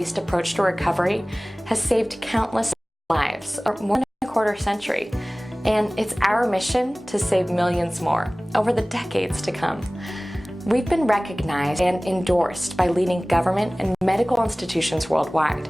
evidence-based approach to recovery has saved countless lives, or more than a quarter century. And it's our mission to save millions more over the decades to come. We've been recognized and endorsed by leading government and medical institutions worldwide.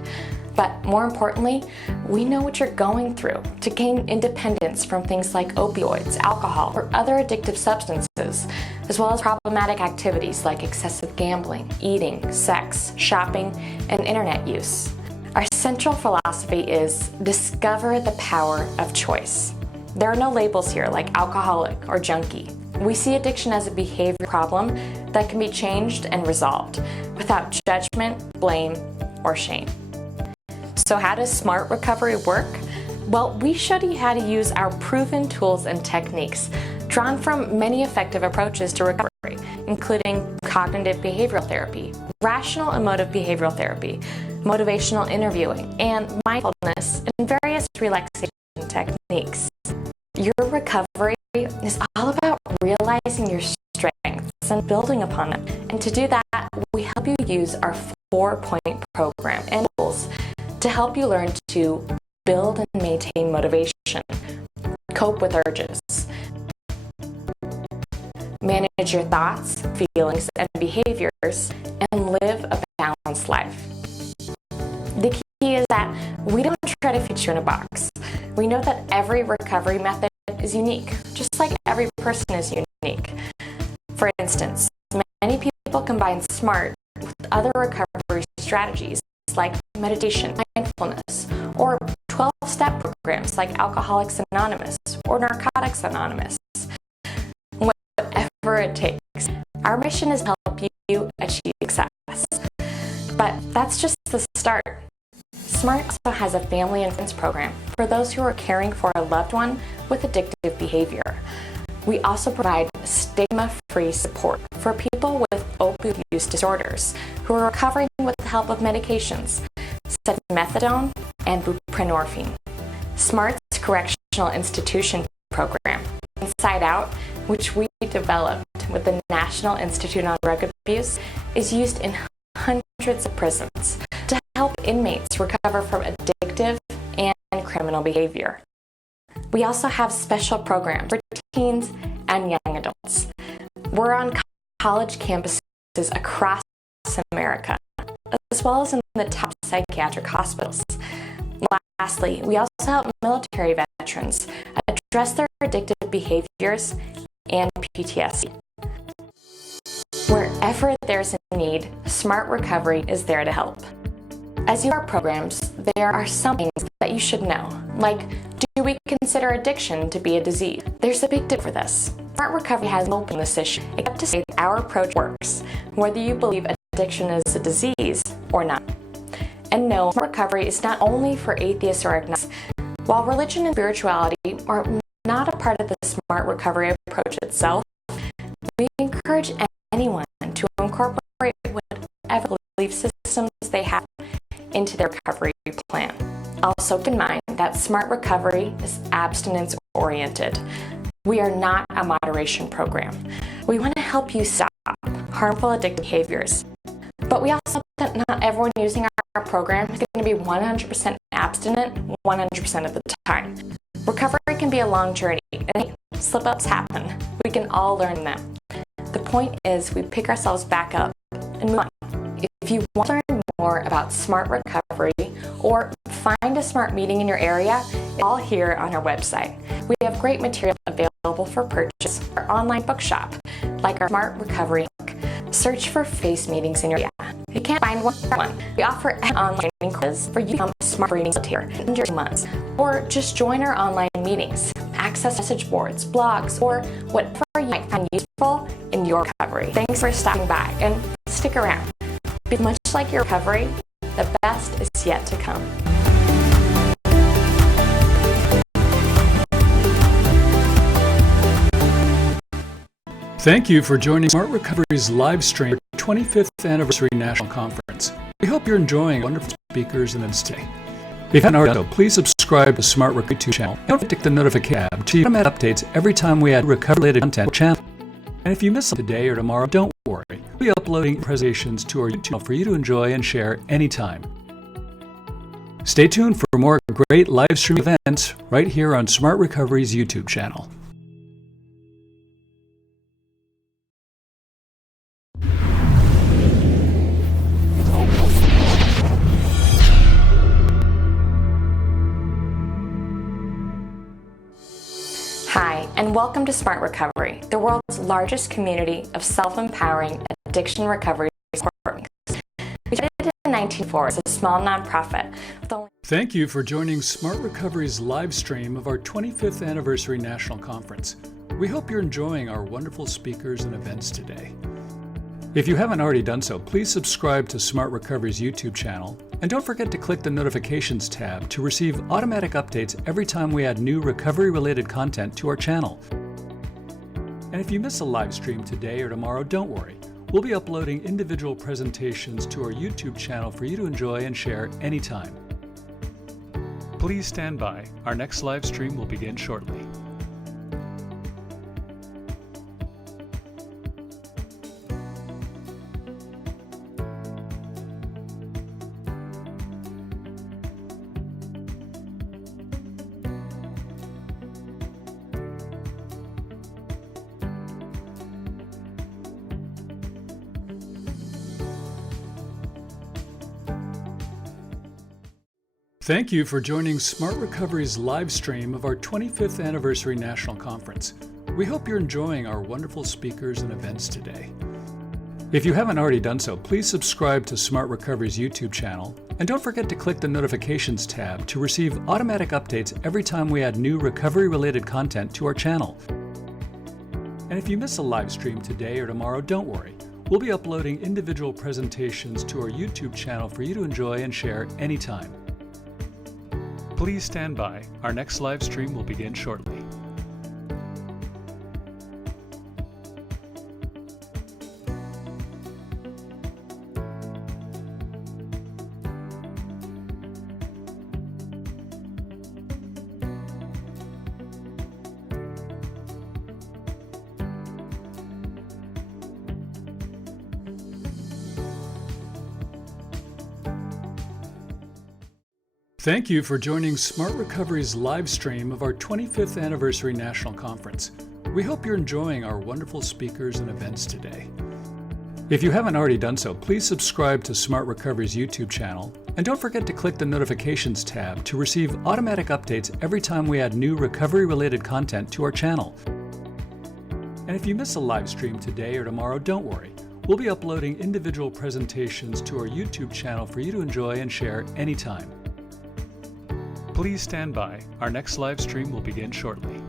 But more importantly, we know what you're going through to gain independence from things like opioids, alcohol, or other addictive substances, as well as problematic activities like excessive gambling, eating, sex, shopping, and internet use. Our central philosophy is discover the power of choice. There are no labels here like alcoholic or junkie. We see addiction as a behavior problem that can be changed and resolved without judgment, blame, or shame. So how does smart recovery work? Well, we showed you how to use our proven tools and techniques drawn from many effective approaches to recovery, including cognitive behavioral therapy, rational emotive behavioral therapy, motivational interviewing, and mindfulness, and various relaxation techniques. Your recovery is all about realizing your strengths and building upon them. And to do that, we help you use our 4-point program and tools to help you learn to build and maintain motivation, cope with urges, manage your thoughts, feelings, and behaviors, and live a balanced life. The key is that we don't try to fit you in a box. We know that every recovery method is unique, just like every person is unique. For instance, many people combine SMART with other recovery strategies like meditation, mindfulness, or 12-step programs like Alcoholics Anonymous or Narcotics Anonymous. Whatever it takes. Our mission is to help you achieve success. But that's just the start. SMART also has a family and friends program for those who are caring for a loved one with addictive behavior. We also provide stigma-free support for people with opioid use disorders who are recovering with the help of medications such as methadone and buprenorphine. SMART's Correctional Institution program, Inside Out, which we developed with the National Institute on Drug Abuse, is used in hundreds of prisons to help inmates recover from addictive and criminal behavior. We also have special programs for teens and young adults. We're on college campuses across America, as well as in the top psychiatric hospitals. Lastly, we also help military veterans address their addictive behaviors and PTSD. Wherever there's a need, Smart Recovery is there to help. As you are programs, there are some things that you should know, like, do we consider addiction to be a disease? There's a big difference for this. Smart Recovery has opened this issue, except to say that our approach works, whether you believe addiction is a disease or not. And no, Smart Recovery is not only for atheists or agnostics. While religion and spirituality are not a part of the Smart Recovery approach itself, we encourage anyone to incorporate whatever belief systems they have into their recovery plan. Also keep in mind that Smart Recovery is abstinence-oriented. We are not a moderation program. We want to help you stop harmful addictive behaviors. But we also know that not everyone using our program is going to be 100% abstinent 100% of the time. Recovery can be a long journey, and slip-ups happen. We can all learn them. The point is we pick ourselves back up and move on. If you want to learn more about Smart Recovery or find a Smart meeting in your area, it's all here on our website. We have great material available for purchase in our online bookshop, like our Smart Recovery book. Search for FACE meetings in your area. If you can't find one, we offer an online training quiz for you to become a Smart facilitator in under 2 months. Or just join our online meetings, access message boards, blogs, or whatever you might find useful in your recovery. Thanks for stopping by, and stick around. Because much like your recovery, the best is yet to come. Thank you for joining Smart Recovery's live stream for 25th Anniversary National Conference. We hope you're enjoying wonderful speakers and events today. If you haven't already done so, please subscribe to Smart Recovery YouTube channel and don't forget to click the notification tab to get updates every time we add recovery-related content to our channel. And if you miss something today or tomorrow, don't worry. We'll be uploading presentations to our YouTube channel for you to enjoy and share anytime. Stay tuned for more great live stream events right here on Smart Recovery's YouTube channel. Hi, and welcome to Smart Recovery, the world's largest community of self-empowering addiction recovery support. We started in 1904 as a small nonprofit with only... Thank you for joining Smart Recovery's live stream of our 25th Anniversary National Conference. We hope you're enjoying our wonderful speakers and events today. If you haven't already done so, please subscribe to Smart Recovery's YouTube channel, and don't forget to click the Notifications tab to receive automatic updates every time we add new recovery-related content to our channel. And if you miss a live stream today or tomorrow, don't worry. We'll be uploading individual presentations to our YouTube channel for you to enjoy and share anytime. Please stand by. Our next live stream will begin shortly. Thank you for joining Smart Recovery's live stream of our 25th Anniversary National Conference. We hope you're enjoying our wonderful speakers and events today. If you haven't already done so, please subscribe to Smart Recovery's YouTube channel, and don't forget to click the Notifications tab to receive automatic updates every time we add new recovery-related content to our channel. And if you miss a live stream today or tomorrow, don't worry. We'll be uploading individual presentations to our YouTube channel for you to enjoy and share anytime. Please stand by. Our next live stream will begin shortly. Thank you for joining Smart Recovery's live stream of our 25th Anniversary National Conference. We hope you're enjoying our wonderful speakers and events today. If you haven't already done so, please subscribe to Smart Recovery's YouTube channel, and don't forget to click the Notifications tab to receive automatic updates every time we add new recovery-related content to our channel. And if you miss a live stream today or tomorrow, don't worry. We'll be uploading individual presentations to our YouTube channel for you to enjoy and share anytime. Please stand by. Our next live stream will begin shortly.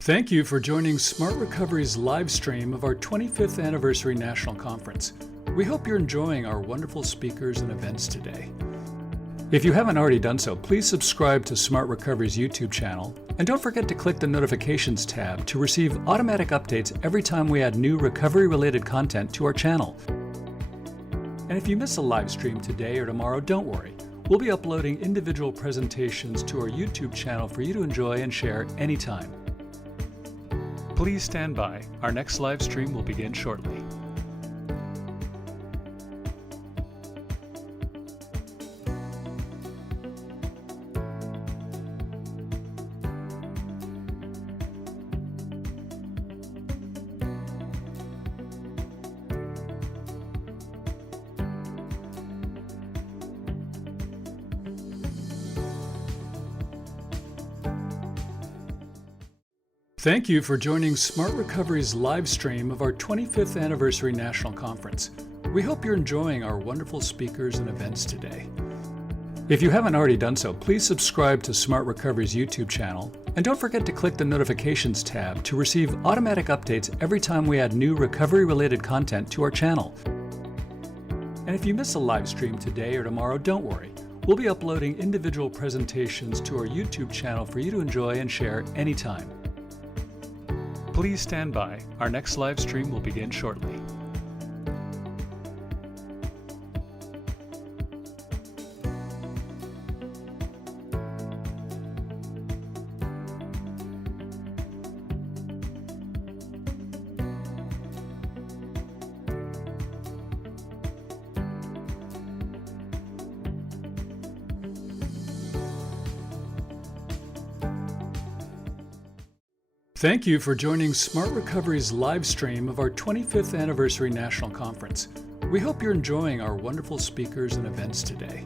Thank you for joining Smart Recovery's live stream of our 25th Anniversary National Conference. We hope you're enjoying our wonderful speakers and events today. If you haven't already done so, please subscribe to Smart Recovery's YouTube channel, and don't forget to click the Notifications tab to receive automatic updates every time we add new recovery-related content to our channel. And if you miss a live stream today or tomorrow, don't worry. We'll be uploading individual presentations to our YouTube channel for you to enjoy and share anytime. Please stand by. Our next live stream will begin shortly. Thank you for joining Smart Recovery's live stream of our 25th Anniversary National Conference. We hope you're enjoying our wonderful speakers and events today. If you haven't already done so, please subscribe to Smart Recovery's YouTube channel, and don't forget to click the Notifications tab to receive automatic updates every time we add new recovery-related content to our channel. And if you miss a live stream today or tomorrow, don't worry. We'll be uploading individual presentations to our YouTube channel for you to enjoy and share anytime. Please stand by. Our next live stream will begin shortly. Thank you for joining Smart Recovery's live stream of our 25th Anniversary National Conference. We hope you're enjoying our wonderful speakers and events today.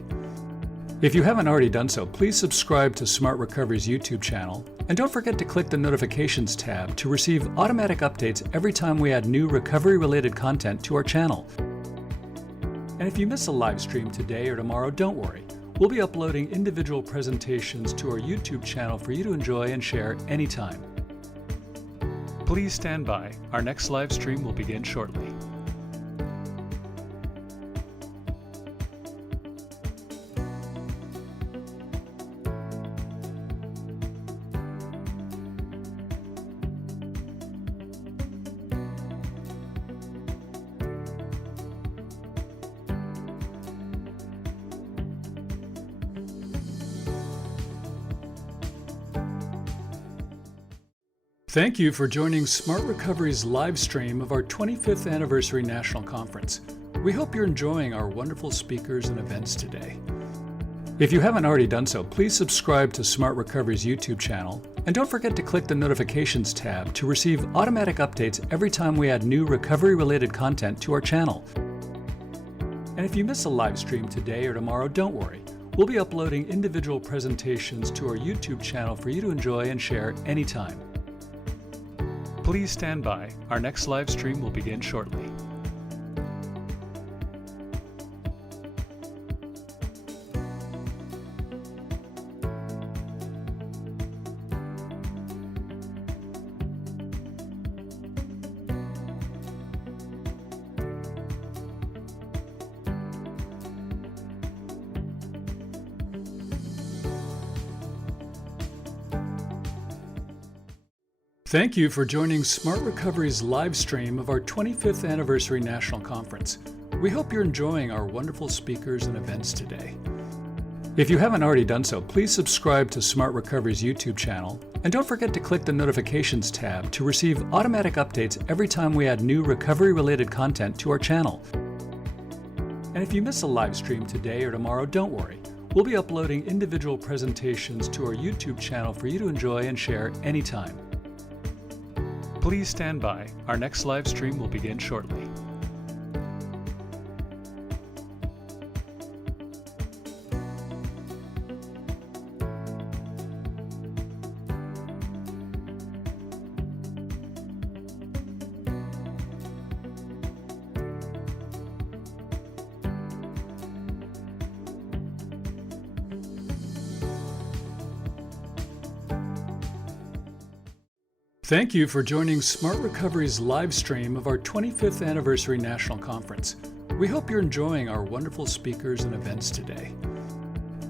If you haven't already done so, please subscribe to Smart Recovery's YouTube channel, and don't forget to click the Notifications tab to receive automatic updates every time we add new recovery-related content to our channel. And if you miss a live stream today or tomorrow, don't worry. We'll be uploading individual presentations to our YouTube channel for you to enjoy and share anytime. Please stand by. Our next live stream will begin shortly. Thank you for joining Smart Recovery's live stream of our 25th Anniversary National Conference. We hope you're enjoying our wonderful speakers and events today. If you haven't already done so, please subscribe to Smart Recovery's YouTube channel, and don't forget to click the Notifications tab to receive automatic updates every time we add new recovery-related content to our channel. And if you miss a live stream today or tomorrow, don't worry. We'll be uploading individual presentations to our YouTube channel for you to enjoy and share anytime. Please stand by. Our next live stream will begin shortly. Thank you for joining Smart Recovery's live stream of our 25th Anniversary National Conference. We hope you're enjoying our wonderful speakers and events today. If you haven't already done so, please subscribe to Smart Recovery's YouTube channel, and don't forget to click the Notifications tab to receive automatic updates every time we add new recovery-related content to our channel. And if you miss a live stream today or tomorrow, don't worry. We'll be uploading individual presentations to our YouTube channel for you to enjoy and share anytime. Please stand by. Our next live stream will begin shortly. Thank you for joining Smart Recovery's live stream of our 25th Anniversary National Conference. We hope you're enjoying our wonderful speakers and events today.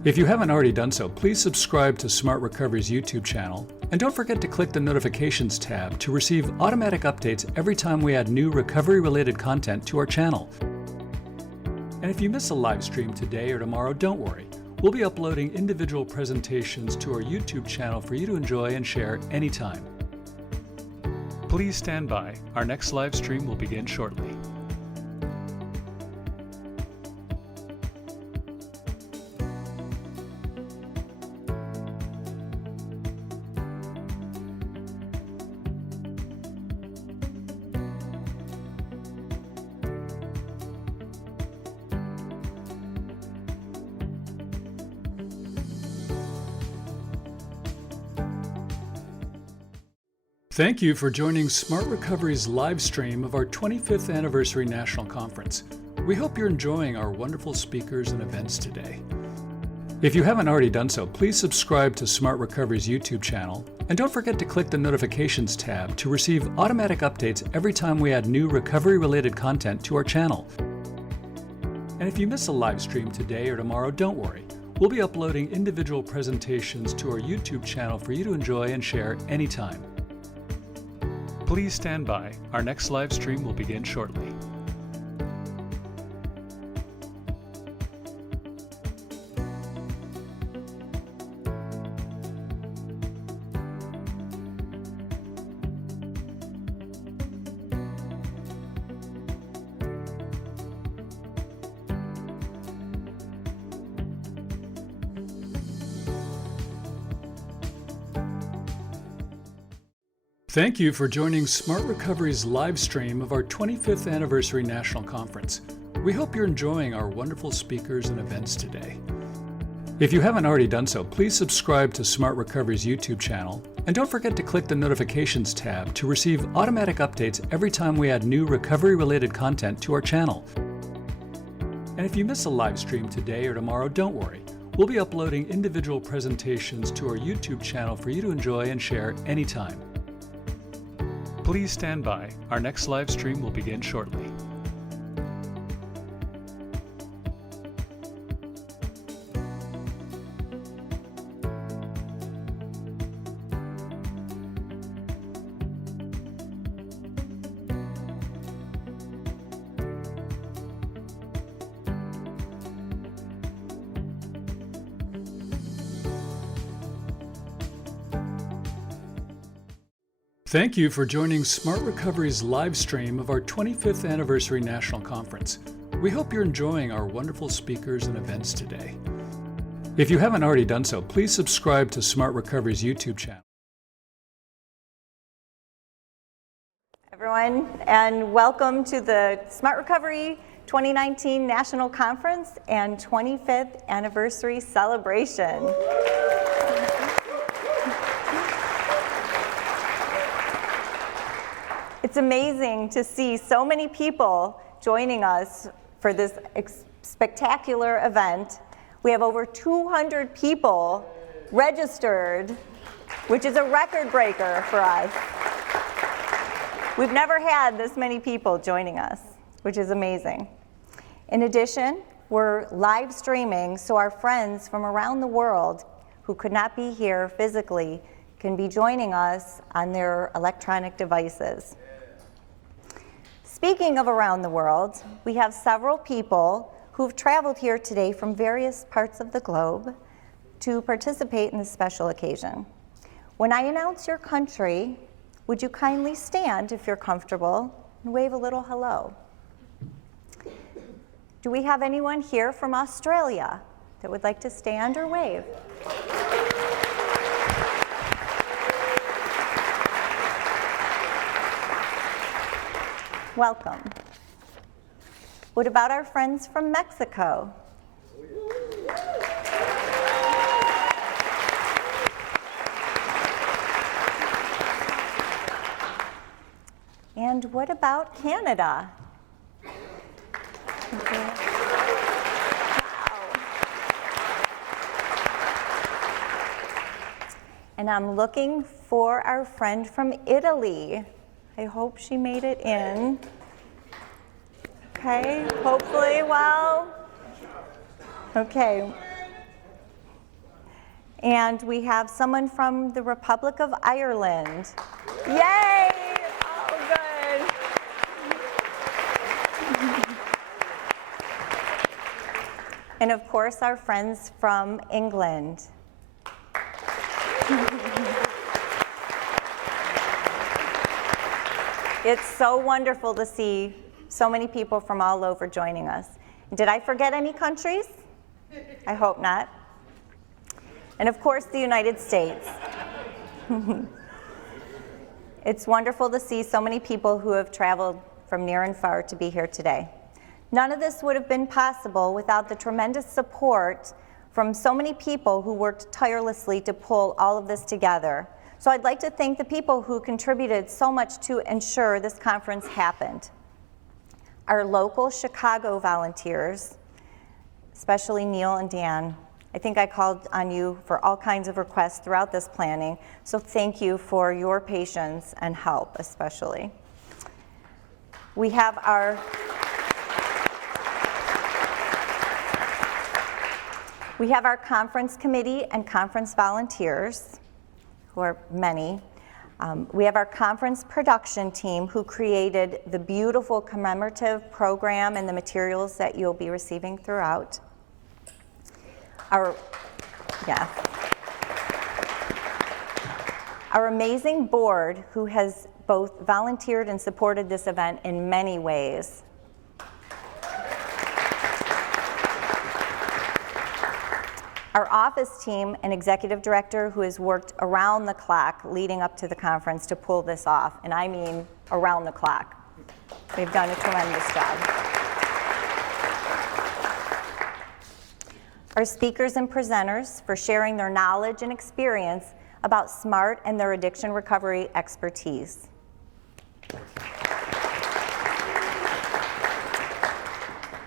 If you haven't already done so, please subscribe to Smart Recovery's YouTube channel, and don't forget to click the Notifications tab to receive automatic updates every time we add new recovery-related content to our channel. And if you miss a live stream today or tomorrow, don't worry. We'll be uploading individual presentations to our YouTube channel for you to enjoy and share anytime. Please stand by. Our next live stream will begin shortly. Thank you for joining Smart Recovery's live stream of our 25th Anniversary National Conference. We hope you're enjoying our wonderful speakers and events today. If you haven't already done so, please subscribe to Smart Recovery's YouTube channel, and don't forget to click the Notifications tab to receive automatic updates every time we add new recovery-related content to our channel. And if you miss a live stream today or tomorrow, don't worry. We'll be uploading individual presentations to our YouTube channel for you to enjoy and share anytime. Please stand by. Our next live stream will begin shortly. Thank you for joining Smart Recovery's live stream of our 25th Anniversary National Conference. We hope you're enjoying our wonderful speakers and events today. If you haven't already done so, please subscribe to Smart Recovery's YouTube channel, and don't forget to click the Notifications tab to receive automatic updates every time we add new recovery-related content to our channel. And if you miss a live stream today or tomorrow, don't worry. We'll be uploading individual presentations to our YouTube channel for you to enjoy and share anytime. Please stand by. Our next live stream will begin shortly. Thank you for joining Smart Recovery's live stream of our 25th Anniversary National Conference. We hope you're enjoying our wonderful speakers and events today. If you haven't already done so, please subscribe to Smart Recovery's YouTube channel. Everyone, and welcome to the Smart Recovery 2019 National Conference and 25th Anniversary Celebration. It's amazing to see so many people joining us for this spectacular event. We have over 200 people registered, which is a record breaker for us. We've never had this many people joining us, which is amazing. In addition, we're live streaming, so our friends from around the world who could not be here physically can be joining us on their electronic devices. Speaking of around the world, we have several people who've traveled here today from various parts of the globe to participate in this special occasion. When I announce your country, would you kindly stand if you're comfortable and wave a little hello? Do we have anyone here from Australia that would like to stand or wave? Welcome. What about our friends from Mexico? And what about Canada? Wow. And I'm looking for our friend from Italy. I hope she made it in. Okay, hopefully, well. Okay. And we have someone from the Republic of Ireland. Yay! Oh, good. And of course, our friends from England. It's so wonderful to see so many people from all over joining us. Did I forget any countries? I hope not. And of course, the United States. It's wonderful to see so many people who have traveled from near and far to be here today. None of this would have been possible without the tremendous support from so many people who worked tirelessly to pull all of this together. So I'd like to thank the people who contributed so much to ensure this conference happened. Our local Chicago volunteers, especially Neil and Dan. I think I called on you for all kinds of requests throughout this planning, so thank you for your patience and help, especially. We have our conference committee and conference volunteers, who are many. We have our conference production team who created the beautiful commemorative program and the materials that you'll be receiving throughout. Our amazing board who has both volunteered and supported this event in many ways. Our office team and executive director who has worked around the clock leading up to the conference to pull this off, and I mean around the clock. They've done a tremendous job. Our speakers and presenters for sharing their knowledge and experience about SMART and their addiction recovery expertise.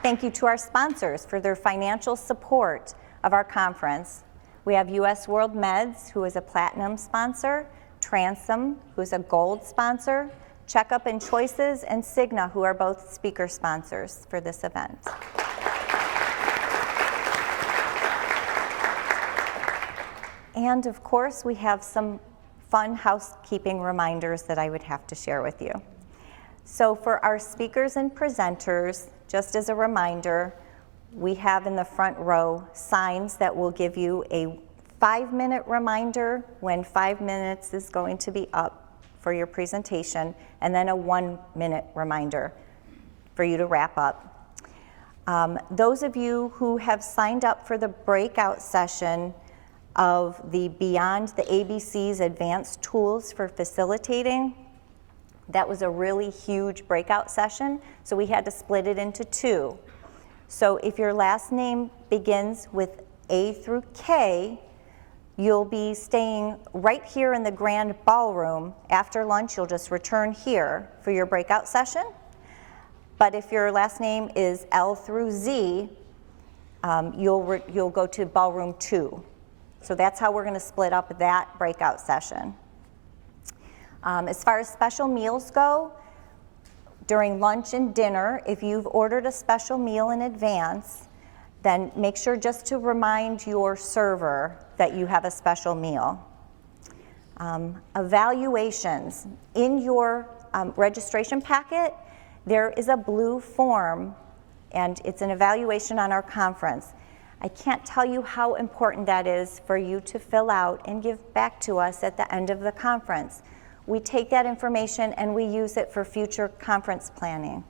Thank you to our sponsors for their financial support of our conference. We have US World Meds, who is a platinum sponsor, Transom, who is a gold sponsor, Checkup and Choices, and Cigna, who are both speaker sponsors for this event. And of course, we have some fun housekeeping reminders that I would have to share with you. So for our speakers and presenters, just as a reminder, we have in the front row signs that will give you a 5-minute reminder when 5 minutes is going to be up for your presentation, and then a 1-minute reminder for you to wrap up. Those of you who have signed up for the breakout session of the Beyond the ABCs Advanced Tools for Facilitating, that was a really huge breakout session, so we had to split it into 2. So if your last name begins with A through K, you'll be staying right here in the grand ballroom. After lunch, you'll just return here for your breakout session. But if your last name is L through Z, you'll go to ballroom 2. So that's how we're going to split up that breakout session. As far as special meals go, during lunch and dinner, if you've ordered a special meal in advance, then make sure just to remind your server that you have a special meal. Evaluations. In your registration packet, there is a blue form, and it's an evaluation on our conference. I can't tell you how important that is for you to fill out and give back to us at the end of the conference. We take that information and we use it for future conference planning.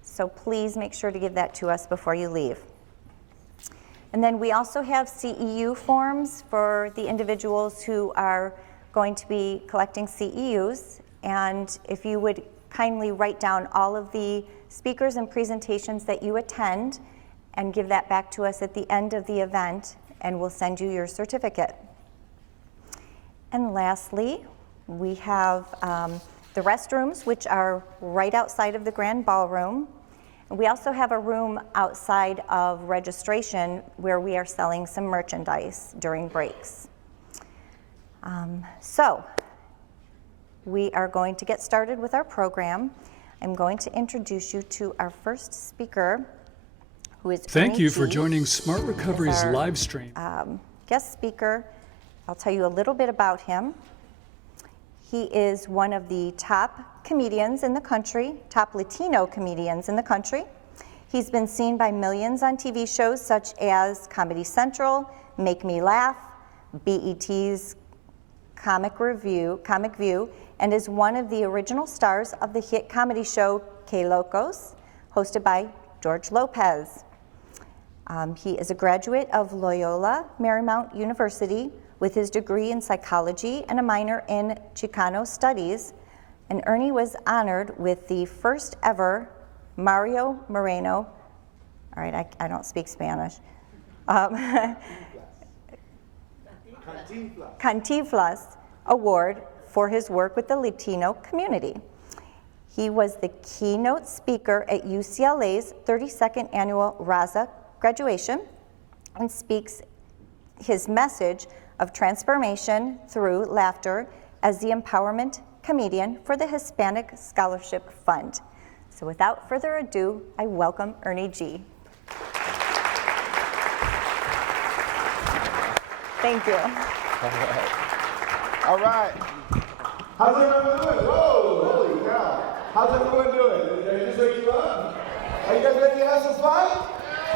So please make sure to give that to us before you leave. And then we also have CEU forms for the individuals who are going to be collecting CEUs. And if you would kindly write down all of the speakers and presentations that you attend and give that back to us at the end of the event, and we'll send you your certificate. And lastly, we have the restrooms, which are right outside of the grand ballroom. And we also have a room outside of registration where we are selling some merchandise during breaks. So we are going to get started with our program. I'm going to introduce you to our first speaker, who is Thank Ernie you G. for joining Smart Recovery's our, live stream. Guest speaker. I'll tell you a little bit about him. He is one of the top comedians in the country, top Latino comedians in the country. He's been seen by millions on TV shows such as Comedy Central, Make Me Laugh, BET's Comic View, and is one of the original stars of the hit comedy show Que Locos, hosted by George Lopez. He is a graduate of Loyola Marymount University with his degree in psychology and a minor in Chicano studies. And Ernie was honored with the first ever Mario Moreno, all right, I don't speak Spanish, Cantinflas Award for his work with the Latino community. He was the keynote speaker at UCLA's 32nd annual Raza graduation and speaks his message of transformation through laughter as the empowerment comedian for the Hispanic Scholarship Fund. So without further ado, I welcome Ernie G. Thank you. All right. How's everyone doing? Whoa, holy cow. How's everyone doing? Did I just wake you up? Are you guys ready to have some fun?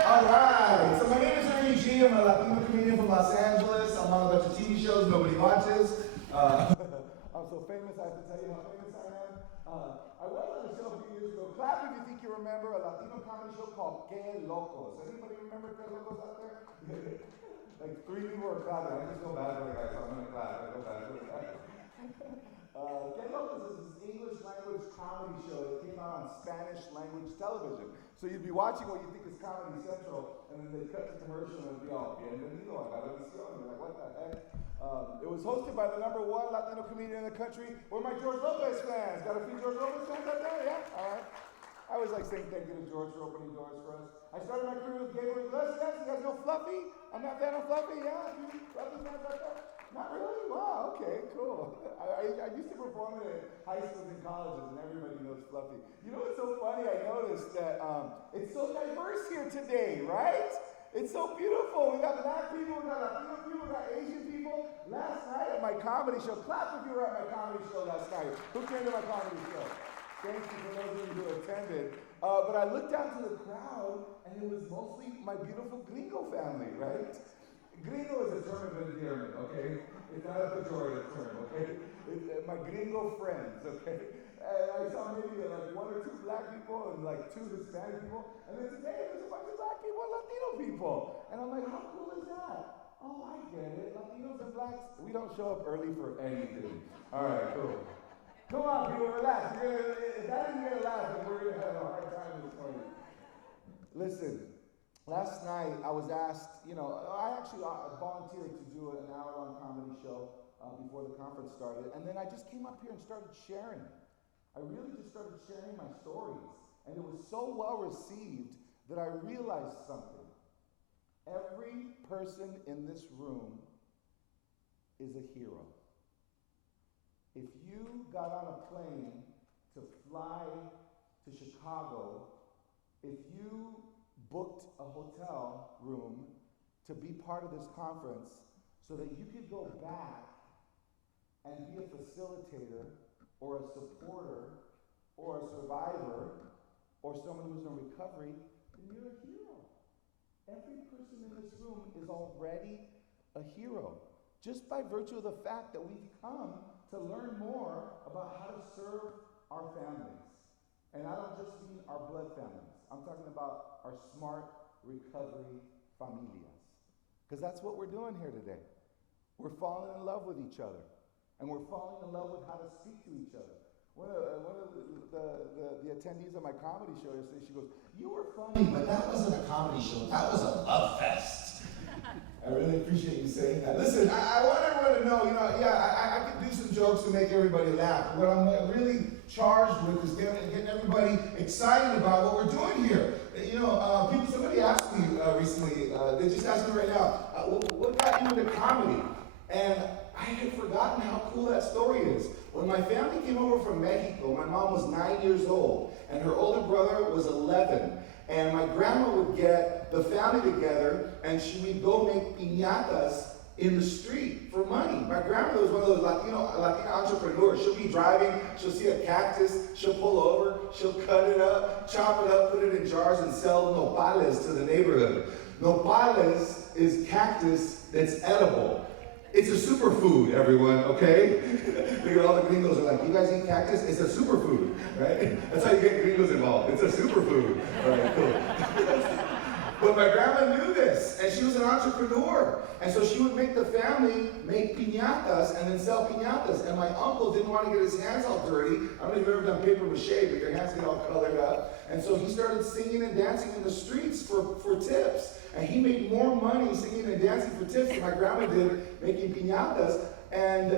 All right. So my name is Ernie G. I'm a Latino comedian from Los Angeles. I'm on a bunch of TV shows nobody watches. I'm so famous, I have to tell you how famous I am. I was on a show a few years ago. Clap if you think you remember a Latino comedy show called Que Locos. Anybody remember Que Locos out there? Like 3 people were clapping. I just feel bad for the guys, so I'm going to clap. I feel bad for the guys. Que Locos is this English language comedy show that came out on Spanish language television. So you'd be watching what you think is Comedy Central, and then they'd cut to commercial and it'd be all, bienvenido a la televisión. You're like, what the heck? It was hosted by the #1 Latino comedian in the country. Where are my George Lopez fans? Got a few George Lopez fans out there? Yeah? All right. I always like saying thank you to George for opening doors for us. I started my career with Gabriel Iglesias. You guys know Fluffy? I'm not a fan of Fluffy, yeah? Fluffy fans out there? Not really? Wow, okay, cool. I used to perform in high schools and colleges, and everybody knows Fluffy. You know what's so funny? I noticed that it's so diverse here today, right? It's so beautiful. We got black people, we got Latino people, we got Asian people. Last night at my comedy show, clap if you were at my comedy show last night. Who came to my comedy show? Thank you for those of you who attended. But I looked out to the crowd, and it was mostly my beautiful gringo family, right? Gringo is a term of endearment, okay? It's not a pejorative term, okay? My gringo friends, okay? And I saw maybe like 1 or 2 black people and like 2 Hispanic people. And then today there's a bunch of black people and Latino people. And I'm like, how cool is that? Oh, I get it. Latinos and blacks, we don't show up early for anything. All right, cool. Come on, people, relax. If that isn't gonna laugh, then we're gonna have a hard time this morning. Listen, last night I was asked, I actually volunteered to do an hour-long comedy show before the conference started, and then I just came up here and started sharing. I really just started sharing my stories, and it was so well received that I realized something. Every person in this room is a hero. If you got on a plane to fly to Chicago, if you booked a hotel room to be part of this conference so that you could go back and be a facilitator or a supporter or a survivor or someone who's in recovery, then you're a hero. Every person in this room is already a hero, just by virtue of the fact that we've come to learn more about how to serve our families. And I don't just mean our blood families. I'm talking about our smart recovery familias. Because that's what we're doing here today. We're falling in love with each other. And we're falling in love with how to speak to each other. One of the attendees of my comedy show yesterday, she goes, "You were funny, but that wasn't a comedy show. That was a love fest." I really appreciate you saying that. Listen, I want everyone to know, I could do some jokes to make everybody laugh. What I'm really charged with is getting everybody excited about what we're doing here. Somebody asked me recently, they just asked me right now, what got you into comedy? And I had forgotten how cool that story is. When my family came over from Mexico, my mom was 9 years old, and her older brother was 11. And my grandma would get the family together, and she would go make piñatas in the street for money. My grandmother was one of those Latino entrepreneurs. She'll be driving, she'll see a cactus, she'll pull over, she'll cut it up, chop it up, put it in jars, and sell nopales to the neighborhood. Nopales is cactus that's edible. It's a superfood, everyone, okay? Look at all the gringos are like, you guys eat cactus? It's a superfood, right? That's how you get gringos involved. It's a superfood. All right, cool. But my grandma knew this, and she was an entrepreneur. And so she would make the family make piñatas and then sell piñatas. And my uncle didn't want to get his hands all dirty. I don't know if you've ever done paper mache, but your hands get all colored up. And so he started singing and dancing in the streets for tips. And he made more money singing and dancing for tips than my grandma did making piñatas. And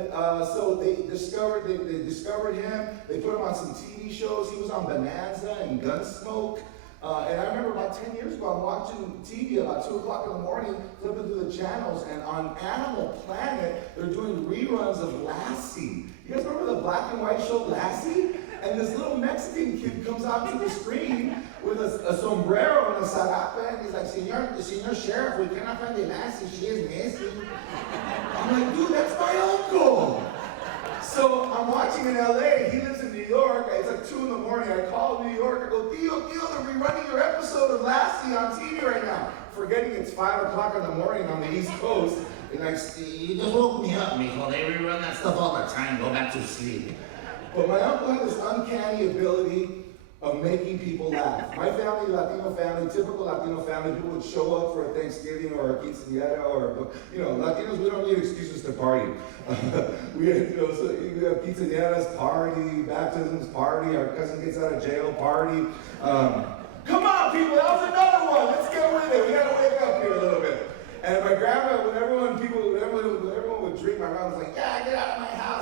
so they discovered him. They put him on some TV shows. He was on Bonanza and Gunsmoke. And I remember about 10 years ago, I'm watching TV about 2 o'clock in the morning, flipping through the channels, and on Animal Planet, they're doing reruns of Lassie. You guys remember the black and white show Lassie? And this little Mexican kid comes out to the screen with a sombrero and a sarape, and he's like, Señor Sheriff, we cannot find the Lassie, she is Messi. I'm like, dude, that's my uncle. So I'm watching in LA, he lives in New York, it's like 2 in the morning, I call New York, I go, Theo, they're rerunning your episode of Lassie on TV right now. Forgetting it's 5 o'clock in the morning on the East Coast. And I say, you just woke me up, mijo, they rerun that stuff all the time, go back to sleep. But my uncle had this uncanny ability of making people laugh. My family, Latino family, typical Latino family, people would show up for a Thanksgiving or a quinceañera or, Latinos, we don't need excuses to party. we have quinceañeras, party, baptisms, party, our cousin gets out of jail, party. Come on, people, that was another one. Let's get with it. We gotta wake up here a little bit. And my grandma, when everyone would drink, my mom was like, yeah, get out of my house.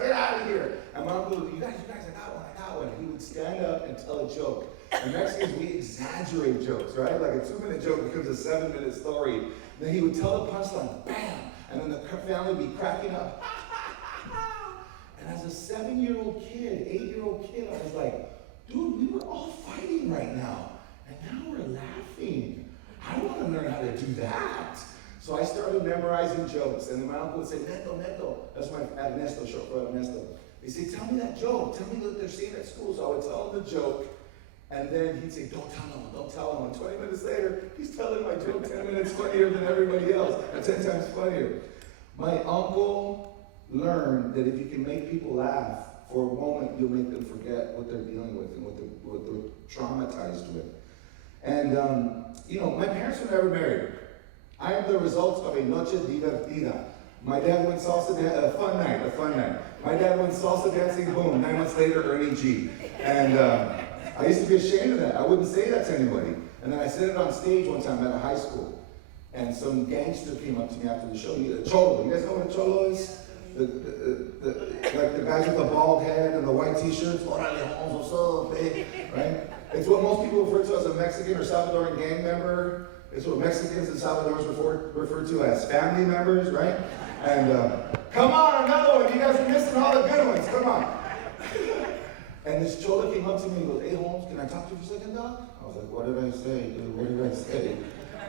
Get out of here. And my uncle, you guys, I got one. He would stand up and tell a joke. And Mexicans, we exaggerate jokes, right? Like a 2-minute joke becomes a 7-minute story. Then he would tell the punchline, bam, and then the family would be cracking up. And as a 7-year-old kid, 8-year-old kid, I was like, dude, we were all fighting right now. And now we're laughing. I want to learn how to do that. So I started memorizing jokes, and then my uncle would say, Neto, that's my Ernesto, short for Ernesto. He'd say, tell me that joke, tell me what they're saying at school. So I would tell him the joke, and then he'd say, don't tell him. And 20 minutes later, he's telling my joke 10 minutes funnier than everybody else, and 10 times funnier. My uncle learned that if you can make people laugh, for a moment, you'll make them forget what they're dealing with and what they're traumatized with. And, my parents were never married. I am the result of a noche divertida. My dad went salsa dancing, a fun night. My dad went salsa dancing, boom, 9 months later, Ernie G. And I used to be ashamed of that. I wouldn't say that to anybody. And then I said it on stage one time at a high school. And some gangster came up to me after the show. Cholo, you guys know what a cholo is? Like the guys with the bald head and the white t-shirts. Right? It's what most people refer to as a Mexican or Salvadoran gang member. It's what Mexicans and Salvadorans refer to as family members, right? And come on, another one. You guys are missing all the good ones. Come on. And this cholo came up to me and goes, hey, Holmes, can I talk to you for a second, Doc? I was like, what did I say, dude? What did I say?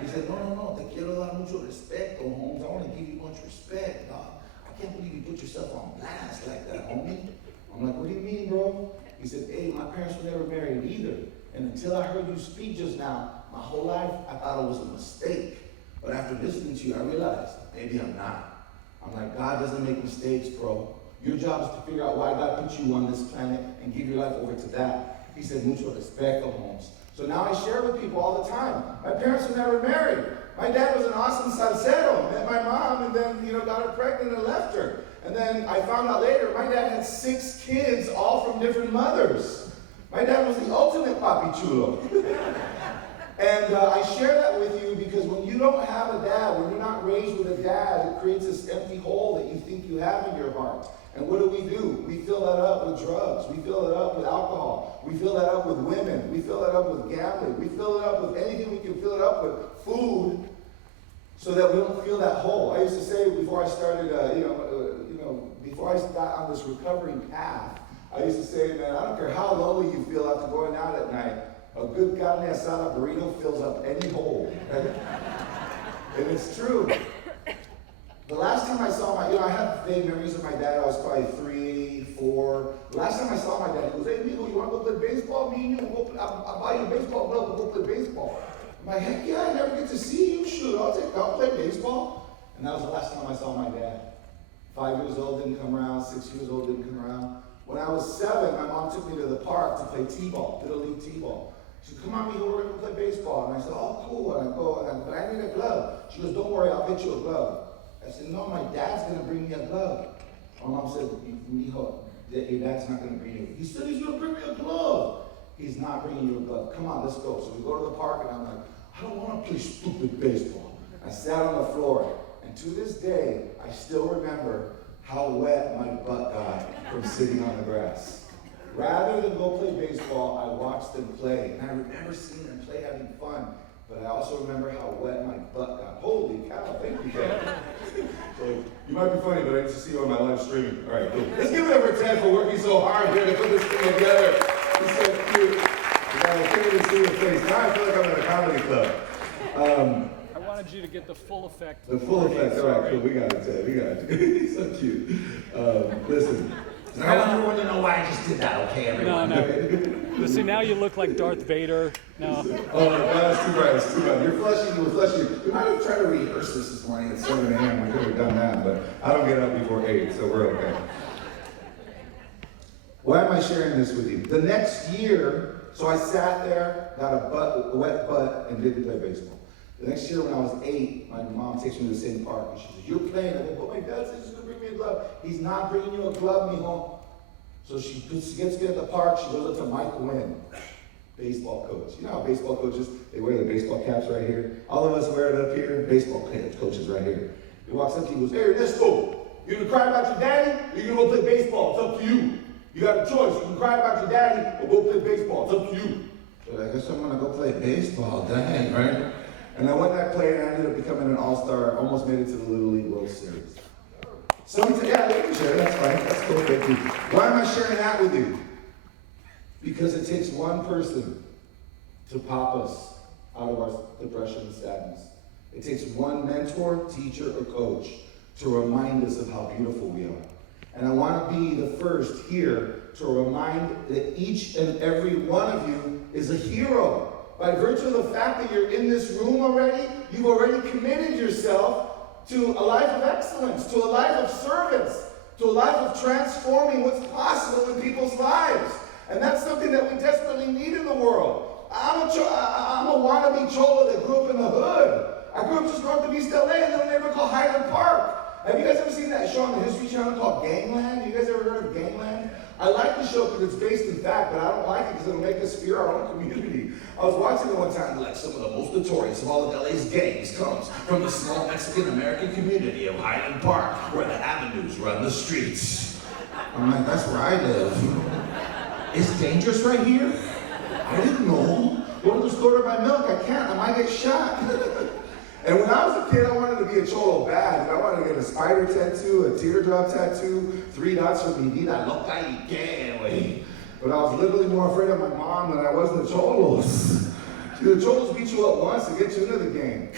He said, no, te quiero dar mucho respeto, Holmes. I want to give you much respect, Doc. I can't believe you put yourself on blast like that, homie. I'm like, what do you mean, bro? He said, hey, my parents were never married either. And until I heard you speak just now, my whole life, I thought it was a mistake. But after listening to you, I realized, maybe I'm not. I'm like, God doesn't make mistakes, bro. Your job is to figure out why God put you on this planet and give your life over to that. He said, mucho respeto, Holmes. So now I share with people all the time. My parents were never married. My dad was an awesome salsero, met my mom, and then, got her pregnant and left her. And then I found out later, my dad had 6 kids, all from different mothers. My dad was the ultimate papi chulo. And I share that with you because when you don't have a dad, when you're not raised with a dad, it creates this empty hole that you think you have in your heart. And what do? We fill that up with drugs. We fill it up with alcohol. We fill that up with women. We fill that up with gambling. We fill it up with anything we can fill it up with. Food, so that we don't feel that hole. I used to say before I started, before I got on this recovery path, I used to say, man, I don't care how lonely you feel after going out at night, a good carne asada burrito fills up any hole. Right? And it's true. The last time I saw I have vague memories of my dad. I was probably 3, 4. The last time I saw my dad, he goes, hey, Migo, you want to go play baseball? Me and you, I'll buy you a baseball glove, we'll go play baseball. I'm like, heck yeah, I never get to see you. Shoot, I'll play baseball. And that was the last time I saw my dad. 5 years old, didn't come around. 6 years old, didn't come around. When I was 7, my mom took me to the park to play t-ball, Little League t-ball. She said, come on, Migo, we're going to play baseball. And I said, oh, cool. And I go, but I need a glove. She goes, don't worry, I'll get you a glove. I said, no, my dad's going to bring me a glove. My mom said, Mijo, your dad's not going to bring you. He said he's going to bring me a glove. He's not bringing you a glove. Come on, let's go. So we go to the park, and I'm like, I don't want to play stupid baseball. I sat on the floor, and to this day, I still remember how wet my butt got from sitting on the grass. Rather than go play baseball, I watched them play. And I remember seeing them play, having fun. But I also remember how wet my butt got. Holy cow, thank you, Dad. So, you might be funny, but I need to see you on my live streaming. All right, cool. Let's give it up for Ted for working so hard here to put this thing together. He's so cute. I can't even see your face. Now I feel like I'm at a comedy club. wanted you to get the full effect. The full effect, all right, cool, we got it, Ted, we got it. He's so cute. Listen. I want everyone to know why I just did that, okay, everyone? No. See, now you look like Darth Vader. No. Oh, that's too bright, it's too bright. You're flushing. We might have tried to rehearse this morning at 7 a.m. We could have done that, but I don't get up before 8, so we're okay. Why am I sharing this with you? The next year, so I sat there, got a wet butt, and didn't play baseball. The next year when I was 8, my mom takes me to the same park, and she says, "You're playing." I go, "But my dad says he's going to bring me a glove." "He's not bringing you a glove, mijo." So she gets me at the park, she goes up to Mike Wynn, baseball coach. You know how baseball coaches, they wear the baseball caps right here? All of us wear it up here, baseball coaches right here. He walks up to you and goes, "Hey, Ernesto, you gonna cry about your daddy, or you gonna go play baseball? It's up to you. You got a choice. You can cry about your daddy, or go play baseball. It's up to you." So I guess I'm gonna go play baseball, dang, right? And I went and I played, and I ended up becoming an all-star, almost made it to the Little League World Series. Somebody said, "Yeah, let me share, that's fine, that's cool, thank you." Why am I sharing that with you? Because it takes one person to pop us out of our depression and sadness. It takes one mentor, teacher, or coach to remind us of how beautiful we are. And I want to be the first here to remind that each and every one of you is a hero. By virtue of the fact that you're in this room already, you've already committed yourself to a life of excellence, to a life of service, to a life of transforming what's possible in people's lives. And that's something that we desperately need in the world. I'm a wannabe cholo that grew up in the hood. I grew up just north of East LA in a little neighborhood called Highland Park. Have you guys ever seen that show on the History Channel called Gangland? You guys ever heard of Gangland? I like the show because it's based in fact, but I don't like it because it'll make us fear our own community. I was watching it one time, like, some of the most notorious of all of LA's gangs comes from the small Mexican-American community of Highland Park, where the avenues run the streets. I'm like, that's where I live. It's dangerous right here? I didn't know. Go to the store to buy milk, I can't, I might get shot. And when I was a kid, I wanted to be a cholo bad. I wanted to get a spider tattoo, a teardrop tattoo, 3 dots for mi vida loca y que, güey. But I was literally more afraid of my mom than I was the cholos. See, the cholos beat you up once to get you into the game.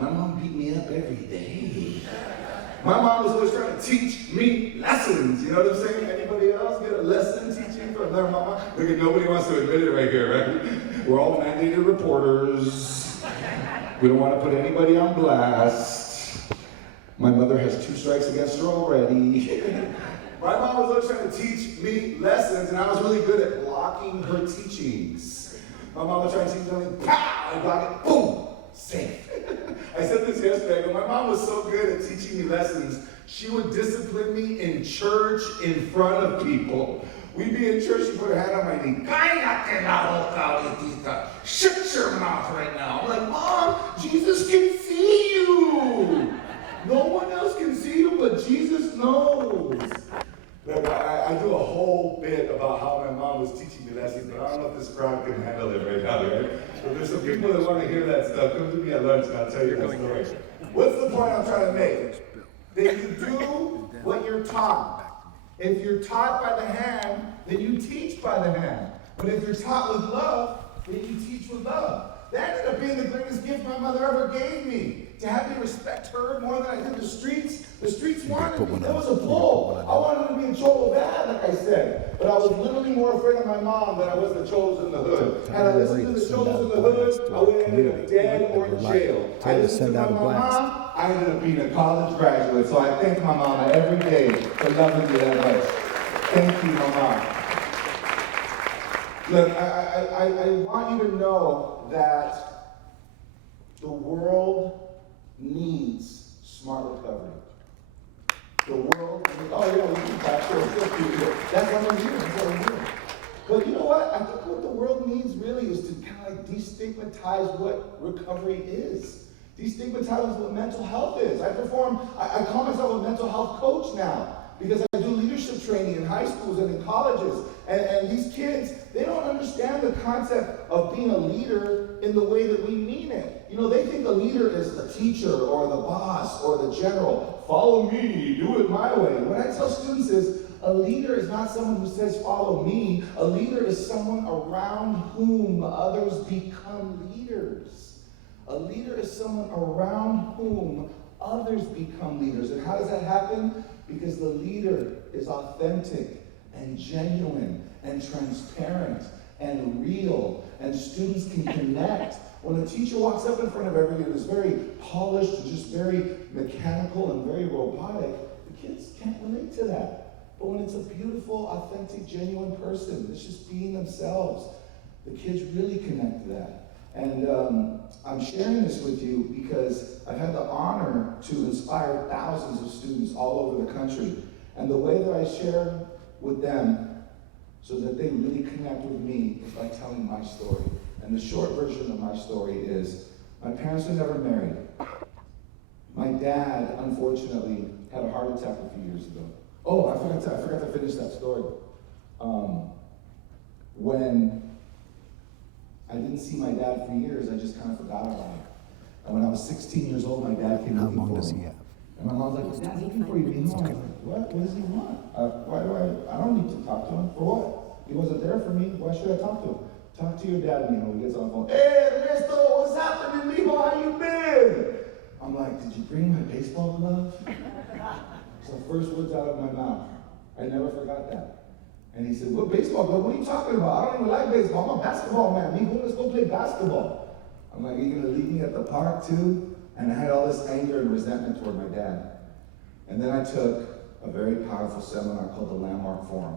My mom beat me up every day. My mom was always trying to teach me lessons. You know what I'm saying? Anybody else get a lesson teaching from their mama? Look, nobody wants to admit it right here, right? We're all mandated reporters. We don't want to put anybody on blast. My mother has 2 strikes against her already. My mom was always trying to teach me lessons, and I was really good at blocking her teachings. My mom was trying to teach me something, pow, I block it, boom, safe. I said this yesterday, but my mom was so good at teaching me lessons, she would discipline me in church in front of people. We'd be in church, she'd put her hand on my knee. Cállate la boca, ahorita. Shut your mouth right now. I'm like, Mom, Jesus can see you. No one else can see you, but Jesus knows. Look, I do a whole bit about how my mom was teaching me lessons, but I don't know if this crowd can handle it right now, right? So there's some people that want to hear that stuff. Come to me at lunch and I'll tell you that story. What's the point I'm trying to make? That you do what you're taught. If you're taught by the hand, then you teach by the hand. But if you're taught with love, then you teach with love. That ended up being the greatest gift my mother ever gave me. To have me respect her more than I did the streets. The streets wanted me. That was a pull. I wanted to be a cholo bad, like I said. But I was literally more afraid of my mom than I was the cholos in the hood. Had I listened to the cholos in the hood, I would have ended up dead or in jail. I listened to my mom, I ended up being a college graduate. So I thank my mama every day for loving me that much. Thank you, Mama. Look, I want you to know that the world needs smart recovery. The world needs, oh yeah, we can clap, sure. That's what I'm doing, that's what I'm doing. But you know what? I think what the world needs really is to kind of like destigmatize what recovery is. Destigmatize what mental health is. I call myself a mental health coach now because I do leadership training in high schools and in colleges. And these kids, they don't understand the concept of being a leader in the way that we mean it. You know, they think a leader is the teacher or the boss or the general. Follow me, do it my way. What I tell students is, a leader is not someone who says, follow me. A leader is someone around whom others become leaders. A leader is someone around whom others become leaders. And how does that happen? Because the leader is authentic and genuine and transparent and real, and students can connect. When a teacher walks up in front of everybody and is very polished and just very mechanical and very robotic, the kids can't relate to that. But when it's a beautiful, authentic, genuine person that's just being themselves, the kids really connect to that. And I'm sharing this with you because I've had the honor to inspire thousands of students all over the country. And the way that I share with them so that they really connect with me is by telling my story. And the short version of my story is, my parents were never married. My dad, unfortunately, had a heart attack a few years ago. Oh, I forgot to finish that story. When I didn't see my dad for years, I just kind of forgot about him. And when I was 16 years old, my dad came looking for me. How long does he have? And my mom was like, Dad's looking for you. I was like, what? What does he want? I don't need to talk to him. For what? He wasn't there for me. Why should I talk to him? Talk to your dad, when he gets on the phone. Hey, Ernesto, what's happening, mijo? How you been? I'm like, did you bring my baseball glove? It's the first words out of my mouth. I never forgot that. And he said, what baseball glove? What are you talking about? I don't even like baseball. I'm a basketball man. Mijo, let's go play basketball. I'm like, are you gonna leave me at the park too? And I had all this anger and resentment toward my dad. And then I took a very powerful seminar called the Landmark Forum.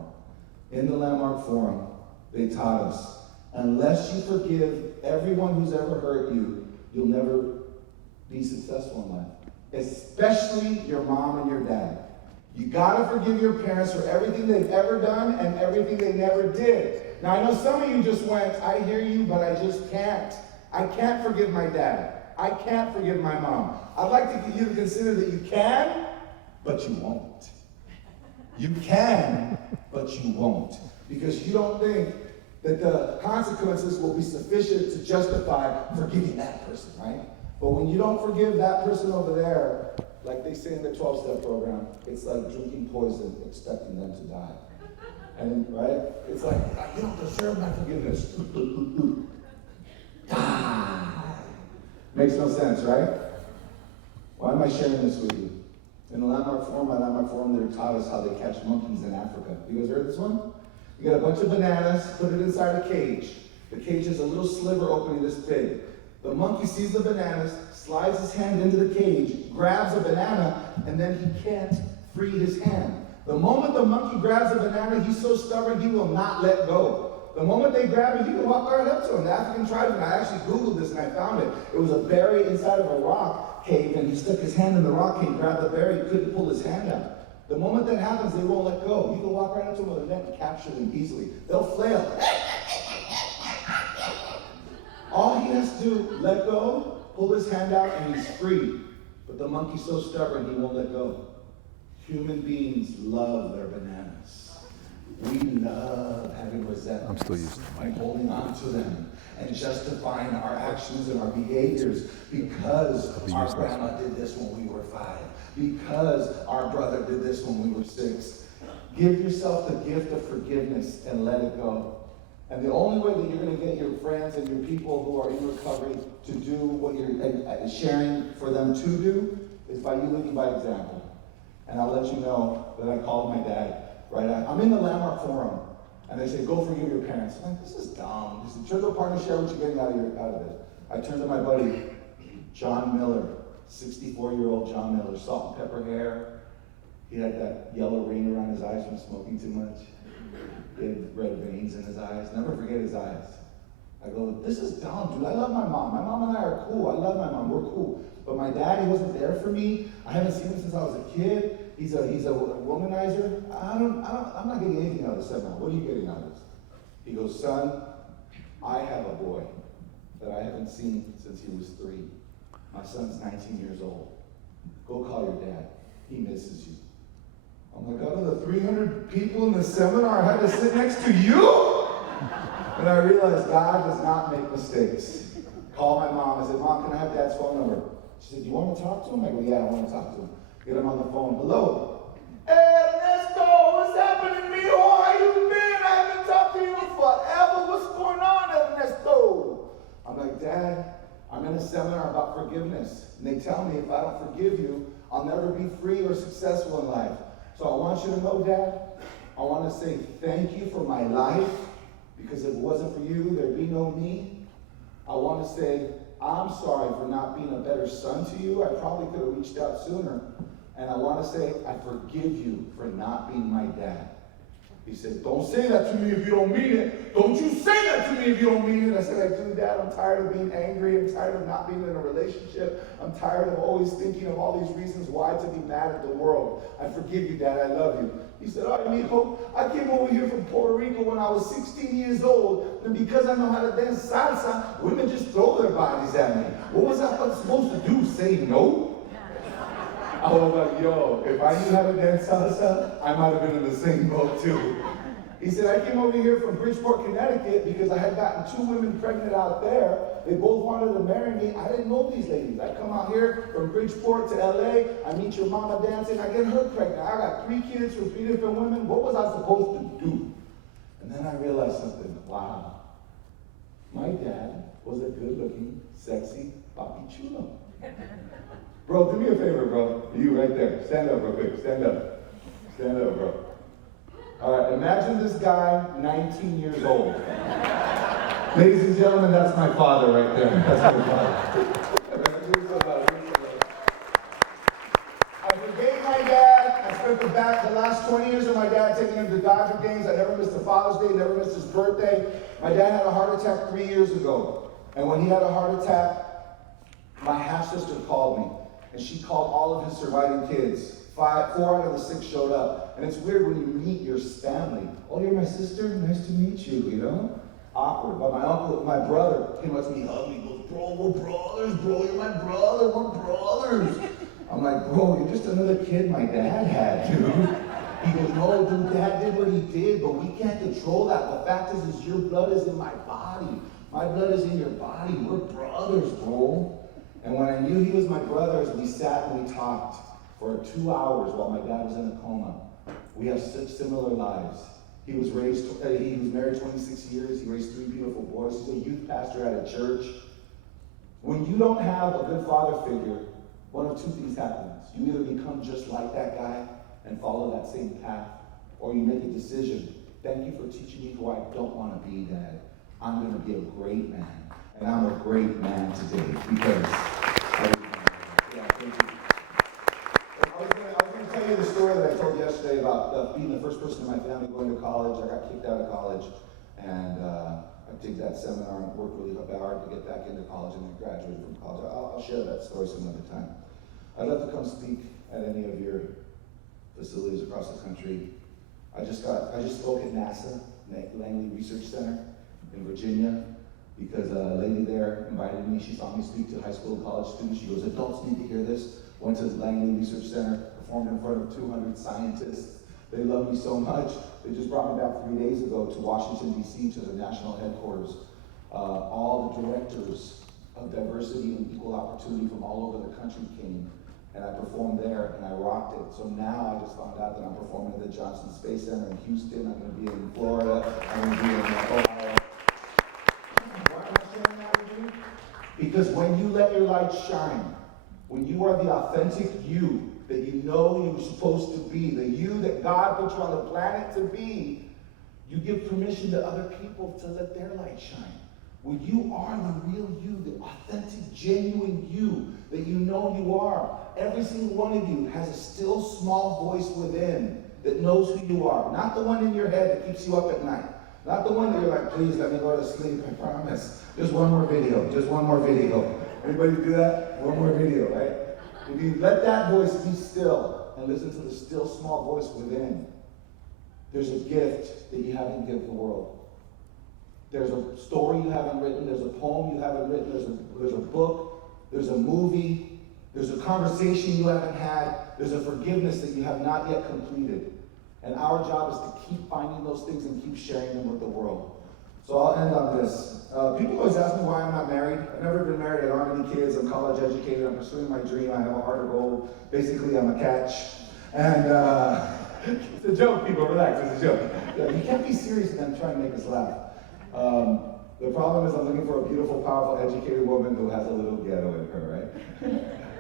In the Landmark Forum, they taught us, unless you forgive everyone who's ever hurt you, you'll never be successful in life. Especially your mom and your dad. You gotta forgive your parents for everything they've ever done and everything they never did. Now I know some of you just went, I hear you, but I just can't. I can't forgive my dad. I can't forgive my mom. I'd like you to consider that you can, but you won't. You can, but you won't. Because you don't think that the consequences will be sufficient to justify forgiving that person, right? But when you don't forgive that person over there, like they say in the 12-step program, it's like drinking poison, expecting them to die. And, right? It's like, you don't deserve my forgiveness. Die. Makes no sense, right? Why am I sharing this with you? In the Landmark Forum, they taught us how they catch monkeys in Africa. You guys heard this one? You got a bunch of bananas, put it inside a cage. The cage has a little sliver opening this big. The monkey sees the bananas, slides his hand into the cage, grabs a banana, and then he can't free his hand. The moment the monkey grabs a banana, he's so stubborn he will not let go. The moment they grab him, you can walk right up to him. The African tribesman, I actually Googled this and I found it. It was a berry inside of a rock cave, and he stuck his hand in the rock cave, grabbed the berry, he couldn't pull his hand out. The moment that happens, they won't let go. You can walk right up to them with a net and capture them easily. They'll flail. All he has to do, let go, pull his hand out, and he's free. But the monkey's so stubborn, he won't let go. Human beings love their bananas. We love having resentment. I'm still using and holding on to them and justifying our actions and our behaviors because our grandma did this when we were 5, because our brother did this when we were 6. Give yourself the gift of forgiveness and let it go. And the only way that you're going to get your friends and your people who are in recovery to do what you're sharing for them to do is by you leading by example. And I'll let you know that I called my dad. Right? I'm in the Landmark Forum, and they say, go forgive your parents. I'm like, this is dumb. He said, church of partner, share what you're getting out of this. I turned to my buddy, John Miller, 64-year-old John Miller, salt and pepper hair. He had that yellow ring around his eyes from smoking too much. He had red veins in his eyes. Never forget his eyes. I go, this is dumb, dude. I love my mom. My mom and I are cool. I love my mom. We're cool. But my dad, he wasn't there for me. I haven't seen him since I was a kid. He's a womanizer. I'm not getting anything out of this seminar. What are you getting out of this? He goes, son, I have a boy that I haven't seen since he was 3. My son's 19 years old. Go call your dad. He misses you. I'm like, out of the 300 people in the seminar, I had to sit next to you? And I realized God does not make mistakes. Call my mom. I said, Mom, can I have Dad's phone number? She said, you want to talk to him? I go, yeah, I want to talk to him. Get him on the phone. Hello. Hey, Ernesto, what's happening, mijo? How you been? I haven't talked to you in forever. What's going on, Ernesto? I'm like, Dad, I'm in a seminar they tell me if I don't forgive you, I'll never be free or successful in life. So I want you to know, Dad, I want to say thank you for my life, because if it wasn't for you, there'd be no me. I want to say I'm sorry for not being a better son to you. I probably could have reached out sooner. And I want to say I forgive you for not being my dad. He said, don't say that to me if you don't mean it. Don't you say that to me if you don't mean it. I said, I do, Dad. I'm tired of being angry. I'm tired of not being in a relationship. I'm tired of always thinking of all these reasons why to be mad at the world. I forgive you, Dad. I love you. He said, oh, mijo, I came over here from Puerto Rico when I was 16 years old, and because I know how to dance salsa, women just throw their bodies at me. What was I supposed to do? Say no? I was like, yo, if I knew how to dance salsa, I might have been in the same boat too. He said, I came over here from Bridgeport, Connecticut, because I had gotten 2 women pregnant out there. They both wanted to marry me. I didn't know these ladies. I come out here from Bridgeport to LA. I meet your mama dancing. I get her pregnant. I got 3 kids from 3 different women. What was I supposed to do? And then I realized something. Wow. My dad was a good-looking, sexy papi chulo. Bro, do me a favor, bro. You right there. Stand up real quick. Stand up. Stand up, bro. All right, imagine this guy, 19 years old. Ladies and gentlemen, that's my father right there. That's my father. I forgave my dad. I spent the last 20 years of my dad taking him to Dodger games. I never missed a Father's Day, never missed his birthday. My dad had a heart attack 3 years ago. And when he had a heart attack, my half-sister called me. And she called all of his surviving kids. 4 out of the 6 showed up. And it's weird when you meet your family. Oh, you're my sister? Nice to meet you, you know? Awkward. But my uncle, my brother, came up to me, hugged me, goes, bro, we're brothers, bro. You're my brother. We're brothers. I'm like, bro, you're just another kid my dad had, dude. He goes, no, dude, Dad did what he did, but we can't control that. The fact is your blood is in my body. My blood is in your body. We're brothers, bro. And when I knew he was my brother, we sat and we talked for 2 hours while my dad was in a coma. We have such similar lives. He was married 26 years. He raised 3 beautiful boys. He's a youth pastor at a church. When you don't have a good father figure, one of 2 things happens. You either become just like that guy and follow that same path, or you make a decision. Thank you for teaching me who I don't want to be, Dad. I'm going to be a great man. And I'm a great man today because thank you. I was going to tell you the story that I told yesterday about being the first person in my family going to college. I got kicked out of college, and I did that seminar and worked really hard to get back into college, and then graduated from college. I'll share that story some other time. I'd love to come speak at any of your facilities across the country. I just spoke at NASA, Langley Research Center in Virginia, because a lady there invited me. She saw me speak to high school and college students. She goes, adults need to hear this. Went to the Langley Research Center, performed in front of 200 scientists. They love me so much. They just brought me back 3 days ago to Washington, D.C., to the national headquarters. All the directors of diversity and equal opportunity from all over the country came, and I performed there, and I rocked it. So now I just found out that I'm performing at the Johnson Space Center in Houston. I'm going to be in Florida. I'm going to be in Ohio. Because when you let your light shine, when you are the authentic you that you know you're supposed to be, the you that God put you on the planet to be, you give permission to other people to let their light shine. When you are the real you, the authentic, genuine you that you know you are, every single one of you has a still small voice within that knows who you are. Not the one in your head that keeps you up at night. Not the one that you're like, please let me go to sleep, I promise. Just one more video, just one more video. Anybody do that? One more video, right? If you let that voice be still and listen to the still small voice within, there's a gift that you haven't given the world. There's a story you haven't written, there's a poem you haven't written, there's a book, there's a movie, there's a conversation you haven't had, there's a forgiveness that you have not yet completed. And our job is to keep finding those things and keep sharing them with the world. So I'll end on this. People always ask me why I'm not married. I've never been married. I don't have any kids. I'm college educated. I'm pursuing my dream. I have a heart of gold. Basically, I'm a catch. And it's a joke, people. Relax. It's a joke. You can't be serious and then try and make us laugh. The problem is I'm looking for a beautiful, powerful, educated woman who has a little ghetto in her, right?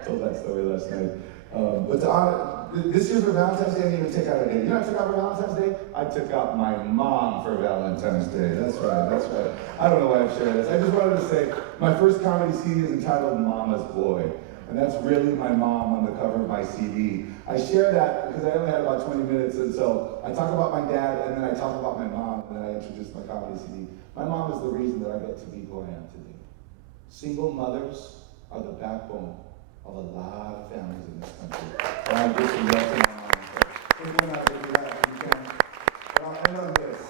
told that story last night. But to honor, this year for Valentine's Day, I didn't even take out a day. You know what I took out for Valentine's Day? I took out my mom for Valentine's Day. That's right, that's right. I don't know why I'm sharing this. I just wanted to say, my first comedy CD is entitled Mama's Boy. And that's really my mom on the cover of my CD. I share that because I only had about 20 minutes, and so I talk about my dad, and then I talk about my mom, and then I introduce my comedy CD. My mom is the reason that I get to be who I am today. Single mothers are the backbone of a lot of families in this country. And I wish you love to my mom. Take one out if you have, if you can. But I'll end on this.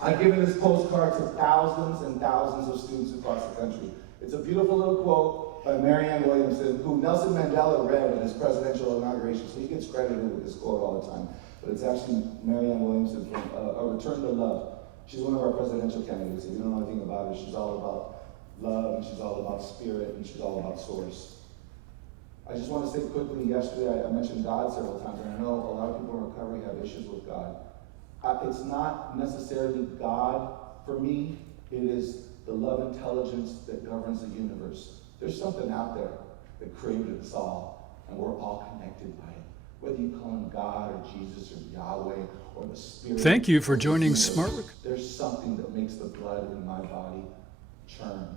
I've given this postcard to thousands and thousands of students across the country. It's a beautiful little quote by Marianne Williamson, who Nelson Mandela read at his presidential inauguration, so he gets credited with this quote all the time. But it's actually Marianne Williamson from A Return to Love. She's one of our presidential candidates. If you don't know anything about her, she's all about love, and she's all about spirit, and she's all about source. I just want to say quickly, yesterday I mentioned God several times, and I know a lot of people in recovery have issues with God. It's not necessarily God for me, it is the love intelligence that governs the universe. There's something out there that created us all, and we're all connected by it. Whether you call him God or Jesus or Yahweh or the Spirit. Thank you for joining Smart. There's something that makes the blood in my body churn,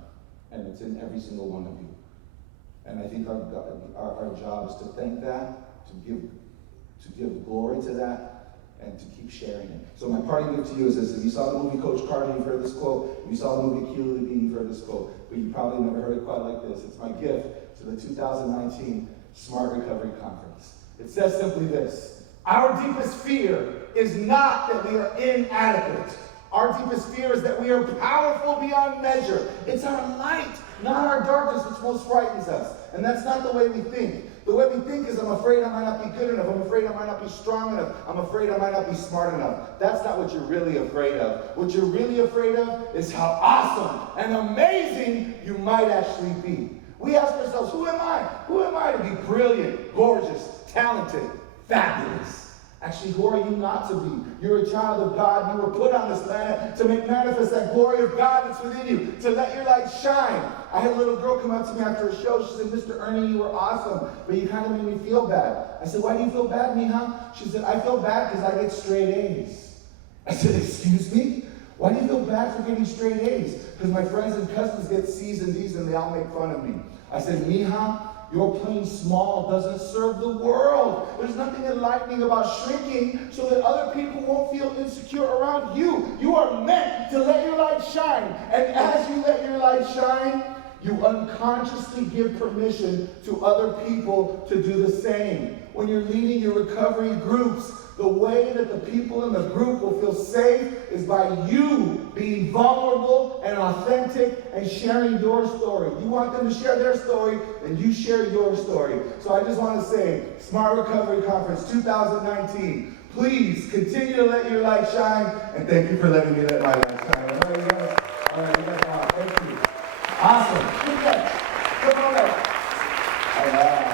and it's in every single one of you. And I think our job is to thank that, to give glory to that, and to keep sharing it. So my parting gift to you is this. If you saw the movie Coach Carter, you've heard this quote. If you saw the movie Keely Lee, you've heard this quote. But you probably never heard it quite like this. It's my gift to the 2019 Smart Recovery Conference. It says simply this: our deepest fear is not that we are inadequate. Our deepest fear is that we are powerful beyond measure. It's our light, not our darkness, which most frightens us. And that's not the way we think. The way we think is, I'm afraid I might not be good enough. I'm afraid I might not be strong enough. I'm afraid I might not be smart enough. That's not what you're really afraid of. What you're really afraid of is how awesome and amazing you might actually be. We ask ourselves, who am I? Who am I to be brilliant, gorgeous, talented, fabulous? Actually, who are you not to be? You're a child of God. You were put on this planet to make manifest that glory of God that's within you, to let your light shine. I had a little girl come up to me after a show. She said, Mr. Ernie, you were awesome, but you kind of made me feel bad. I said, why do you feel bad, mija? She said, I feel bad because I get straight A's. I said, excuse me? Why do you feel bad for getting straight A's? Because my friends and cousins get C's and D's and they all make fun of me. I said, mija, your playing small doesn't serve the world. There's nothing enlightening about shrinking so that other people won't feel insecure around you. You are meant to let your light shine. And as you let your light shine, you unconsciously give permission to other people to do the same. When you're leading your recovery groups, the way that the people in the group will feel safe is by you being vulnerable and authentic and sharing your story. You want them to share their story, then you share your story. So I just want to say, Smart Recovery Conference 2019, please continue to let your light shine, and thank you for letting me let my light shine. All right, you guys. Thank you. Awesome. Good. Come on up. All right.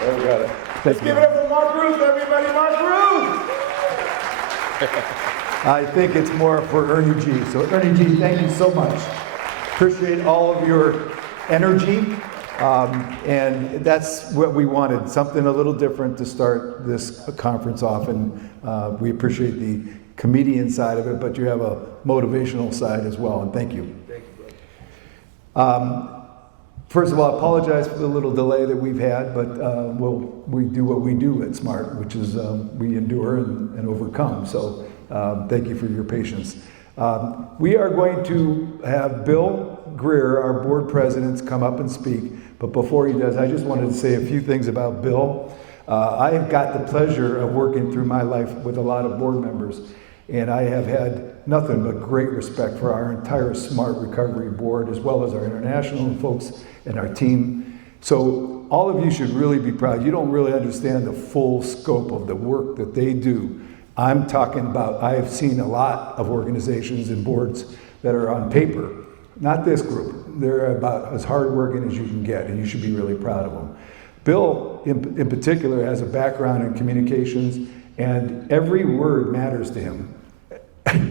There we go. Let's give it up for Mark Ruth, everybody. Mark Ruth! I think it's more for Ernie G. So Ernie G, thank you so much. Appreciate all of your energy. And that's what we wanted, something a little different to start this conference off. And we appreciate the comedian side of it, but you have a motivational side as well. And thank you. Thank you. First of all, I apologize for the little delay that we've had, but we do what we do at SMART, which is we endure and overcome. So thank you for your patience. We are going to have Bill Greer, our board president, come up and speak. But before he does, I just wanted to say a few things about Bill. I have got the pleasure of working through my life with a lot of board members, and I have had nothing but great respect for our entire SMART Recovery Board, as well as our international folks and our team. So all of you should really be proud. You don't really understand the full scope of the work that they do. I'm talking about, I have seen a lot of organizations and boards that are on paper. Not this group. They're about as hardworking as you can get, and you should be really proud of them. Bill, in particular, has a background in communications, and every word matters to him.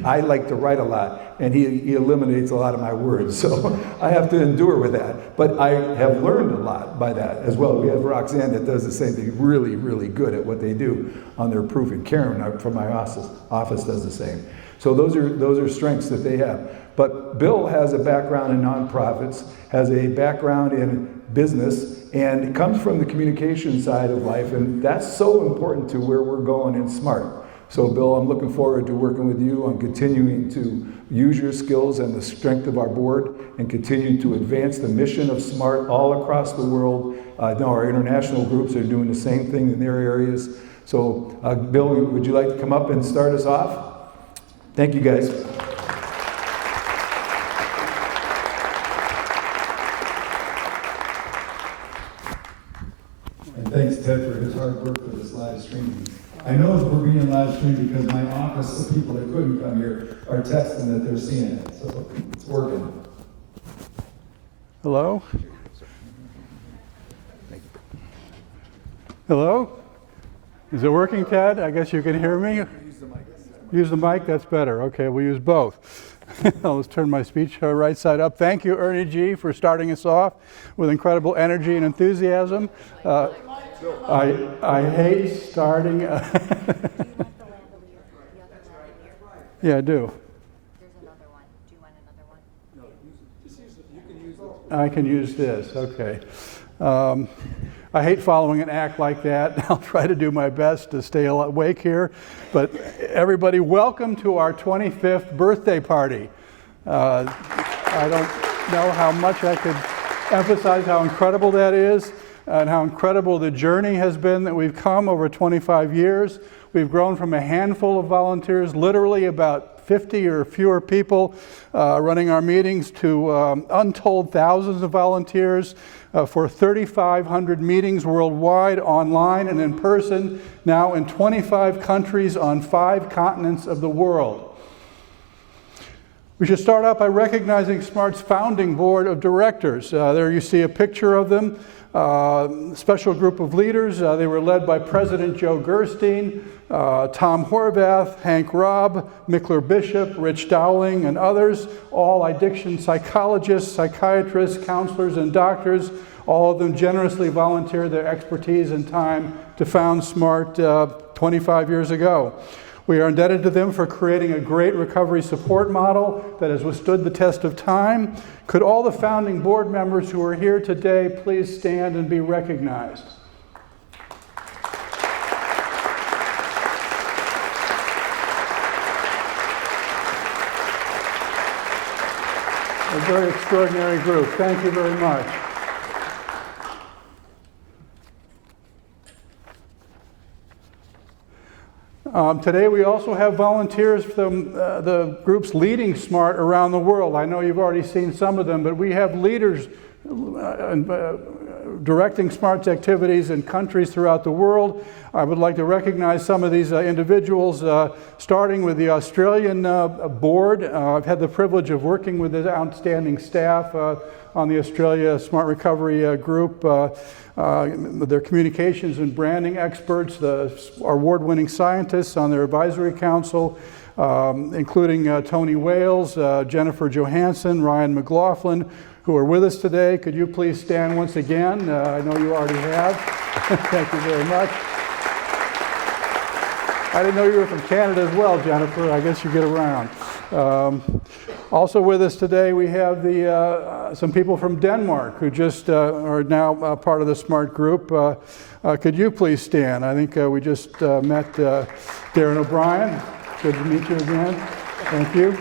I like to write a lot, and he eliminates a lot of my words, so I have to endure with that. But I have learned a lot by that as well. We have Roxanne that does the same thing, really, really good at what they do on their proofing. Karen from my office does the same. So those are strengths that they have. But Bill has a background in nonprofits, has a background in business, and comes from the communication side of life, and that's so important to where we're going in SMART. So Bill, I'm looking forward to working with you on continuing to use your skills and the strength of our board and continue to advance the mission of SMART all across the world. I know our international groups are doing the same thing in their areas. So Bill, would you like to come up and start us off? Thank you, guys. And thanks, Ted, for his hard work for this live streaming. I know we're being live streamed because my office, the people that couldn't come here, are texting that they're seeing it. So it's working. Hello? Hello? Is it working, Ted? I guess you can hear me? Use the mic, that's better. Okay, we'll use both. Let's turn my speech right side up. Thank you, Ernie G, for starting us off with incredible energy and enthusiasm. I hate starting. Yeah, I do. There's another one. Do you want another one? No, you can use this. I can use this, okay. I hate following an act like that. I'll try to do my best to stay awake here. But everybody, welcome to our 25th birthday party. I don't know how much I could emphasize how incredible that is and how incredible the journey has been that we've come over 25 years. We've grown from a handful of volunteers, literally about 50 or fewer people running our meetings, to untold thousands of volunteers for 3,500 meetings worldwide, online and in person, now in 25 countries on 5 continents of the world. We should start out by recognizing SMART's founding board of directors. There you see a picture of them. Special group of leaders. They were led by President Joe Gerstein, Tom Horvath, Hank Robb, Mickler Bishop, Rich Dowling, and others, all addiction psychologists, psychiatrists, counselors, and doctors. All of them generously volunteered their expertise and time to found SMART 25 years ago. We are indebted to them for creating a great recovery support model that has withstood the test of time. Could all the founding board members who are here today please stand and be recognized? A very extraordinary group. Thank you very much. Today we also have volunteers from the groups leading SMART around the world. I know you've already seen some of them, but we have leaders directing SMART's activities in countries throughout the world. I would like to recognize some of these individuals, starting with the Australian board. I've had the privilege of working with this outstanding staff on the Australia Smart Recovery group. Their communications and branding experts, the award-winning scientists on their advisory council, including Tony Wales, Jennifer Johansson, Ryan McLaughlin, who are with us today. Could you please stand once again? I know you already have. Thank you very much. I didn't know you were from Canada as well, Jennifer. I guess you get around. Also with us today, we have some people from Denmark who just are now part of the SMART group. Could you please stand? I think we just met Darren O'Brien. Good to meet you again. Thank you.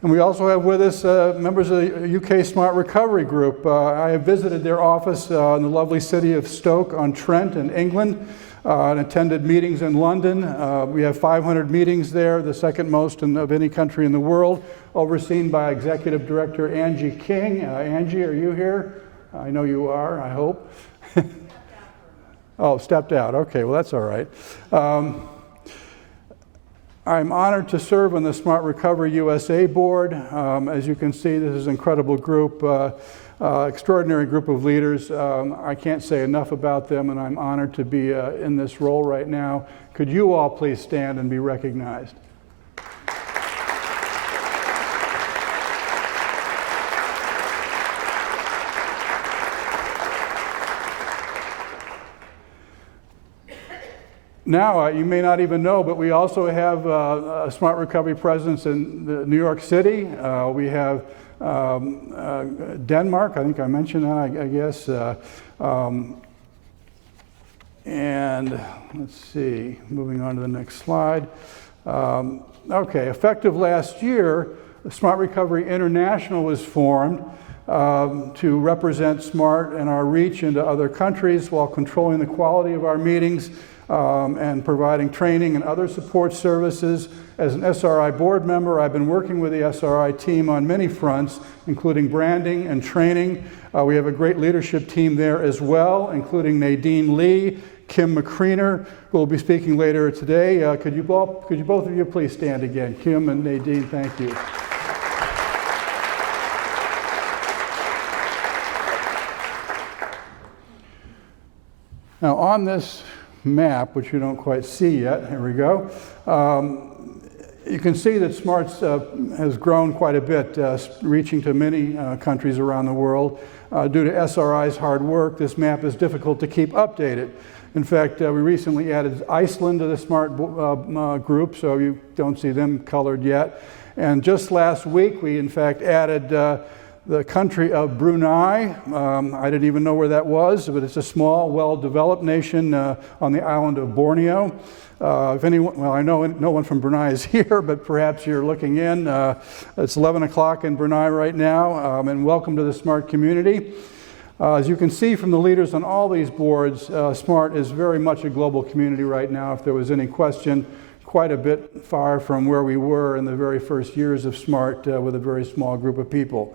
And we also have with us members of the UK Smart Recovery Group. I have visited their office in the lovely city of Stoke-on-Trent in England and attended meetings in London. We have 500 meetings there, the second most of any country in the world, overseen by Executive Director Angie King. Angie, are you here? I know you are, I hope. Oh, stepped out. Okay, well, that's all right. I'm honored to serve on the Smart Recovery USA board. As you can see, this is an incredible group. extraordinary group of leaders. I can't say enough about them, and I'm honored to be in this role right now. Could you all please stand and be recognized? Now, you may not even know, but we also have a Smart Recovery presence in New York City. We have Denmark, I think I mentioned that, I guess. And let's see, moving on to the next slide. Okay, effective last year, Smart Recovery International was formed to represent SMART and our reach into other countries while controlling the quality of our meetings and providing training and other support services. As an SRI board member, I've been working with the SRI team on many fronts, including branding and training. We have a great leadership team there as well, including Nadene Lee, Kim McCreanor, who will be speaking later today. Could you both of you please stand again? Kim and Nadene, thank you. Now on this map, which you don't quite see yet, here we go, you can see that SMART has grown quite a bit, reaching to many countries around the world. Due to SRI's hard work, this map is difficult to keep updated. In fact, we recently added Iceland to the SMART group, so you don't see them colored yet. And just last week, we in fact added the country of Brunei. I didn't even know where that was, but it's a small, well-developed nation on the island of Borneo. If anyone, well, I know no one from Brunei is here, but perhaps you're looking in. It's 11 o'clock in Brunei right now, and welcome to the SMART community. As you can see from the leaders on all these boards, SMART is very much a global community right now. If there was any question, quite a bit far from where we were in the very first years of SMART with a very small group of people.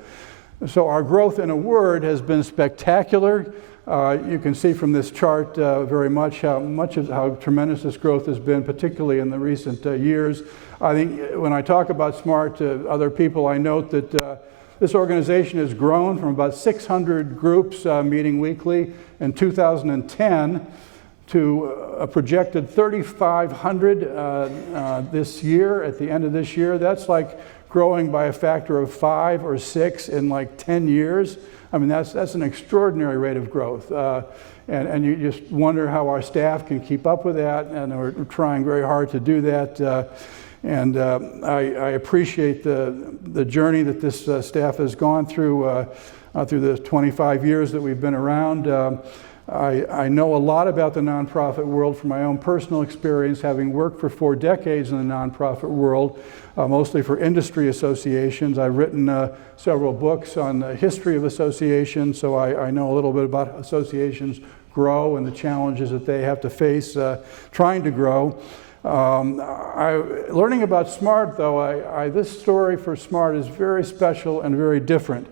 So our growth, in a word, has been spectacular. You can see from this chart very much how tremendous this growth has been, particularly in the recent years. I think when I talk about SMART to other people, I note that this organization has grown from about 600 groups meeting weekly in 2010 to a projected 3,500 this year, at the end of this year. That's like growing by a factor of 5 or 6 in like 10 years. I mean, that's an extraordinary rate of growth. And you just wonder how our staff can keep up with that, and we're trying very hard to do that. I appreciate the journey that this staff has gone through the 25 years that we've been around. I know a lot about the nonprofit world from my own personal experience, having worked for 4 decades in the nonprofit world, mostly for industry associations. I've written several books on the history of associations, so I know a little bit about associations grow and the challenges that they have to face trying to grow. Learning about SMART, though, this story for SMART is very special and very different.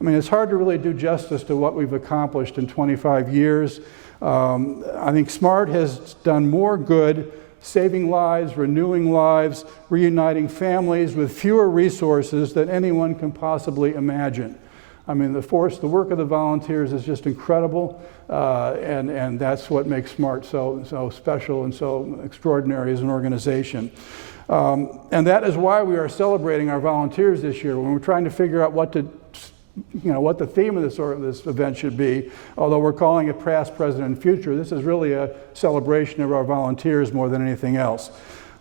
I mean, it's hard to really do justice to what we've accomplished in 25 years. I think SMART has done more good, saving lives, renewing lives, reuniting families with fewer resources than anyone can possibly imagine. I mean, the work of the volunteers is just incredible, and that's what makes SMART so special and so extraordinary as an organization. And that is why we are celebrating our volunteers this year. When we're trying to figure out what the theme of this event should be, although we're calling it Past, Present, and Future, this is really a celebration of our volunteers more than anything else.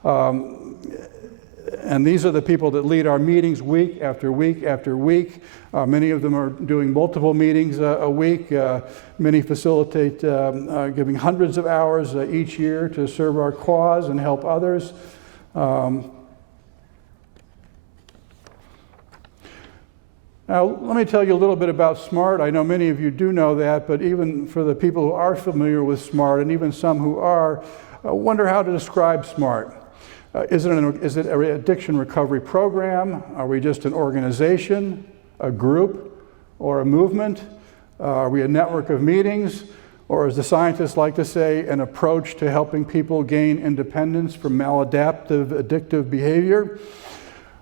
And these are the people that lead our meetings week after week after week. Many of them are doing multiple meetings a week. Many facilitate giving hundreds of hours each year to serve our cause and help others. Now, let me tell you a little bit about SMART. I know many of you do know that, but even for the people who are familiar with SMART, and even some who are, wonder how to describe SMART. Is it an addiction recovery program? Are we just an organization, a group, or a movement? Are we a network of meetings? Or, as the scientists like to say, an approach to helping people gain independence from maladaptive, addictive behavior?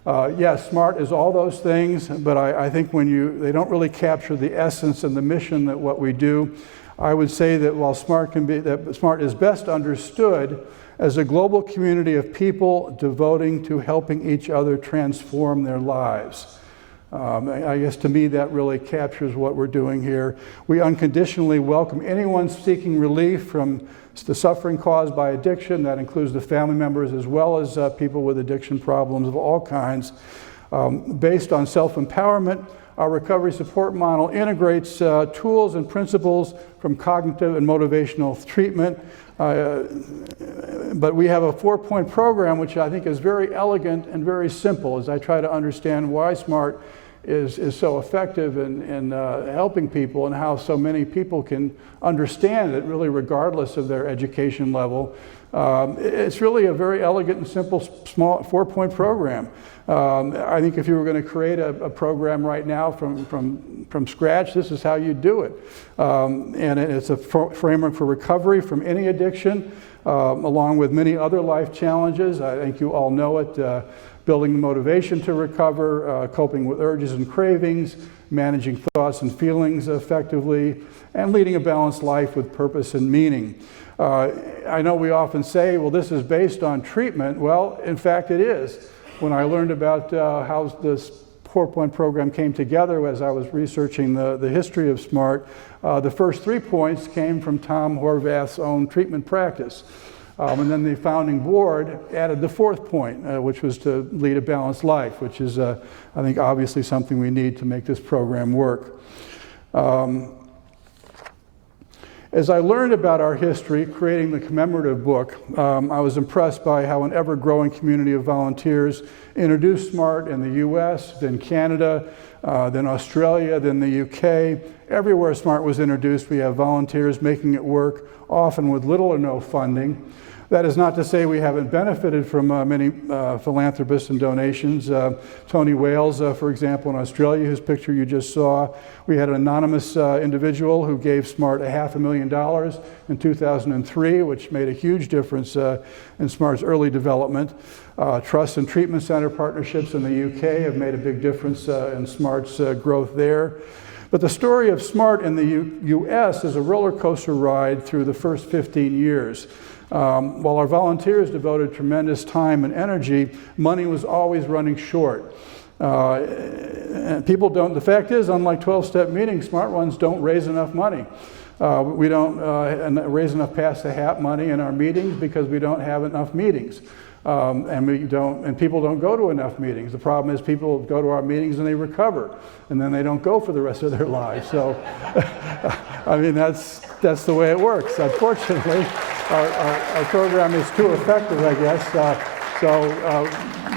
Yes, SMART is all those things, but I think they don't really capture the essence and the mission that what we do. I would say that while SMART is best understood as a global community of people devoting to helping each other transform their lives. I guess to me that really captures what we're doing here. We unconditionally welcome anyone seeking relief from the suffering caused by addiction. That includes the family members as well as people with addiction problems of all kinds. Based on self-empowerment, our recovery support model integrates tools and principles from cognitive and motivational treatment. But we have a 4-point program which I think is very elegant and very simple as I try to understand why SMART is so effective in helping people and how so many people can understand it really regardless of their education level. It's really a very elegant and simple small 4-point program. I think if you were going to create a program right now from scratch, this is how you do it. And it's a framework for recovery from any addiction, along with many other life challenges. I think you all know it. Building the motivation to recover, coping with urges and cravings, managing thoughts and feelings effectively, and leading a balanced life with purpose and meaning. I know we often say, well, this is based on treatment. Well, in fact, it is. When I learned about how this 4-point program came together as I was researching the history of SMART, the first 3 points came from Tom Horvath's own treatment practice. And then the founding board added the 4th point, which was to lead a balanced life, which is, I think, obviously something we need to make this program work. As I learned about our history, creating the commemorative book, I was impressed by how an ever-growing community of volunteers introduced SMART in the US, then Canada, then Australia, then the UK. Everywhere SMART was introduced, we have volunteers making it work, often with little or no funding. That is not to say we haven't benefited from many philanthropists and donations. Tony Wales, for example, in Australia, whose picture you just saw, we had an anonymous individual who gave SMART $500,000 in 2003, which made a huge difference in SMART's early development. Trust and treatment center partnerships in the UK have made a big difference in SMART's growth there. But the story of SMART in the US is a roller coaster ride through the first 15 years. While our volunteers devoted tremendous time and energy, money was always running short. And the fact is, unlike 12-step meetings, SMART ones don't raise enough money. We don't raise enough pass-the-hat money in our meetings because we don't have enough meetings. And people don't go to enough meetings. The problem is people go to our meetings and they recover, and then they don't go for the rest of their lives. So, I mean, that's the way it works. Unfortunately, our program is too effective, I guess.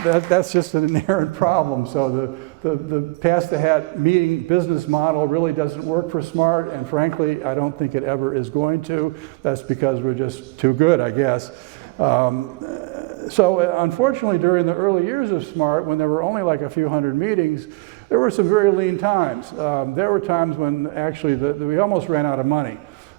That's just an inherent problem. So the pass-the-hat meeting business model really doesn't work for SMART, and frankly, I don't think it ever is going to. That's because we're just too good, I guess. So unfortunately, during the early years of SMART, when there were only like a few hundred meetings, there were some very lean times. There were times when actually we almost ran out of money.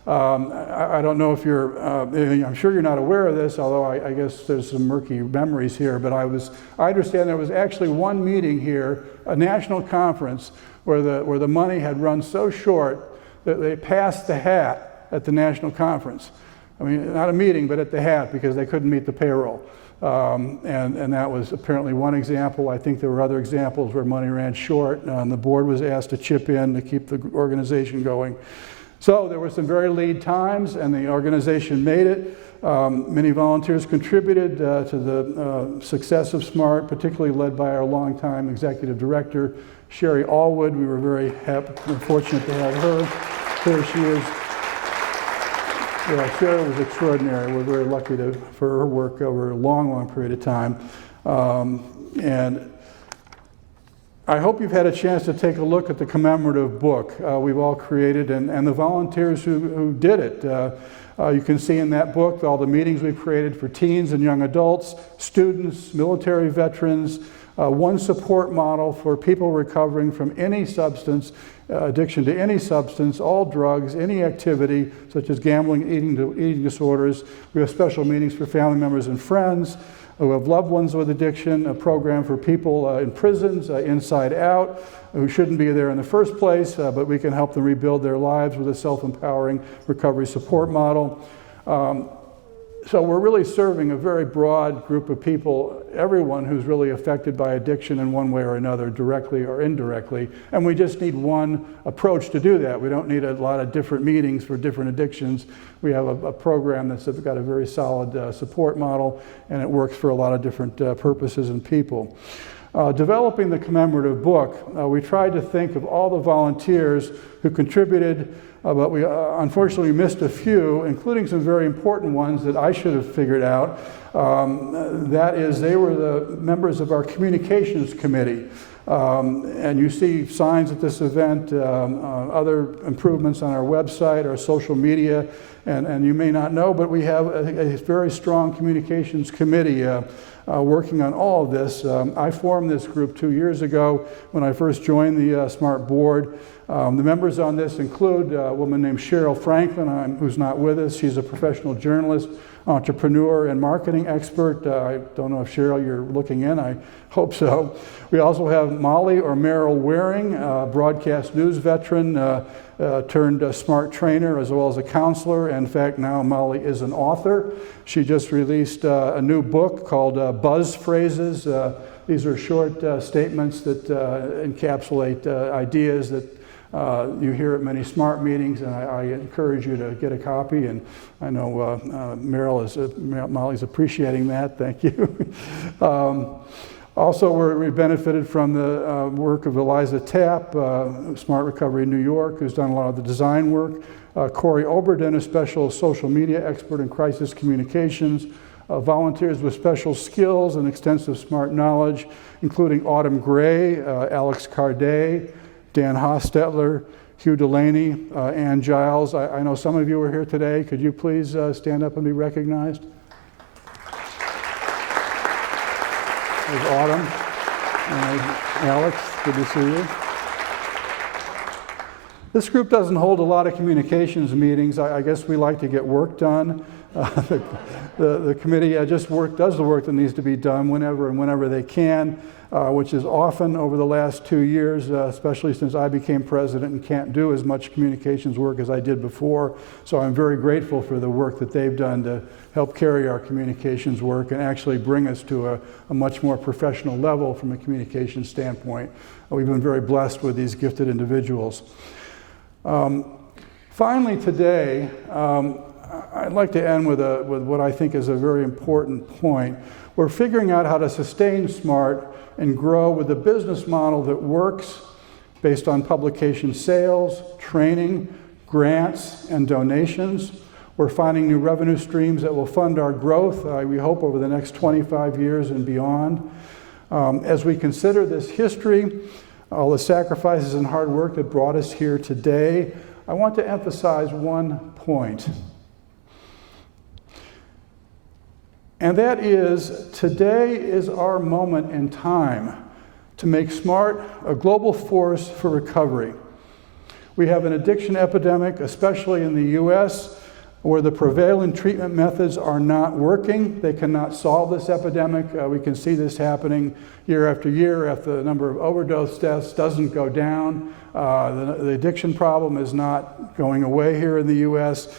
I don't know if I'm sure you're not aware of this, although I guess there's some murky memories here, but I understand there was actually one meeting here, a national conference, where the money had run so short that they passed the hat at the national conference. I mean, not a meeting, but at the hat, because they couldn't meet the payroll. And that was apparently one example. I think there were other examples where money ran short, and the board was asked to chip in to keep the organization going. So there were some very lean times, and the organization made it. Many volunteers contributed to the success of SMART, particularly led by our longtime executive director, Sherry Allwood. We were very happy and fortunate to have her. Here she is. Yeah, Sherry was extraordinary. We're very lucky for her work over a long, long period of time. And I hope you've had a chance to take a look at the commemorative book we've all created and the volunteers who did it. You can see in that book all the meetings we've created for teens and young adults, students, military veterans, one support model for people recovering from any substance, addiction to any substance, all drugs, any activity, such as gambling, eating disorders. We have special meetings for family members and friends. who have loved ones with addiction, a program for people in prisons, inside out, who shouldn't be there in the first place, but we can help them rebuild their lives with a self-empowering recovery support model. So we're really serving a very broad group of people, everyone who's really affected by addiction in one way or another, directly or indirectly, and we just need one approach to do that. We don't need a lot of different meetings for different addictions. We have a program that's got a very solid support model, and it works for a lot of different purposes and people. Developing the commemorative book, we tried to think of all the volunteers who contributed, but we unfortunately missed a few, including some very important ones that I should have figured out. That is, they were the members of our communications committee. And you see signs at this event, other improvements on our website, our social media, and you may not know, but we have a very strong communications committee working on all of this. I formed this group 2 years ago when I first joined the SMART board. The members on this include a woman named Cheryl Franklin, who's not with us. She's a professional journalist, entrepreneur, and marketing expert. I don't know if Cheryl, you're looking in. I hope so. We also have Molly or Merrill Waring, broadcast news veteran, turned SMART trainer as well as a counselor. In fact, now Molly is an author. She just released a new book called Buzz Phrases. These are short statements that encapsulate ideas that you hear at many SMART meetings, and I encourage you to get a copy. And I know Molly's appreciating that. Thank you. Also, we benefited from the work of Eliza Tapp, Smart Recovery New York, who's done a lot of the design work. Corey Oberden, a special social media expert in crisis communications. Volunteers with special skills and extensive SMART knowledge, including Autumn Gray, Alex Carday, Dan Hostetler, Hugh Delaney, Ann Giles. I know some of you are here today. Could you please stand up and be recognized? There's Autumn. Alex, good to see you. This group doesn't hold a lot of communications meetings. I guess we like to get work done. The committee does the work that needs to be done whenever they can, which is often over the last 2 years, especially since I became president and can't do as much communications work as I did before. So I'm very grateful for the work that they've done to help carry our communications work and actually bring us to a much more professional level from a communications standpoint. We've been very blessed with these gifted individuals. Finally today, I'd like to end with what I think is a very important point. We're figuring out how to sustain SMART and grow with a business model that works based on publication sales, training, grants, and donations. We're finding new revenue streams that will fund our growth, we hope, over the next 25 years and beyond. As we consider this history, all the sacrifices and hard work that brought us here today, I want to emphasize one point. And that is, today is our moment in time to make SMART a global force for recovery. We have an addiction epidemic, especially in the US, where the prevailing treatment methods are not working. They cannot solve this epidemic. We can see this happening year after year if the number of overdose deaths doesn't go down. The addiction problem is not going away here in the US.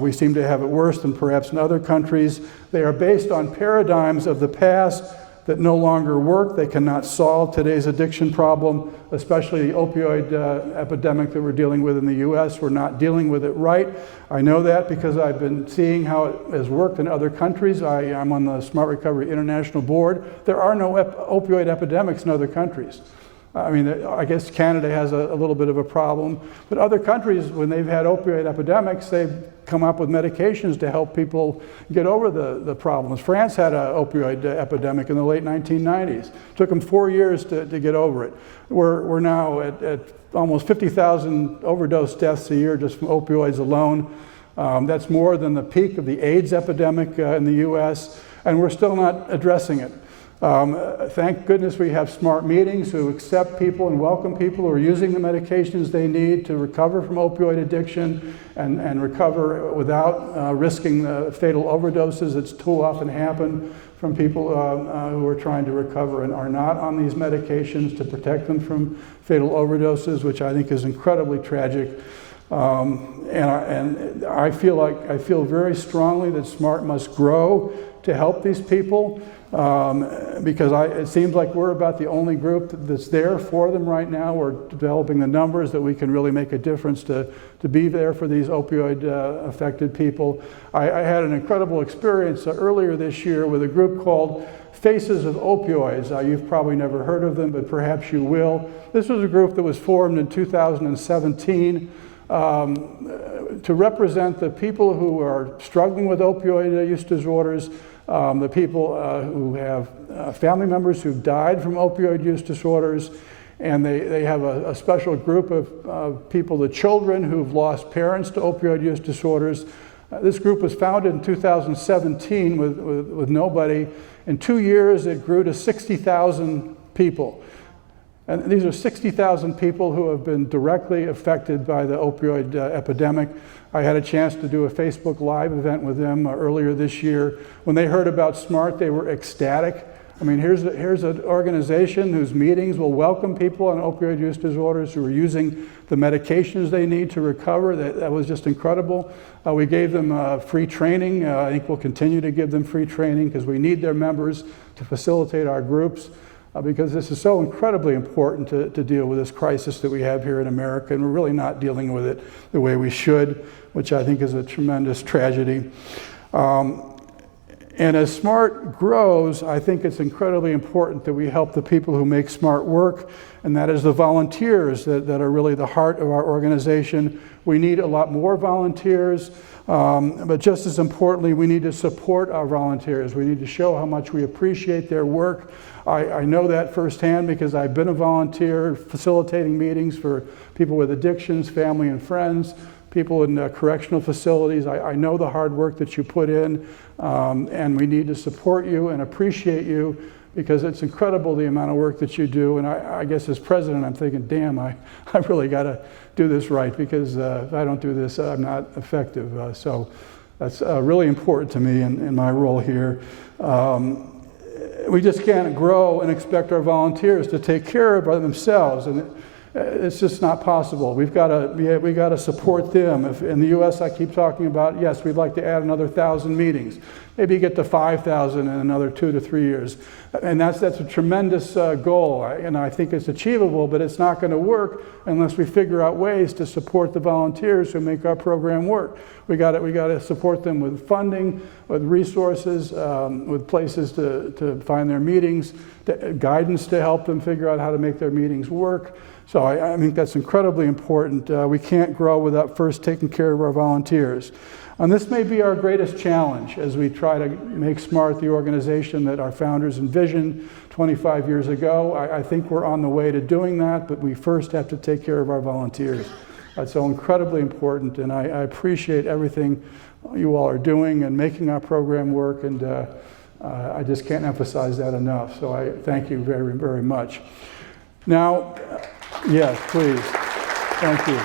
We seem to have it worse than perhaps in other countries. They are based on paradigms of the past that no longer work. They cannot solve today's addiction problem, especially the opioid epidemic that we're dealing with in the US. We're not dealing with it right. I know that because I've been seeing how it has worked in other countries. I'm on the Smart Recovery International Board. There are no opioid epidemics in other countries. I mean, I guess Canada has a little bit of a problem, but other countries, when they've had opioid epidemics, they've come up with medications to help people get over the problems. France had an opioid epidemic in the late 1990s. It took them 4 years to get over it. We're now at almost 50,000 overdose deaths a year just from opioids alone. That's more than the peak of the AIDS epidemic in the US, and we're still not addressing it. Thank goodness we have smart meetings who accept people and welcome people who are using the medications they need to recover from opioid addiction and recover without risking fatal overdoses that too often happen from people who are trying to recover and are not on these medications to protect them from fatal overdoses, which I think is incredibly tragic. And I feel very strongly that SMART must grow to help these people. Because it seems like we're about the only group that's there for them right now. We're developing the numbers that we can really make a difference to be there for these opioid affected people. I had an incredible experience earlier this year with a group called Faces of Opioids. You've probably never heard of them, but perhaps you will. This was a group that was formed in 2017 to represent the people who are struggling with opioid use disorders, the people who have family members who've died from opioid use disorders, and they have a special group of people, the children who've lost parents to opioid use disorders. This group was founded in 2017 with nobody. In 2 years, it grew to 60,000 people. And these are 60,000 people who have been directly affected by the opioid epidemic. I had a chance to do a Facebook Live event with them earlier this year. When they heard about SMART, they were ecstatic. I mean, here's an organization whose meetings will welcome people on opioid use disorders who are using the medications they need to recover. That was just incredible. We gave them free training. I think we'll continue to give them free training because we need their members to facilitate our groups. Because this is so incredibly important to deal with this crisis that we have here in America, and we're really not dealing with it the way we should, which I think is a tremendous tragedy. And as SMART grows, I think it's incredibly important that we help the people who make SMART work, and that is the volunteers that are really the heart of our organization. We need a lot more volunteers, but just as importantly, we need to support our volunteers. We need to show how much we appreciate their work. I know that firsthand because I've been a volunteer facilitating meetings for people with addictions, family and friends, people in correctional facilities. I know the hard work that you put in, and we need to support you and appreciate you because it's incredible the amount of work that you do. And I guess as president, I'm thinking, damn, I really got to do this right because if I don't do this, I'm not effective. So that's really important to me in my role here. We just can't grow and expect our volunteers to take care of themselves, and it's just not possible. We've got to support them. If in the U.S., I keep talking about, yes, we'd like to add another 1,000 meetings, maybe get to 5,000 in another 2 to 3 years, and that's a tremendous goal, and I think it's achievable, but it's not going to work unless we figure out ways to support the volunteers who make our program work. We got to support them with funding, with resources, with places to find their meetings, guidance to help them figure out how to make their meetings work. So I think that's incredibly important. We can't grow without first taking care of our volunteers. And this may be our greatest challenge as we try to make SMART the organization that our founders envisioned 25 years ago. I think we're on the way to doing that, but we first have to take care of our volunteers. That's so incredibly important, and I appreciate everything you all are doing and making our program work, and I just can't emphasize that enough. So I thank you very, very much. Now, yes, please. Thank you.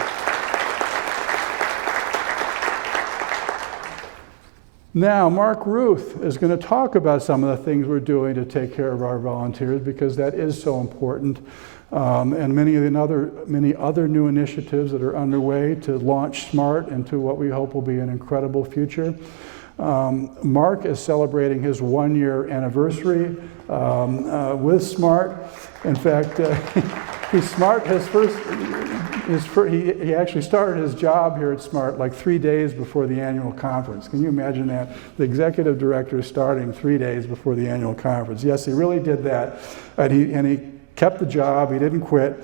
Now, Ruth is going to talk about some of the things we're doing to take care of our volunteers because that is so important. And many other new initiatives that are underway to launch SMART into what we hope will be an incredible future. Mark is celebrating his 1-year anniversary with SMART. In fact, he actually started his job here at SMART like 3 days before the annual conference. Can you imagine that? The executive director starting 3 days before the annual conference. Yes, he really did that, and he kept the job. He didn't quit.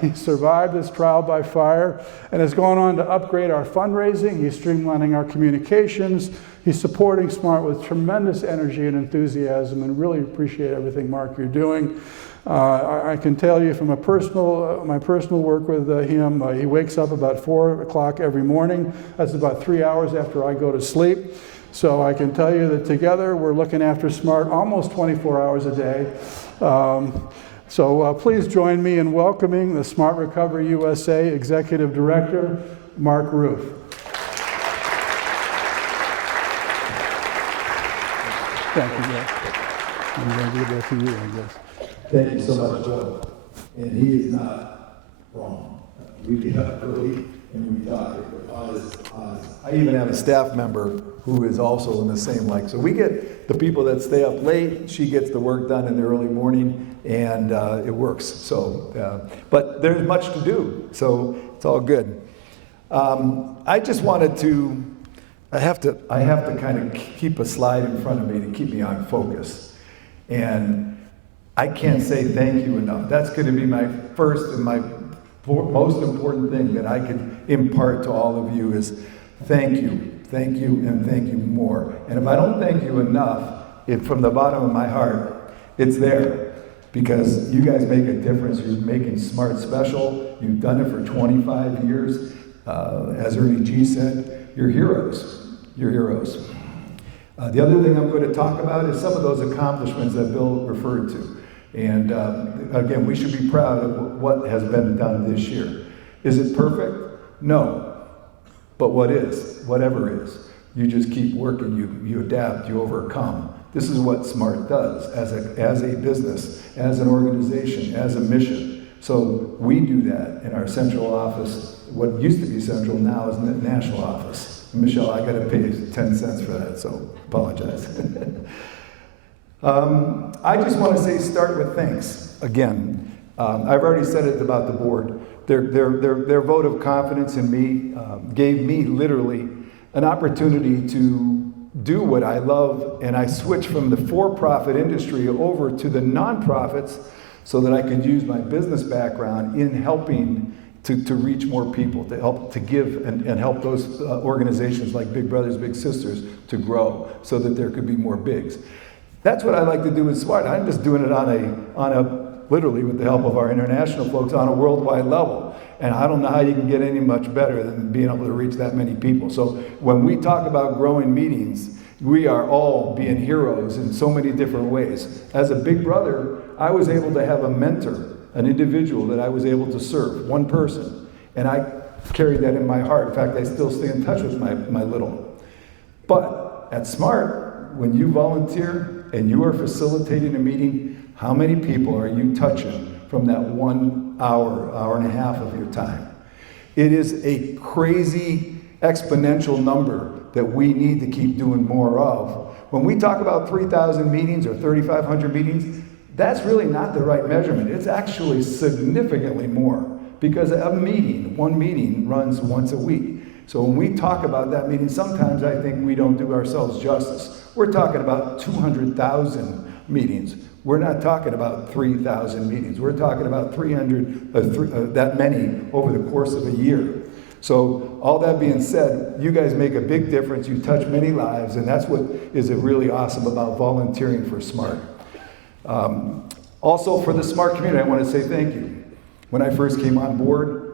He survived this trial by fire and has gone on to upgrade our fundraising. He's streamlining our communications. He's supporting SMART with tremendous energy and enthusiasm, and really appreciate everything, Mark, you're doing. I can tell you from my personal work with him, he wakes up about 4 o'clock every morning. That's about 3 hours after I go to sleep. So I can tell you that together we're looking after SMART almost 24 hours a day. So please join me in welcoming the Smart Recovery USA Executive Director, Mark Ruth. Thank you, Jeff. I'm going to give that to you, I guess. Thank you so much, Joe. And he is not wrong. We get up early and we talk. I even have a staff member who is also in the same like. So we get the people that stay up late. She gets the work done in the early morning, and it works. So, but there's much to do. So it's all good. I just wanted to. I have to kind of keep a slide in front of me to keep me on focus, and I can't say thank you enough. That's going to be my first and my most important thing that I could impart to all of you is thank you, and thank you more. And if I don't thank you enough, from the bottom of my heart, it's there. Because you guys make a difference. You're making SMART special. You've done it for 25 years. As Ernie G said, you're heroes. You're heroes. The other thing I'm going to talk about is some of those accomplishments that Bill referred to. And again, we should be proud of what has been done this year. Is it perfect? No. But what is? Whatever is. You just keep working, you adapt, you overcome. This is what SMART does as a business, as an organization, as a mission. So we do that in our central office. What used to be central now is the national office. Michelle, I got to pay 10 cents for that, so apologize. I just want to say start with thanks. Again, I've already said it about the board. Their vote of confidence in me gave me literally an opportunity to do what I love, and I switched from the for-profit industry over to the nonprofits so that I could use my business background in helping to reach more people, to help to give and help those organizations like Big Brothers Big Sisters to grow so that there could be more bigs. That's what I like to do with SMART. I'm just doing it on a literally with the help of our international folks on a worldwide level. And I don't know how you can get any much better than being able to reach that many people. So when we talk about growing meetings, we are all being heroes in so many different ways. As a big brother, I was able to have a mentor, an individual that I was able to serve, one person. And I carried that in my heart. In fact, I still stay in touch with my little. But at SMART, when you volunteer and you are facilitating a meeting, how many people are you touching from that 1 hour, hour and a half of your time? It is a crazy exponential number that we need to keep doing more of. When we talk about 3,000 meetings or 3,500 meetings, that's really not the right measurement. It's actually significantly more because one meeting runs once a week. So when we talk about that meeting, sometimes I think we don't do ourselves justice. We're talking about 200,000 meetings. We're not talking about 3,000 meetings. We're talking about 300, that many over the course of a year. So all that being said, you guys make a big difference. You touch many lives, and that's what is really awesome about volunteering for SMART. Also for the SMART community, I want to say thank you. When I first came on board,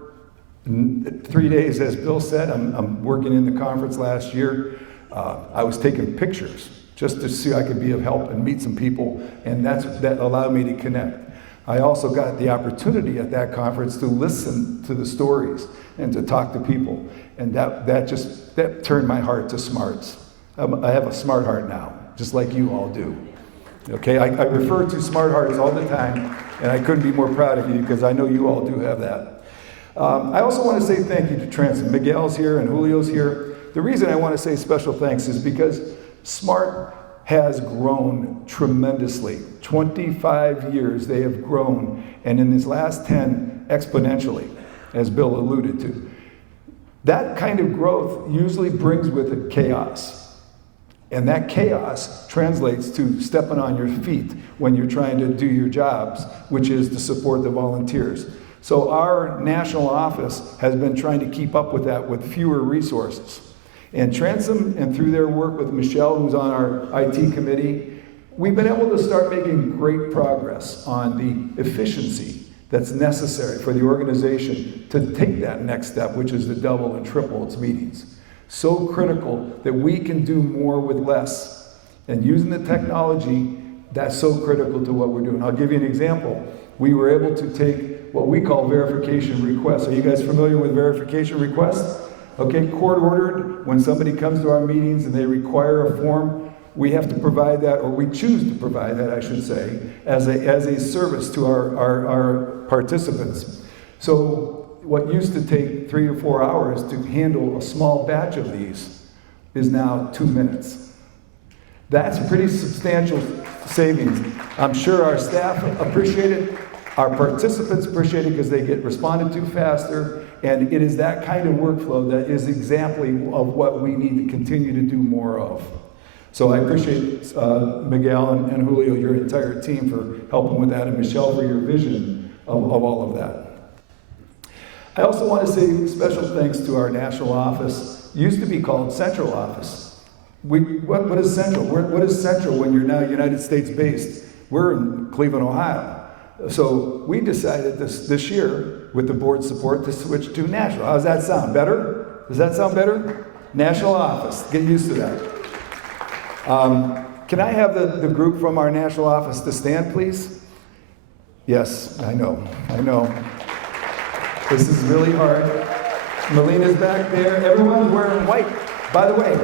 3 days, as Bill said, I'm working in the conference last year. I was taking pictures just to see I could be of help and meet some people, and that allowed me to connect. I also got the opportunity at that conference to listen to the stories and to talk to people, and that turned my heart to SMARTs. I have a SMART heart now, just like you all do. Okay, I refer to SMART hearts all the time, and I couldn't be more proud of you because I know you all do have that. I also want to say thank you to Transit. Miguel's here and Julio's here. The reason I want to say special thanks is because SMART has grown tremendously. 25 years they have grown, and in these last 10, exponentially, as Bill alluded to. That kind of growth usually brings with it chaos. And that chaos translates to stepping on your feet when you're trying to do your jobs, which is to support the volunteers. So our national office has been trying to keep up with that with fewer resources. And Transom, and through their work with Michelle, who's on our IT committee, we've been able to start making great progress on the efficiency that's necessary for the organization to take that next step, which is to double and triple its meetings. So critical that we can do more with less. And using the technology, that's so critical to what we're doing. I'll give you an example. We were able to take what we call verification requests. Are you guys familiar with verification requests? Okay, court ordered, when somebody comes to our meetings and they require a form, we have to provide that, or we choose to provide that, I should say, as a service to our participants. So what used to take 3 or 4 hours to handle a small batch of these is now 2 minutes. That's pretty substantial savings. I'm sure our staff appreciate it. Our participants appreciate it because they get responded to faster, and it is that kind of workflow that is exactly of what we need to continue to do more of. So I appreciate Miguel and Julio, your entire team, for helping with that, and Michelle for your vision of all of that. I also want to say special thanks to our national office. It used to be called Central Office. What is Central? What is Central when you're now United States based? We're in Cleveland, Ohio. So we decided this year, with the board's support, to switch to national. How does that sound? Better? Does that sound better? National office. Get used to that. Can I have the group from our national office to stand, please? Yes, I know. This is really hard. Melina's back there. Everyone's wearing white. By the way,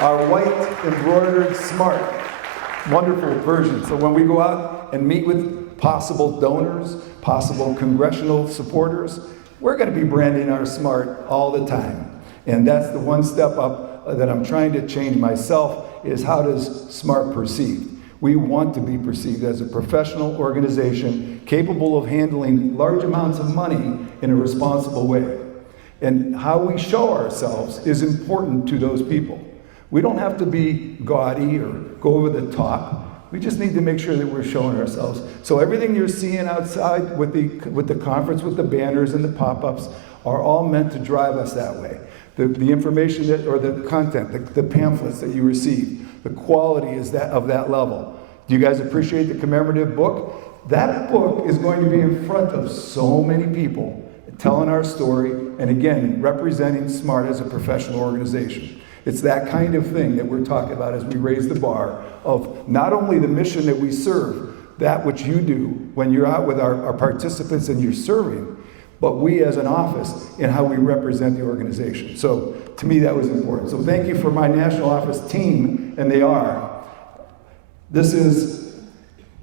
our white embroidered smart, wonderful version. So when we go out and meet with possible donors, possible congressional supporters, we're going to be branding our smart all the time. And that's the one step up that I'm trying to change myself, is how does SMART perceived? We want to be perceived as a professional organization capable of handling large amounts of money in a responsible way. And how we show ourselves is important to those people. We don't have to be gaudy or go over the top. We just need to make sure that we're showing ourselves. So everything you're seeing outside with the conference, with the banners and the pop-ups, are all meant to drive us that way. The information that, or the content, the pamphlets that you receive, the quality is of that level. Do you guys appreciate the commemorative book? That book is going to be in front of so many people, telling our story, and again, representing SMART as a professional organization. It's that kind of thing that we're talking about as we raise the bar of not only the mission that we serve, that which you do when you're out with our participants and you're serving, but we as an office and how we represent the organization. So to me, that was important. So thank you for my national office team, and they are. This is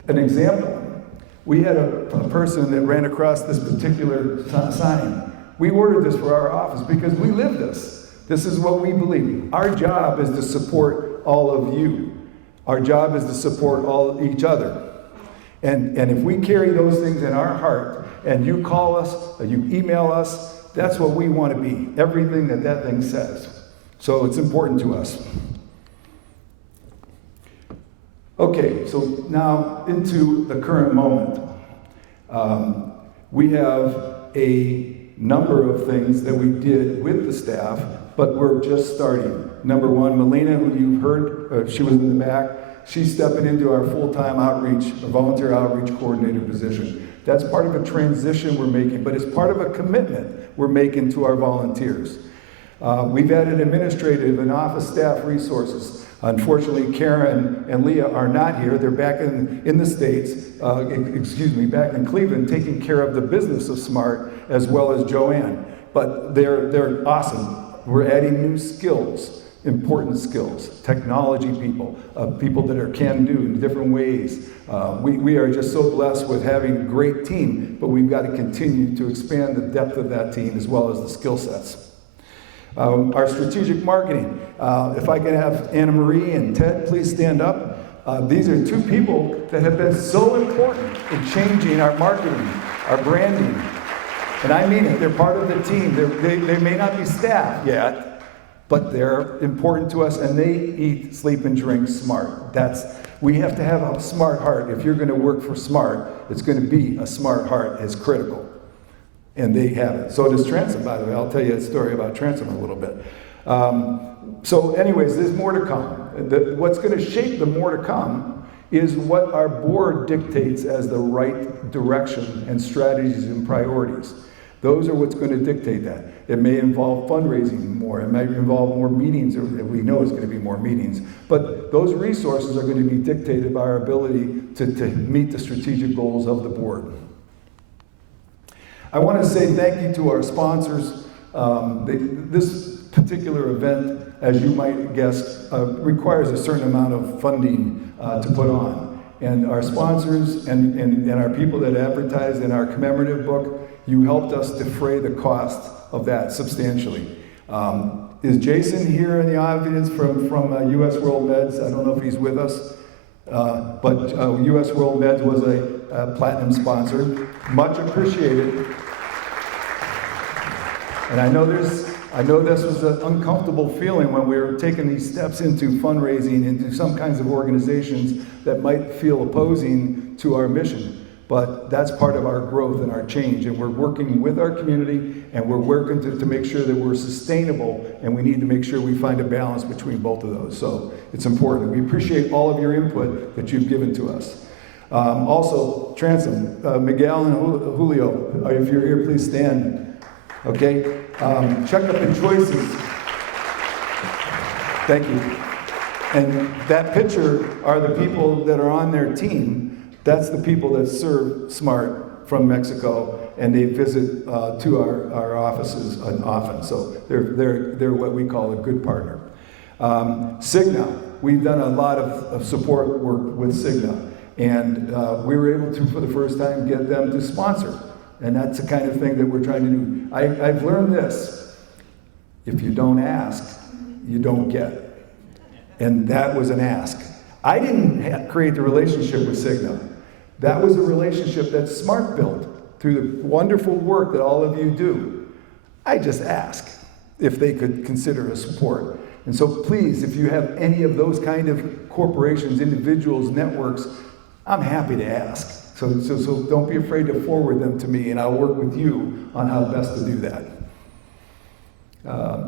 an example. We had a person that ran across this particular sign. We ordered this for our office because we live this. This is what we believe. Our job is to support all of you. Our job is to support each other. And if we carry those things in our heart, and you call us, or you email us, that's what we want to be. Everything that thing says. So it's important to us. Okay, so now into the current moment. We have a number of things that we did with the staff, but we're just starting. Number one, Melina, who you've heard, she was in the back, she's stepping into our full-time outreach, a volunteer outreach coordinator position. That's part of a transition we're making, but it's part of a commitment we're making to our volunteers. We've added administrative and office staff resources. Unfortunately, Karen and Leah are not here. They're back in the States, back in Cleveland, taking care of the business of SMART, as well as Joanne. But they're awesome. We're adding new skills, important skills, technology people, people that are can-do in different ways. We are just so blessed with having a great team, but we've got to continue to expand the depth of that team as well as the skill sets. Our strategic marketing. If I can have Anna Marie and Ted please stand up. These are two people that have been so important in changing our marketing, our branding. And I mean it, they're part of the team. They may not be staff yet, but they're important to us, and they eat, sleep, and drink smart. We have to have a smart heart. If you're going to work for smart, it's going to be a smart heart is critical. And they have it. So does Transom, by the way. I'll tell you a story about Transom in a little bit. So anyways, there's more to come. What's going to shape the more to come is what our board dictates as the right direction and strategies and priorities. Those are what's going to dictate that. It may involve fundraising more. It may involve more meetings, or we know it's going to be more meetings. But those resources are going to be dictated by our ability to meet the strategic goals of the board. I want to say thank you to our sponsors. This particular event, as you might guess, requires a certain amount of funding to put on. And our sponsors and our people that advertised in our commemorative book, you helped us defray the cost of that substantially. Is Jason here in the audience from US World Meds? I don't know if he's with us, but US World Meds was a platinum sponsor. Much appreciated. And I know this was an uncomfortable feeling when we were taking these steps into fundraising, into some kinds of organizations that might feel opposing to our mission. But that's part of our growth and our change, and we're working with our community, and we're working to make sure that we're sustainable, and we need to make sure we find a balance between both of those. So it's important. We appreciate all of your input that you've given to us. Also, Transom, Miguel and Julio, if you're here, please stand. Okay, Checkup and Choices. Thank you. And that picture are the people that are on their team. That's the people that serve SMART from Mexico, and they visit to our offices often. So they're what we call a good partner. Cigna, we've done a lot of support work with Cigna, and we were able to, for the first time, get them to sponsor. And that's the kind of thing that we're trying to do. I've learned this: if you don't ask, you don't get. And that was an ask. I didn't create the relationship with Cigna. That was a relationship that SMART built through the wonderful work that all of you do. I just asked if they could consider a support. And so please, if you have any of those kind of corporations, individuals, networks, I'm happy to ask. So don't be afraid to forward them to me, and I'll work with you on how best to do that.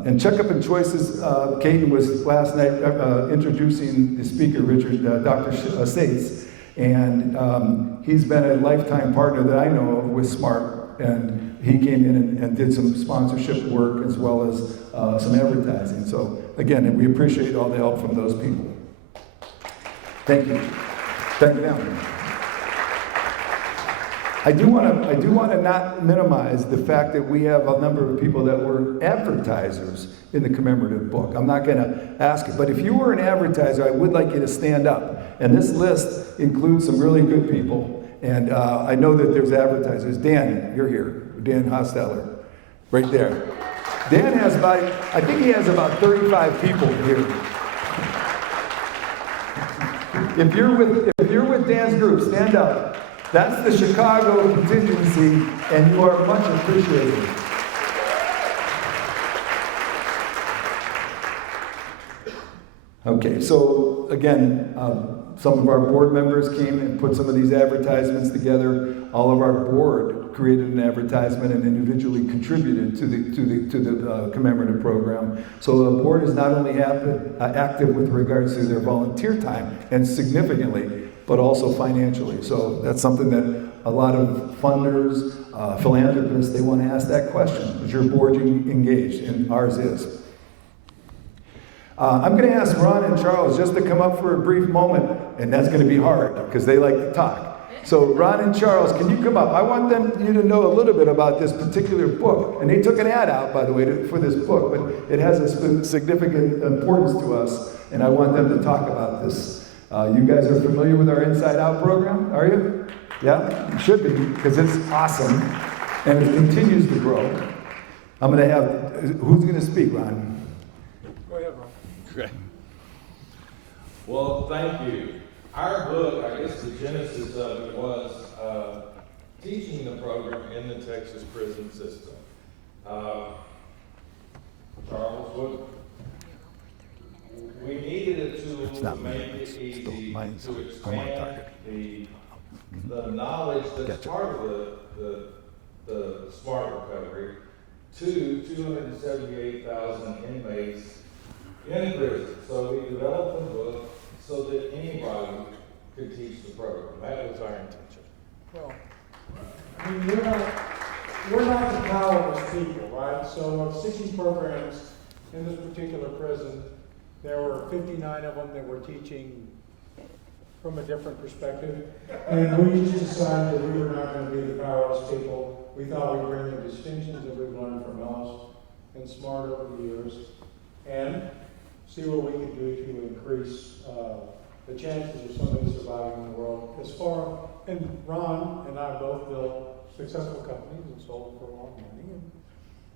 And Checkup and Choices, Caden was last night introducing the speaker, Dr. States, and he's been a lifetime partner that I know of with SMART, and he came in and did some sponsorship work as well as some advertising. So again, we appreciate all the help from those people. Thank you. Thank you them. I do want to not minimize the fact that we have a number of people that were advertisers in the commemorative book. I'm not going to ask it, but if you were an advertiser, I would like you to stand up. And this list includes some really good people. And I know that there's advertisers. Dan, you're here. Dan Hostetler, right there. Dan has I think he has about 35 people here. If you're with Dan's group, stand up. That's the Chicago contingency, and you are much appreciated. Okay, so again, some of our board members came and put some of these advertisements together. All of our board created an advertisement and individually contributed to the commemorative program. So the board is not only active with regards to their volunteer time, and significantly, but also financially. So that's something that a lot of funders, philanthropists, they want to ask that question. Is your board engaged? And ours is. I'm going to ask Ron and Charles just to come up for a brief moment, and that's going to be hard because they like to talk. So Ron and Charles, can you come up? I want you to know a little bit about this particular book. And they took an ad out, by the way, for this book, but it has a significant importance to us, and I want them to talk about this. You guys are familiar with our Inside Out program, are you? Yeah? You should be, because it's awesome, and it continues to grow. I'm going to have, who's going to speak, Ron? Go ahead, Ron. Okay. Well, thank you. Our book, I guess the genesis of it was teaching the program in the Texas prison system. Charles, to not me, make it it's still easy mine's. to I'm on expand target. the knowledge that's Gotcha. part of the smart recovery to 278,000 inmates in prison. So we developed a book so that anybody could teach the program. That was our intention. Well, I mean, we're not the powerless people, right? So of 60 programs in this particular prison, there were 59 of them that were teaching from a different perspective. And we just decided that we were not going to be the powerless people. We thought we'd bring the distinctions that we've learned from Ellis and SMART over the years and see what we could do to increase the chances of somebody surviving in the world. And Ron and I both built successful companies and sold them for a lot of money. And,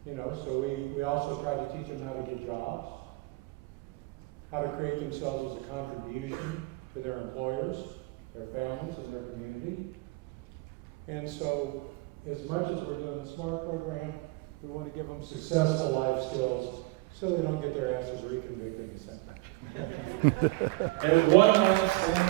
you know, so we also tried to teach them how to get jobs, how to create themselves as a contribution to their employers, their families, and their community. And so, as much as we're doing the SMART program, we want to give them successful life skills so they don't get their asses reconvicted and sent back. And one last thing,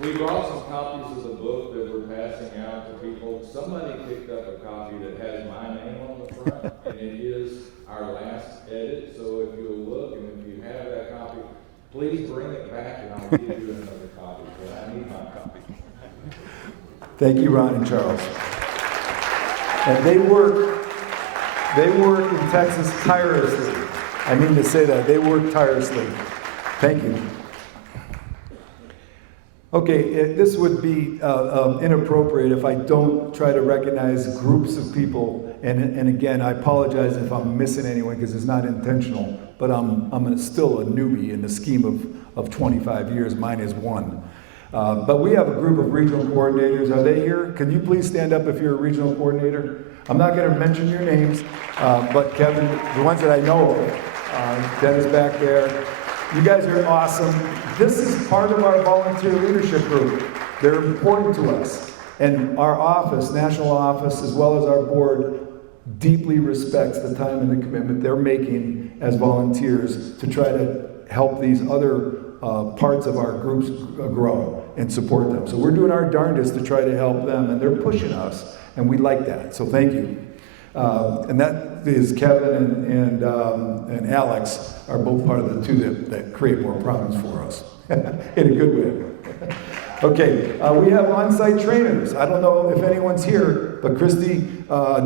we brought some copies of the book that we're passing out to people. Somebody picked up a copy that has my name on the front, and it is our last edit. So if you'll look, and if you have that copy, please bring it back, and I'll give you another copy, because I need my copy. Thank you, Ron and Charles. And they work in Texas tirelessly. I mean to say that. They work tirelessly. Thank you. Okay, this would be inappropriate if I don't try to recognize groups of people. And again, I apologize if I'm missing anyone because it's not intentional. But I'm still a newbie in the scheme of 25 years. Mine is one. But we have a group of regional coordinators. Are they here? Can you please stand up if you're a regional coordinator? I'm not going to mention your names, but Kevin, the ones that I know of, Dennis back there. You guys are awesome. This is part of our volunteer leadership group. They're important to us. And our office, national office, as well as our board, deeply respects the time and the commitment they're making as volunteers to try to help these other parts of our groups grow and support them. So we're doing our darndest to try to help them, and they're pushing us, and we like that. So thank you. And that is Kevin and Alex are both part of the two that create more problems for us in a good way. Okay, we have on-site trainers. I don't know if anyone's here, but Christi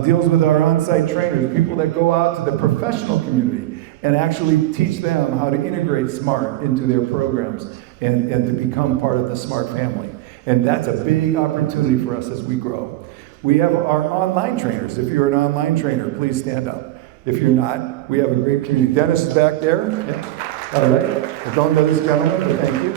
deals with our on-site trainers, people that go out to the professional community and actually teach them how to integrate SMART into their programs and to become part of the SMART family. And that's a big opportunity for us as we grow. We have our online trainers. If you're an online trainer, please stand up. If you're not, we have a great community. Dennis is back there. Yeah. All right. I don't know this gentleman, but thank you.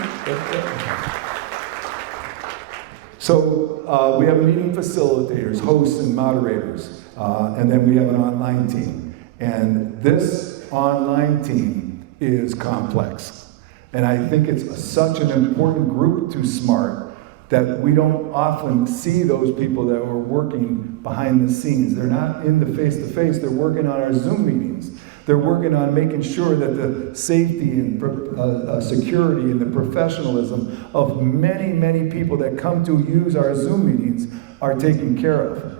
So we have meeting facilitators, hosts, and moderators. And then we have an online team. And this online team is complex. And I think it's such an important group to SMART that we don't often see those people that are working behind the scenes. They're not in the face-to-face. They're working on our Zoom meetings. They're working on making sure that the safety and security and the professionalism of many, many people that come to use our Zoom meetings are taken care of.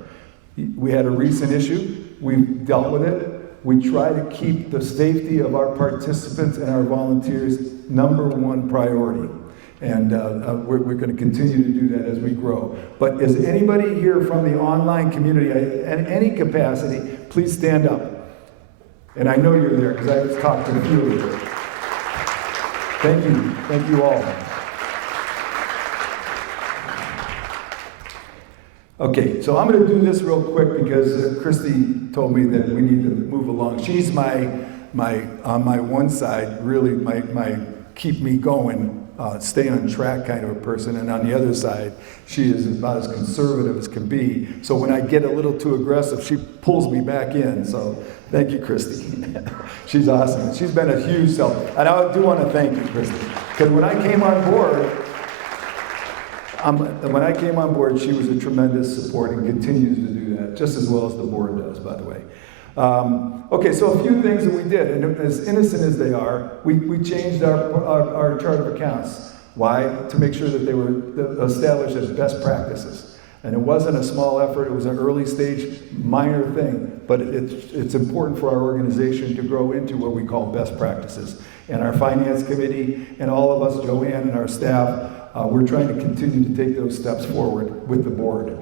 We had a recent issue. We've dealt with it. We try to keep the safety of our participants and our volunteers #1 priority. And we're going to continue to do that as we grow. But is anybody here from the online community in any capacity, please stand up. And I know you're there because I've talked to a few of you. Thank you. Thank you all. Okay, so I'm going to do this real quick because Christi told me that we need to move along. She's on my one side, really my keep me going, stay on track kind of a person, and on the other side, she is about as conservative as can be. So when I get a little too aggressive, she pulls me back in. So thank you, Christi. She's awesome. She's been a huge help. And I do want to thank you, Christi, because when I came on board, she was a tremendous support and continues to do that, just as well as the board does, by the way. Okay, so a few things that we did, and as innocent as they are, we changed our chart of accounts. Why? To make sure that they were established as best practices. And it wasn't a small effort, it was an early stage, minor thing, but it's important for our organization to grow into what we call best practices. And our finance committee and all of us, Joanne and our staff, we're trying to continue to take those steps forward with the board.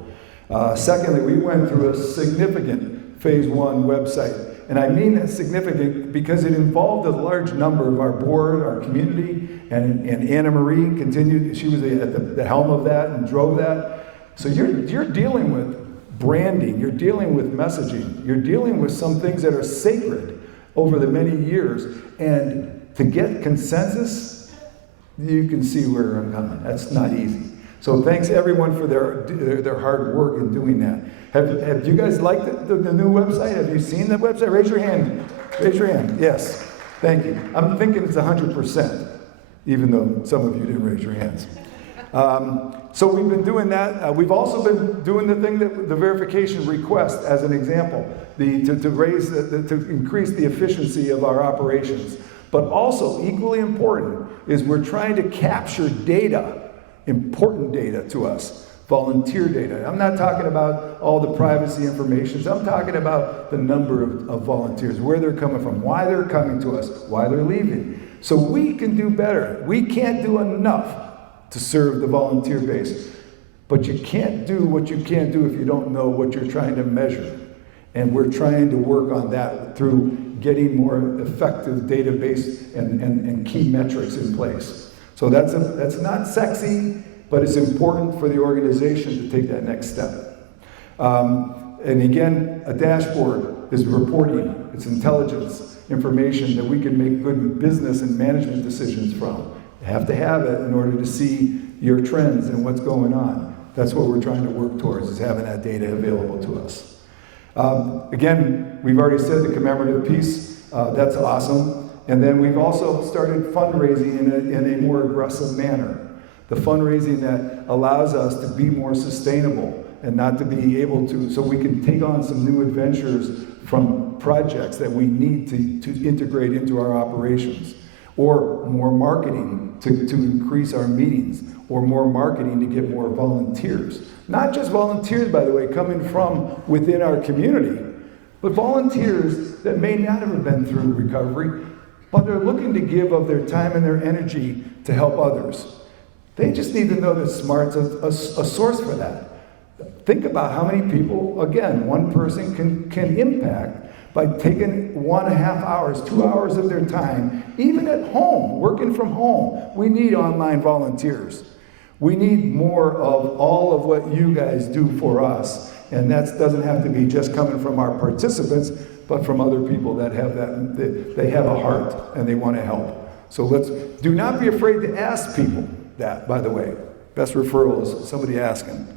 Secondly, we went through a significant phase one website. And I mean that significant because it involved a large number of our board, our community, and Anna Marie continued, she was at the helm of that and drove that. So you're dealing with branding, you're dealing with messaging, you're dealing with some things that are sacred over the many years. And to get consensus, you can see where I'm coming. That's not easy. So thanks everyone for their hard work in doing that. Have you guys liked the new website? Have you seen the website? Raise your hand. Raise your hand. Yes. Thank you. I'm thinking it's 100%, even though some of you didn't raise your hands. So we've been doing that. We've also been doing the thing that the verification request, as an example, to increase the efficiency of our operations. But also, equally important, is we're trying to capture data, important data to us, volunteer data. I'm not talking about all the privacy information. I'm talking about the number of volunteers, where they're coming from, why they're coming to us, why they're leaving. So we can do better. We can't do enough to serve the volunteer base. But you can't do what you can't do if you don't know what you're trying to measure. And we're trying to work on that through getting more effective database and key metrics in place. So that's not sexy, but it's important for the organization to take that next step. And again, a dashboard is reporting, it's intelligence, information that we can make good business and management decisions from. You have to have it in order to see your trends and what's going on. That's what we're trying to work towards, is having that data available to us. Again, we've already said the commemorative piece, that's awesome. And then we've also started fundraising in a more aggressive manner. The fundraising that allows us to be more sustainable and not to be able to, so we can take on some new adventures from projects that we need to integrate into our operations. Or more marketing to increase our meetings, or more marketing to get more volunteers. Not just volunteers, by the way, coming from within our community, but volunteers that may not have been through recovery, but they're looking to give of their time and their energy to help others. They just need to know that SMART's a source for that. Think about how many people, again, one person can impact by taking 1.5 hours, 2 hours of their time, even at home, working from home. We need online volunteers. We need more of all of what you guys do for us. And that doesn't have to be just coming from our participants, but from other people that have that, they have a heart and they want to help. So do not be afraid to ask people that, by the way. Best referral is somebody asking.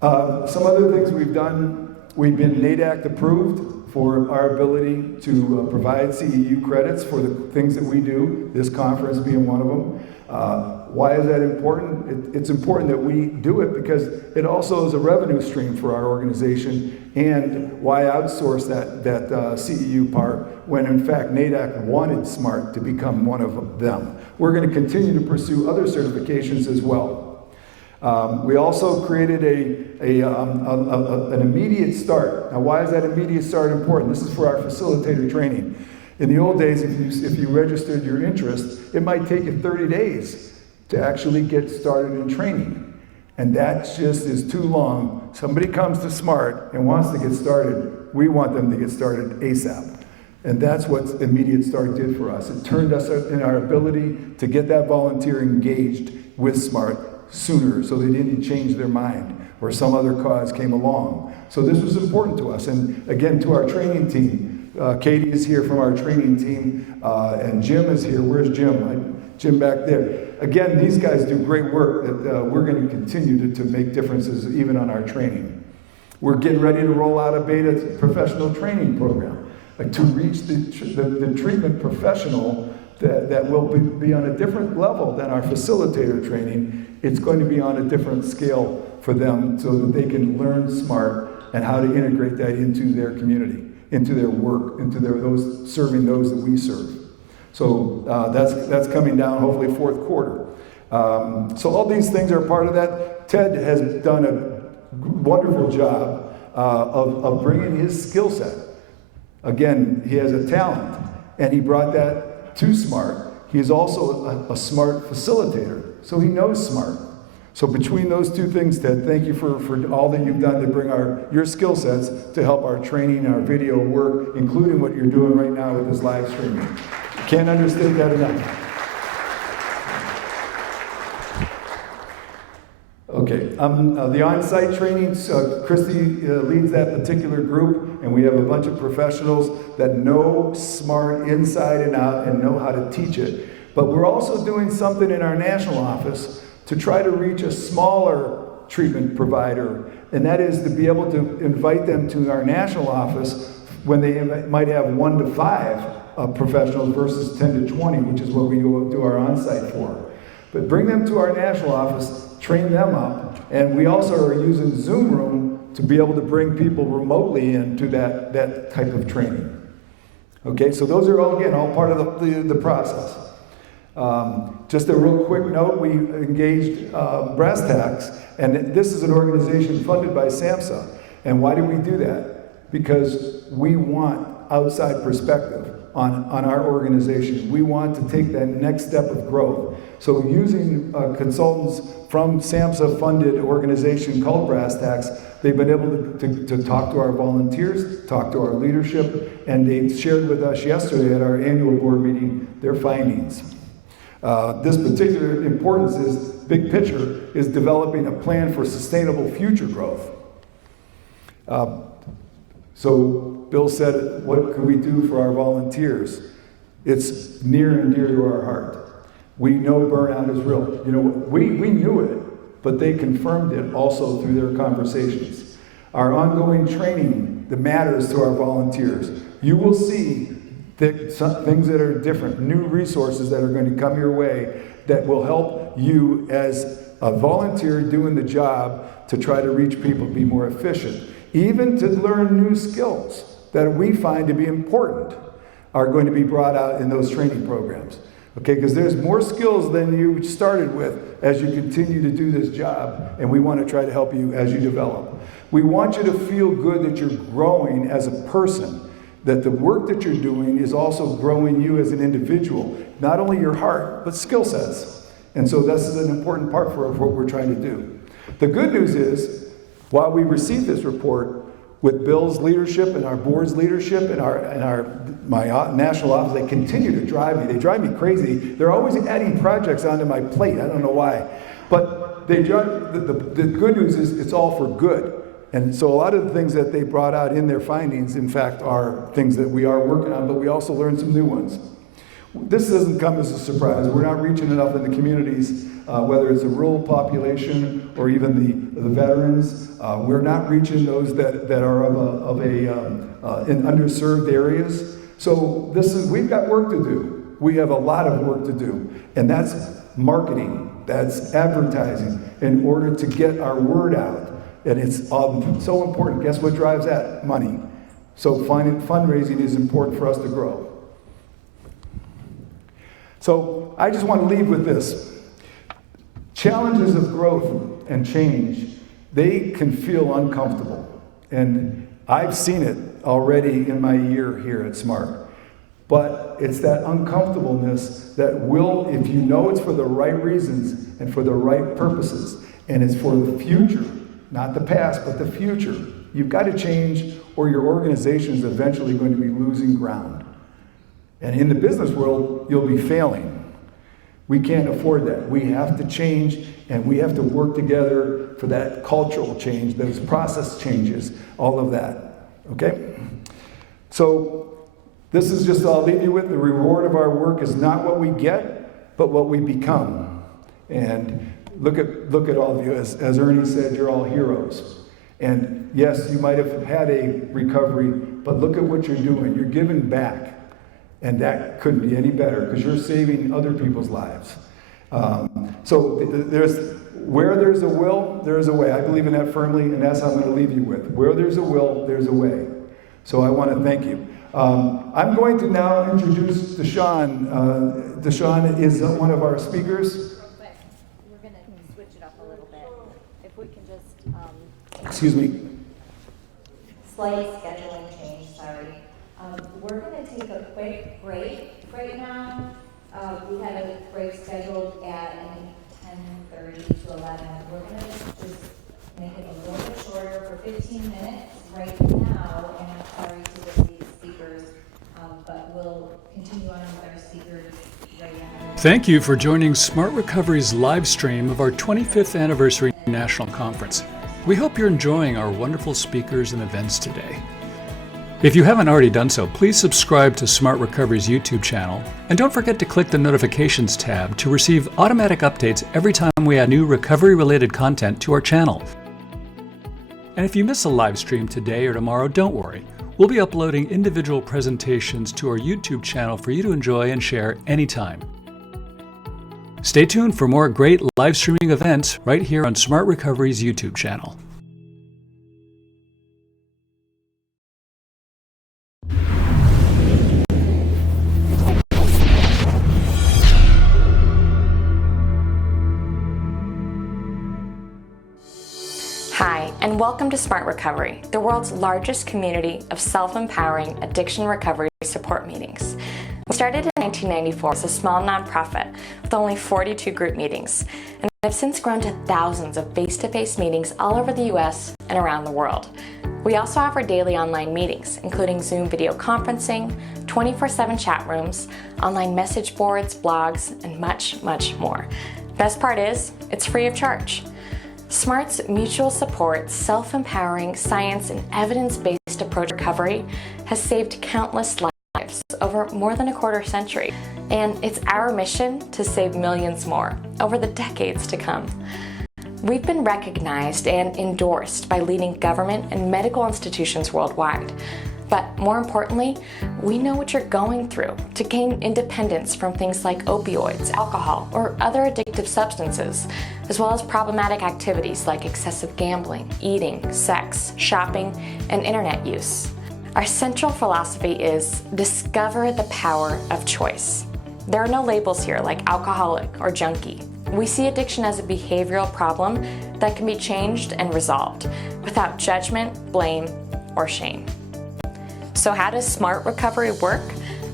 Some other things we've done, we've been NADAC approved for our ability to provide CEU credits for the things that we do, this conference being one of them. Why is that important? It's important that we do it because it also is a revenue stream for our organization. And why outsource that CEU part when in fact NADAC wanted SMART to become one of them. We're going to continue to pursue other certifications as well. We also created an immediate start. Now, why is that immediate start important? This is for our facilitator training. In the old days, if you registered your interest, it might take you 30 days to actually get started in training. And that just is too long. Somebody comes to SMART and wants to get started, we want them to get started ASAP. And that's what immediate start did for us. It turned us in our ability to get that volunteer engaged with SMART sooner, so they didn't change their mind or some other cause came along. So this was important to us. And again, to our training team, Katie is here from our training team, and Jim is here. Where's Jim? Jim back there. Again, these guys do great work that we're going to continue to make differences even on our training. We're getting ready to roll out a beta professional training program to reach the treatment professional that will be on a different level than our facilitator training. It's going to be on a different scale for them so that they can learn SMART and how to integrate that into their community. into their work, into those serving those that we serve. So that's coming down hopefully fourth quarter. So all these things are part of that. Ted has done a wonderful job of bringing his skill set. Again, he has a talent, and he brought that to SMART. He is also a SMART facilitator, so he knows SMART. So between those two things, Ted, thank you for all that you've done to bring your skill sets to help our training and our video work, including what you're doing right now with this live streaming. Can't understate that enough. Okay, the on-site trainings, Christi leads that particular group, and we have a bunch of professionals that know SMART inside and out and know how to teach it. But we're also doing something in our national office to try to reach a smaller treatment provider, and that is to be able to invite them to our national office when they might have 1 to 5 professionals versus 10 to 20, which is what we go do our on-site for. But bring them to our national office, train them up, and we also are using Zoom Room to be able to bring people remotely into that type of training. Okay, so those are all part of the process. Just a real quick note, we engaged Brass Tacks, and this is an organization funded by SAMHSA. And why do we do that? Because we want outside perspective on our organization. We want to take that next step of growth. So using consultants from SAMHSA-funded organization called Brass Tacks, they've been able to talk to our volunteers, talk to our leadership, and they shared with us yesterday at our annual board meeting their findings. This particular importance is, big picture, is developing a plan for sustainable future growth. So Bill said, what can we do for our volunteers? It's near and dear to our heart. We know burnout is real. You know, we knew it, but they confirmed it also through their conversations. Our ongoing training that matters to our volunteers. You will see things that are different, new resources that are going to come your way that will help you as a volunteer doing the job to try to reach people, be more efficient. Even to learn new skills that we find to be important are going to be brought out in those training programs. Okay, because there's more skills than you started with as you continue to do this job, and we want to try to help you as you develop. We want you to feel good that you're growing as a person, that the work that you're doing is also growing you as an individual, not only your heart, but skill sets. And so this is an important part for what we're trying to do. The good news is, while we received this report, with Bill's leadership and our board's leadership and my national office, they continue to drive me. They drive me crazy. They're always adding projects onto my plate. I don't know why. But the good news is it's all for good. And so a lot of the things that they brought out in their findings, in fact, are things that we are working on, but we also learned some new ones. This doesn't come as a surprise. We're not reaching enough in the communities, whether it's the rural population or even the veterans. We're not reaching those that are in underserved areas. So we've got work to do. We have a lot of work to do, and that's marketing, that's advertising, in order to get our word out. And it's so important. Guess what drives that? Money. So fundraising is important for us to grow. So I just want to leave with this. Challenges of growth and change, they can feel uncomfortable. And I've seen it already in my year here at SMART. But it's that uncomfortableness that will, if you know it's for the right reasons and for the right purposes, and it's for the future, not the past, but the future, you've got to change or your organization is eventually going to be losing ground. And in the business world, you'll be failing. We can't afford that. We have to change, and we have to work together for that cultural change, those process changes, all of that. Okay? So this is just all I'll leave you with. The reward of our work is not what we get, but what we become. And look at all of you. As Ernie said, you're all heroes. And yes, you might have had a recovery, but look at what you're doing. You're giving back. And that couldn't be any better because you're saving other people's lives. So where there's a will, there is a way. I believe in that firmly, and that's how I'm going to leave you with. Where there's a will, there's a way. So I want to thank you. I'm going to now introduce DeSean. DeSean is one of our speakers. But we're going to switch it up a little bit. If we can just... Excuse me. Slight scheduling change, sorry. We're going to take a quick break right now. We had a break scheduled at 10:30 to 11. We're going to just make it a little bit shorter for 15 minutes right now. And I'm sorry to the speakers, but we'll continue on with our speakers right now. Thank you for joining Smart Recovery's live stream of our 25th anniversary national conference. We hope you're enjoying our wonderful speakers and events today. If you haven't already done so, please subscribe to Smart Recovery's YouTube channel, and don't forget to click the notifications tab to receive automatic updates every time we add new recovery-related content to our channel. And if you miss a live stream today or tomorrow, don't worry. We'll be uploading individual presentations to our YouTube channel for you to enjoy and share anytime. Stay tuned for more great live streaming events right here on Smart Recovery's YouTube channel. Hi, and welcome to Smart Recovery, the world's largest community of self-empowering addiction recovery support meetings. We started in 1994 as a small nonprofit with only 42 group meetings, and have since grown to thousands of face-to-face meetings all over the US and around the world. We also offer daily online meetings, including Zoom video conferencing, 24/7 chat rooms, online message boards, blogs, and much, much more. Best part is, it's free of charge. SMART's mutual support, self-empowering, science, and evidence-based approach to recovery has saved countless lives over more than a quarter century, and it's our mission to save millions more over the decades to come. We've been recognized and endorsed by leading government and medical institutions worldwide. But more importantly, we know what you're going through to gain independence from things like opioids, alcohol, or other addictive substances, as well as problematic activities like excessive gambling, eating, sex, shopping, and internet use. Our central philosophy is discover the power of choice. There are no labels here like alcoholic or junkie. We see addiction as a behavioral problem that can be changed and resolved without judgment, blame, or shame. So how does Smart Recovery work?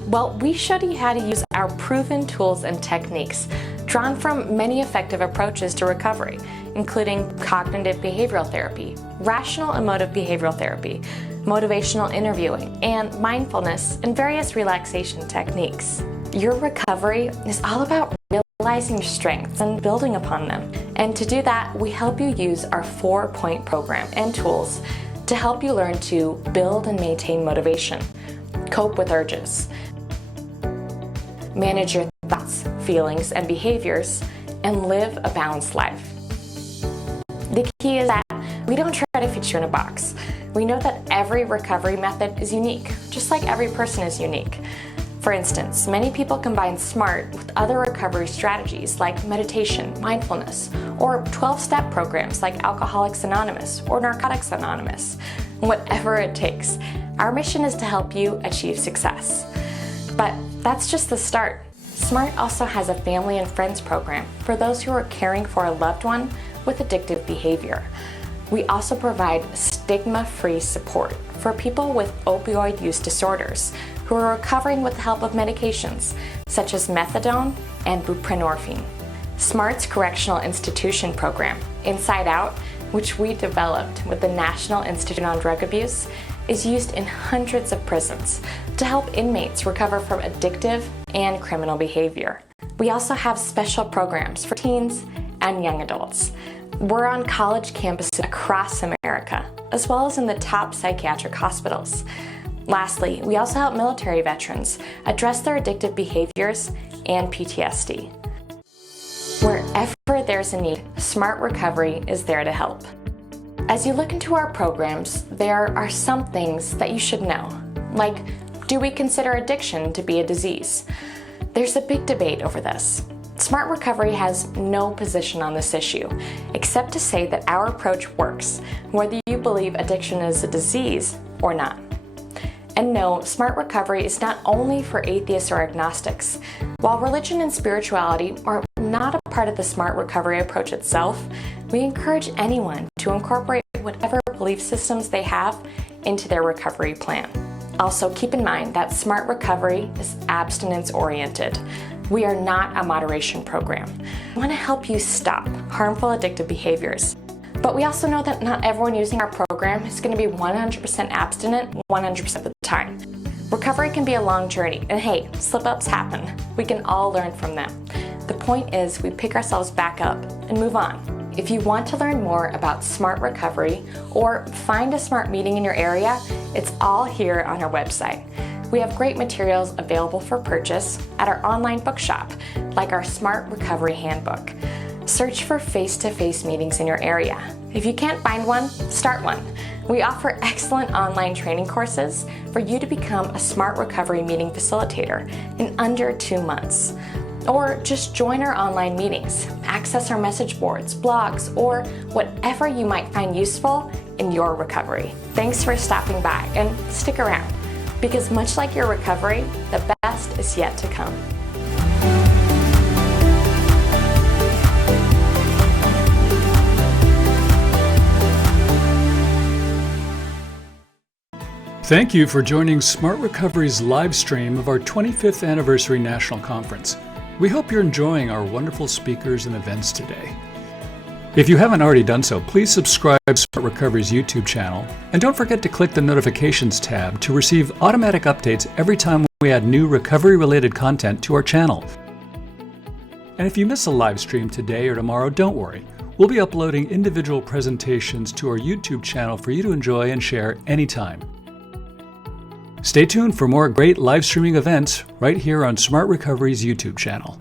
Well, we showed you how to use our proven tools and techniques drawn from many effective approaches to recovery, including cognitive behavioral therapy, rational emotive behavioral therapy, motivational interviewing, and mindfulness and various relaxation techniques. Your recovery is all about realizing your strengths and building upon them. And to do that, we help you use our 4-point program and tools to help you learn to build and maintain motivation, cope with urges, manage your thoughts, feelings, and behaviors, and live a balanced life. The key is that we don't try to fit you in a box. We know that every recovery method is unique, just like every person is unique. For instance, many people combine SMART with other recovery strategies like meditation, mindfulness, or 12-step programs like Alcoholics Anonymous or Narcotics Anonymous. Whatever it takes, our mission is to help you achieve success. But that's just the start. SMART also has a family and friends program for those who are caring for a loved one with addictive behavior. We also provide stigma-free support for people with opioid use disorders who are recovering with the help of medications such as methadone and buprenorphine. SMART's correctional institution program, Inside Out, which we developed with the National Institute on Drug Abuse, is used in hundreds of prisons to help inmates recover from addictive and criminal behavior. We also have special programs for teens and young adults. We're on college campuses across America, as well as in the top psychiatric hospitals. Lastly, we also help military veterans address their addictive behaviors and PTSD. Wherever there's a need, Smart Recovery is there to help. As you look into our programs, there are some things that you should know, like, do we consider addiction to be a disease? There's a big debate over this. Smart Recovery has no position on this issue, except to say that our approach works, whether you believe addiction is a disease or not. And no, Smart Recovery is not only for atheists or agnostics. While religion and spirituality are not a part of the Smart Recovery approach itself, we encourage anyone to incorporate whatever belief systems they have into their recovery plan. Also, keep in mind that Smart Recovery is abstinence-oriented. We are not a moderation program. We want to help you stop harmful addictive behaviors. But we also know that not everyone using our program is going to be 100% abstinent 100% of the time. Recovery can be a long journey, and hey, slip-ups happen. We can all learn from them. The point is we pick ourselves back up and move on. If you want to learn more about Smart Recovery or find a Smart meeting in your area, it's all here on our website. We have great materials available for purchase at our online bookshop, like our Smart Recovery Handbook. Search for face-to-face meetings in your area. If you can't find one, start one. We offer excellent online training courses for you to become a Smart Recovery meeting facilitator in under 2 months. Or just join our online meetings, access our message boards, blogs, or whatever you might find useful in your recovery. Thanks for stopping by, and stick around, because much like your recovery, the best is yet to come. Thank you for joining Smart Recovery's live stream of our 25th Anniversary National Conference. We hope you're enjoying our wonderful speakers and events today. If you haven't already done so, please subscribe to Smart Recovery's YouTube channel, and don't forget to click the notifications tab to receive automatic updates every time we add new recovery-related content to our channel. And if you miss a live stream today or tomorrow, don't worry. We'll be uploading individual presentations to our YouTube channel for you to enjoy and share anytime. Stay tuned for more great live streaming events right here on Smart Recovery's YouTube channel.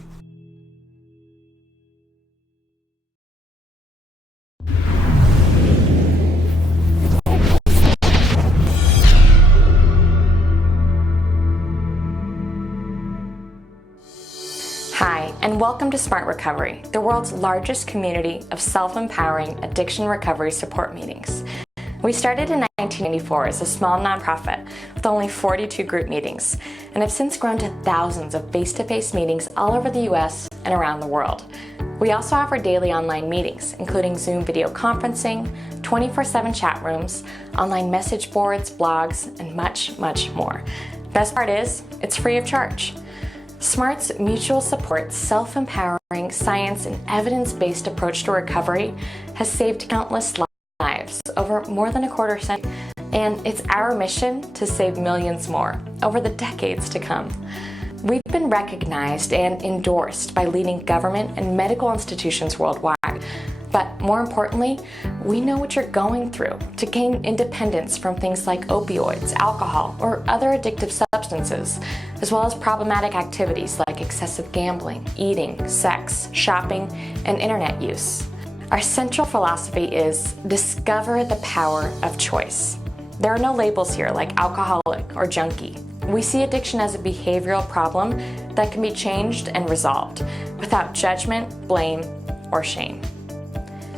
Hi, and welcome to Smart Recovery, the world's largest community of self-empowering addiction recovery support meetings. We started in 1994 as a small nonprofit with only 42 group meetings, and have since grown to thousands of face-to-face meetings all over the US and around the world. We also offer daily online meetings, including Zoom video conferencing, 24/7 chat rooms, online message boards, blogs, and much, much more. Best part is, it's free of charge. Smart's mutual support, self-empowering, science, and evidence-based approach to recovery has saved countless lives over more than a quarter century, and it's our mission to save millions more over the decades to come. We've been recognized and endorsed by leading government and medical institutions worldwide. But more importantly, we know what you're going through to gain independence from things like opioids, alcohol, or other addictive substances, as well as problematic activities like excessive gambling, eating, sex, shopping, and internet use. Our central philosophy is discover the power of choice. There are no labels here like alcoholic or junkie. We see addiction as a behavioral problem that can be changed and resolved without judgment, blame, or shame.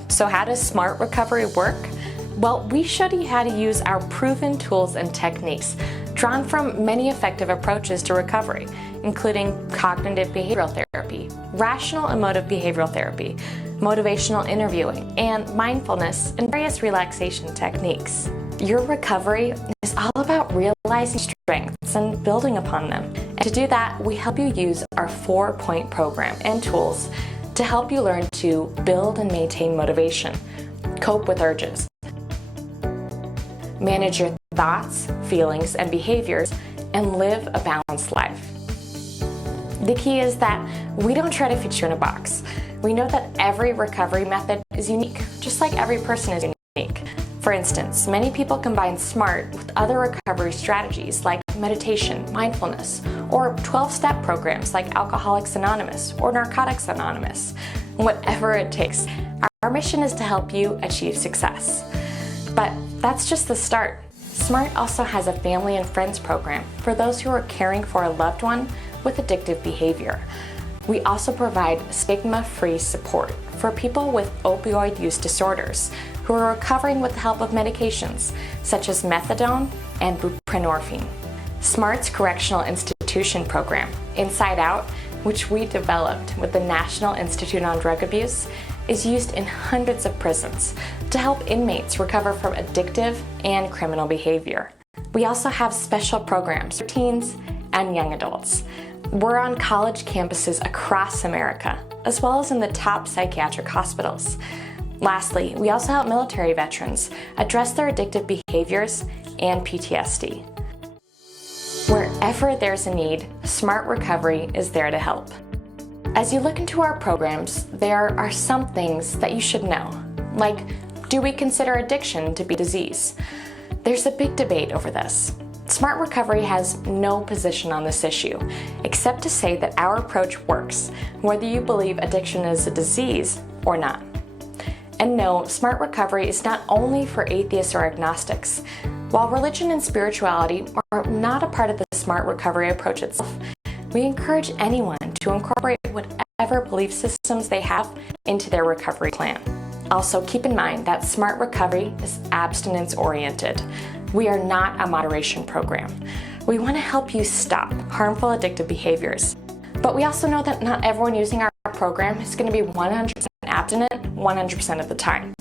So how does Smart Recovery work? Well, we showed you how to use our proven tools and techniques drawn from many effective approaches to recovery, including cognitive behavioral therapy, rational emotive behavioral therapy, motivational interviewing, and mindfulness and various relaxation techniques. Your recovery is all about realizing strengths and building upon them. And to do that, we help you use our 4-point program and tools to help you learn to build and maintain motivation, cope with urges, manage your thoughts, feelings, and behaviors, and live a balanced life. The key is that we don't try to fit you in a box. We know that every recovery method is unique, just like every person is unique. For instance, many people combine SMART with other recovery strategies like meditation, mindfulness, or 12-step programs like Alcoholics Anonymous or Narcotics Anonymous. Whatever it takes, our mission is to help you achieve success. But that's just the start. SMART also has a family and friends program for those who are caring for a loved one with addictive behavior. We also provide stigma-free support for people with opioid use disorders who are recovering with the help of medications such as methadone and buprenorphine. SMART's Correctional Institution program, Inside Out, which we developed with the National Institute on Drug Abuse, is used in hundreds of prisons to help inmates recover from addictive and criminal behavior. We also have special programs for teens and young adults. We're on college campuses across America, as well as in the top psychiatric hospitals. Lastly, we also help military veterans address their addictive behaviors and PTSD. Wherever there's a need, Smart Recovery is there to help. As you look into our programs, there are some things that you should know, like, do we consider addiction to be a disease? There's a big debate over this. Smart Recovery has no position on this issue, except to say that our approach works, whether you believe addiction is a disease or not. And no, Smart Recovery is not only for atheists or agnostics. While religion and spirituality are not a part of the Smart Recovery approach itself, we encourage anyone to incorporate whatever belief systems they have into their recovery plan. Also, keep in mind that Smart Recovery is abstinence-oriented. We are not a moderation program. We want to help you stop harmful addictive behaviors. But we also know that not everyone using our program is going to be 100% abstinent 100% of the time.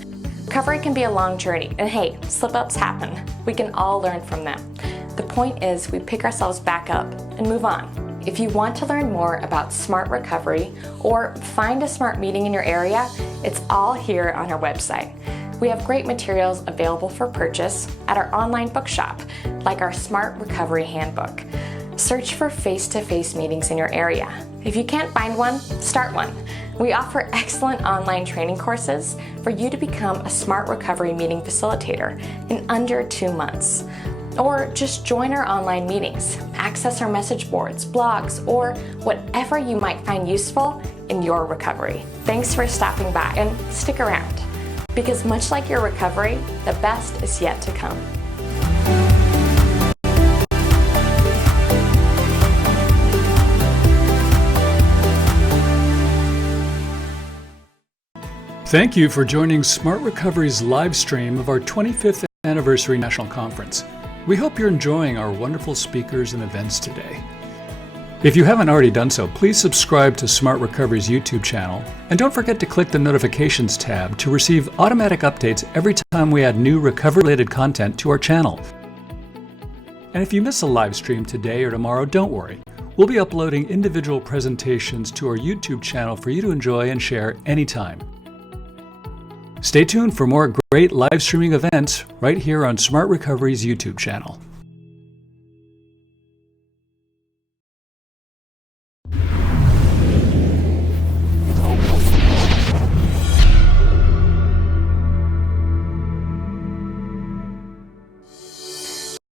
Recovery can be a long journey, and hey, slip-ups happen. We can all learn from them. The point is we pick ourselves back up and move on. If you want to learn more about Smart Recovery or find a SMART meeting in your area, it's all here on our website. We have great materials available for purchase at our online bookshop, like our Smart Recovery Handbook. Search for face-to-face meetings in your area. If you can't find one, start one. We offer excellent online training courses for you to become a Smart Recovery meeting facilitator in under 2 months. Or just join our online meetings, access our message boards, blogs, or whatever you might find useful in your recovery. Thanks for stopping by, and stick around, because much like your recovery, the best is yet to come. Thank you for joining Smart Recovery's live stream of our 25th Anniversary National Conference. We hope you're enjoying our wonderful speakers and events today. If you haven't already done so, please subscribe to Smart Recovery's YouTube channel, and don't forget to click the notifications tab to receive automatic updates every time we add new recovery-related content to our channel. And if you miss a live stream today or tomorrow, don't worry. We'll be uploading individual presentations to our YouTube channel for you to enjoy and share anytime. Stay tuned for more great live streaming events right here on Smart Recovery's YouTube channel.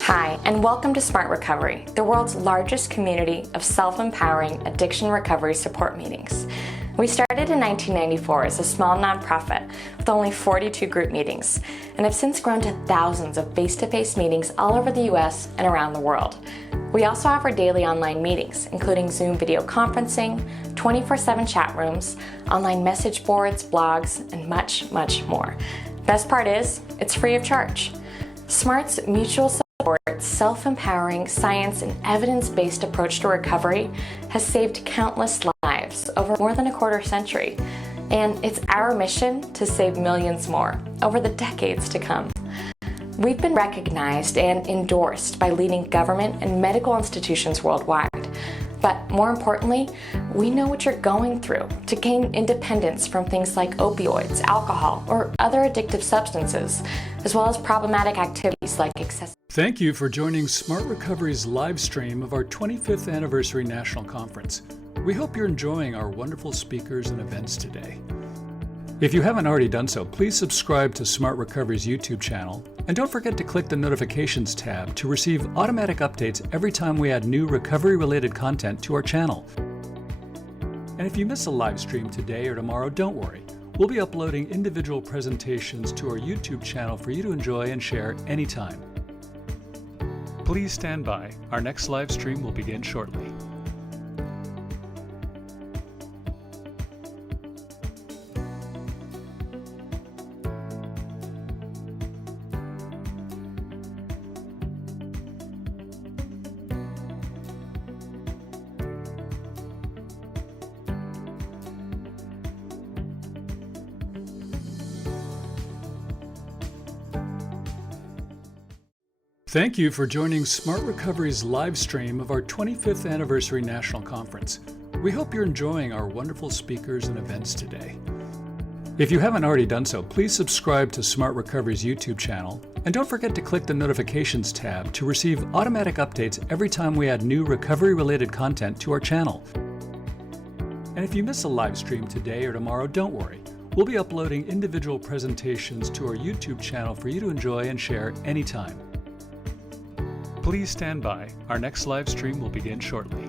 Hi, and welcome to Smart Recovery, the world's largest community of self-empowering addiction recovery support meetings. We started in 1994 as a small nonprofit with only 42 group meetings, and have since grown to thousands of face-to-face meetings all over the US and around the world. We also offer daily online meetings, including Zoom video conferencing, 24/7 chat rooms, online message boards, blogs, and much, much more. Best part is, it's free of charge. SMART's mutual support, self-empowering, science, and evidence-based approach to recovery has saved countless lives over more than a quarter century, and it's our mission to save millions more over the decades to come. We've been recognized and endorsed by leading government and medical institutions worldwide. But more importantly, we know what you're going through to gain independence from things like opioids, alcohol, or other addictive substances, as well as problematic activities like excessive. Thank you for joining Smart Recovery's live stream of our 25th Anniversary National Conference. We hope you're enjoying our wonderful speakers and events today. If you haven't already done so, please subscribe to Smart Recovery's YouTube channel, and don't forget to click the notifications tab to receive automatic updates every time we add new recovery-related content to our channel. And if you miss a live stream today or tomorrow, don't worry. We'll be uploading individual presentations to our YouTube channel for you to enjoy and share anytime. Please stand by. Our next live stream will begin shortly. Thank you for joining Smart Recovery's live stream of our 25th Anniversary National Conference. We hope you're enjoying our wonderful speakers and events today. If you haven't already done so, please subscribe to Smart Recovery's YouTube channel, and don't forget to click the Notifications tab to receive automatic updates every time we add new recovery-related content to our channel. And if you miss a live stream today or tomorrow, don't worry. We'll be uploading individual presentations to our YouTube channel for you to enjoy and share anytime. Please stand by. Our next live stream will begin shortly.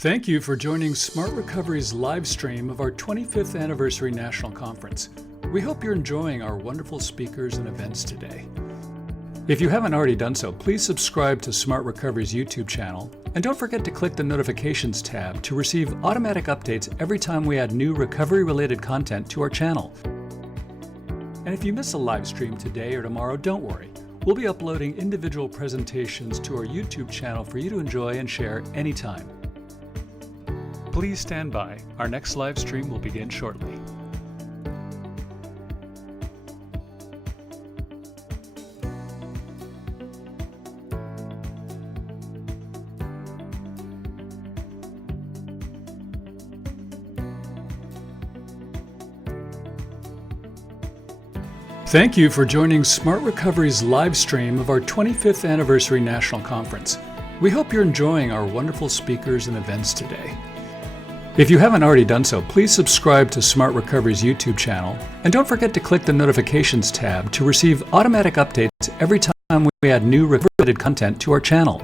Thank you for joining Smart Recovery's live stream of our 25th Anniversary National Conference. We hope you're enjoying our wonderful speakers and events today. If you haven't already done so, please subscribe to Smart Recovery's YouTube channel, and don't forget to click the Notifications tab to receive automatic updates every time we add new recovery-related content to our channel. And if you miss a live stream today or tomorrow, don't worry. We'll be uploading individual presentations to our YouTube channel for you to enjoy and share anytime. Please stand by. Our next live stream will begin shortly. Thank you for joining Smart Recovery's live stream of our 25th Anniversary National Conference. We hope you're enjoying our wonderful speakers and events today. If you haven't already done so, please subscribe to Smart Recovery's YouTube channel, and don't forget to click the Notifications tab to receive automatic updates every time we add new recovery-related content to our channel.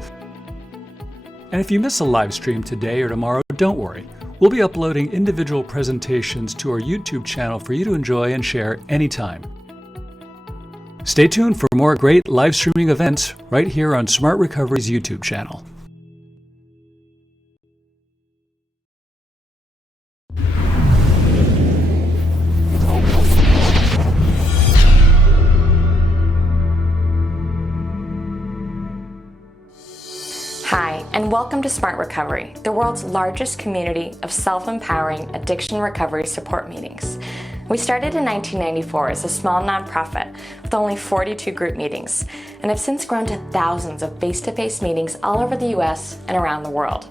And if you miss a live stream today or tomorrow, don't worry. We'll be uploading individual presentations to our YouTube channel for you to enjoy and share anytime. Stay tuned for more great live streaming events right here on Smart Recovery's YouTube channel. Hi, and welcome to Smart Recovery, the world's largest community of self-empowering addiction recovery support meetings. We started in 1994 as a small nonprofit with only 42 group meetings, and have since grown to thousands of face-to-face meetings all over the US and around the world.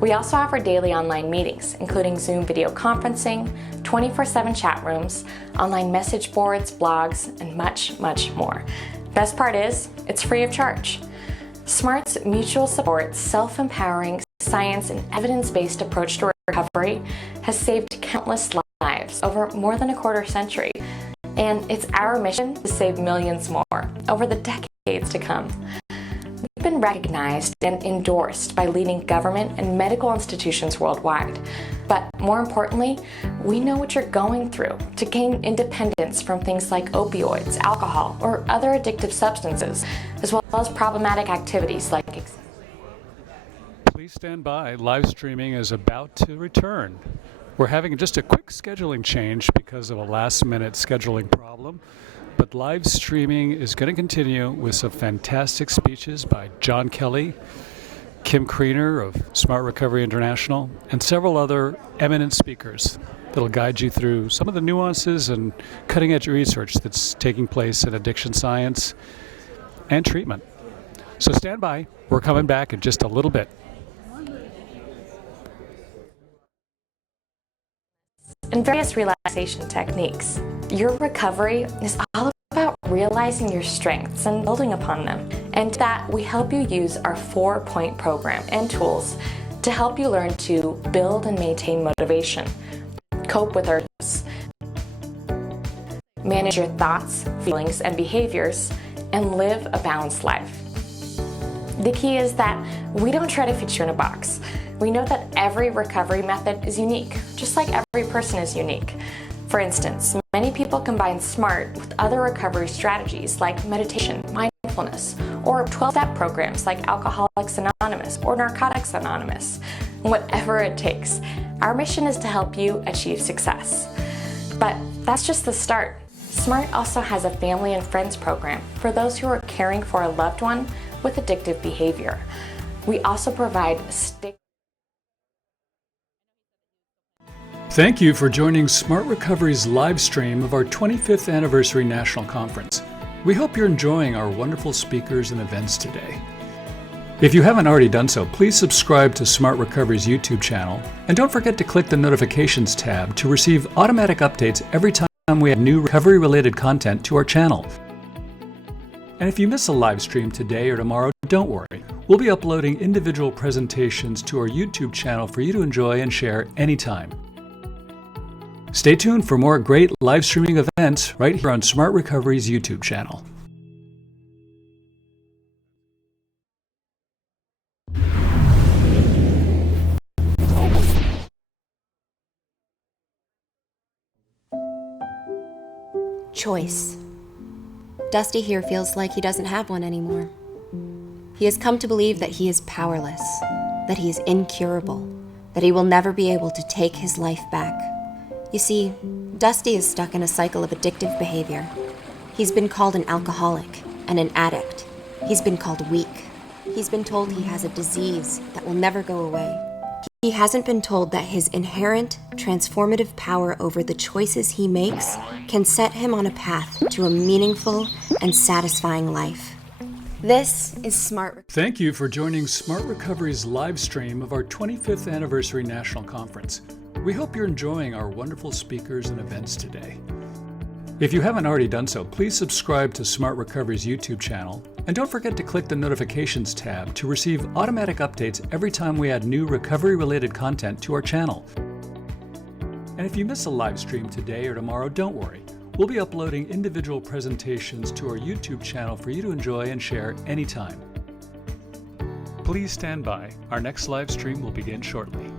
We also offer daily online meetings, including Zoom video conferencing, 24/7 chat rooms, online message boards, blogs, and much, much more. Best part is, it's free of charge. Smart's mutual support, self-empowering, science, and evidence-based approach to recovery has saved countless lives over more than a quarter century, and it's our mission to save millions more over the decades to come. We've been recognized and endorsed by leading government and medical institutions worldwide, but more importantly, we know what you're going through to gain independence from things like opioids, alcohol, or other addictive substances, as well as problematic activities like Please stand by. Live streaming is about to return. We're having just a quick scheduling change because of a last-minute scheduling problem, but live streaming is going to continue with some fantastic speeches by John Kelly, Kim McCreanor of Smart Recovery International, and several other eminent speakers that'll guide you through some of the nuances and cutting-edge research that's taking place in addiction science and treatment. So stand by. We're coming back in just a little bit. and various relaxation techniques. Your recovery is all about realizing your strengths and building upon them. And that we help you use our 4-point program and tools to help you learn to build and maintain motivation, cope with urges, manage your thoughts, feelings, and behaviors, and live a balanced life. The key is that we don't try to fit you in a box. We know that every recovery method is unique, just like every person is unique. For instance, many people combine SMART with other recovery strategies like meditation, mindfulness, mindfulness, or 12-step programs like Alcoholics Anonymous or Narcotics Anonymous. Whatever it takes, our mission is to help you achieve success. But that's just the start. SMART also has a family and friends program for those who are caring for a loved one with addictive behavior. We also provide Thank you for joining Smart Recovery's live stream of our 25th Anniversary National Conference. We hope you're enjoying our wonderful speakers and events today. If you haven't already done so, please subscribe to Smart Recovery's YouTube channel, and don't forget to click the Notifications tab to receive automatic updates every time we add new recovery-related content to our channel. And if you miss a live stream today or tomorrow, don't worry. We'll be uploading individual presentations to our YouTube channel for you to enjoy and share anytime. Stay tuned for more great live streaming events right here on Smart Recovery's YouTube channel. Choice. Dusty here feels like he doesn't have one anymore. He has come to believe that he is powerless, that he is incurable, that he will never be able to take his life back. You see, Dusty is stuck in a cycle of addictive behavior. He's been called an alcoholic and an addict. He's been called weak. He's been told he has a disease that will never go away. He hasn't been told that his inherent, transformative power over the choices he makes can set him on a path to a meaningful and satisfying life. This is Smart. Thank you for joining Smart Recovery's live stream of our 25th Anniversary National Conference. We hope you're enjoying our wonderful speakers and events today. If you haven't already done so, please subscribe to Smart Recovery's YouTube channel, and don't forget to click the Notifications tab to receive automatic updates every time we add new recovery-related content to our channel. And if you miss a live stream today or tomorrow, don't worry. We'll be uploading individual presentations to our YouTube channel for you to enjoy and share anytime. Please stand by. Our next live stream will begin shortly.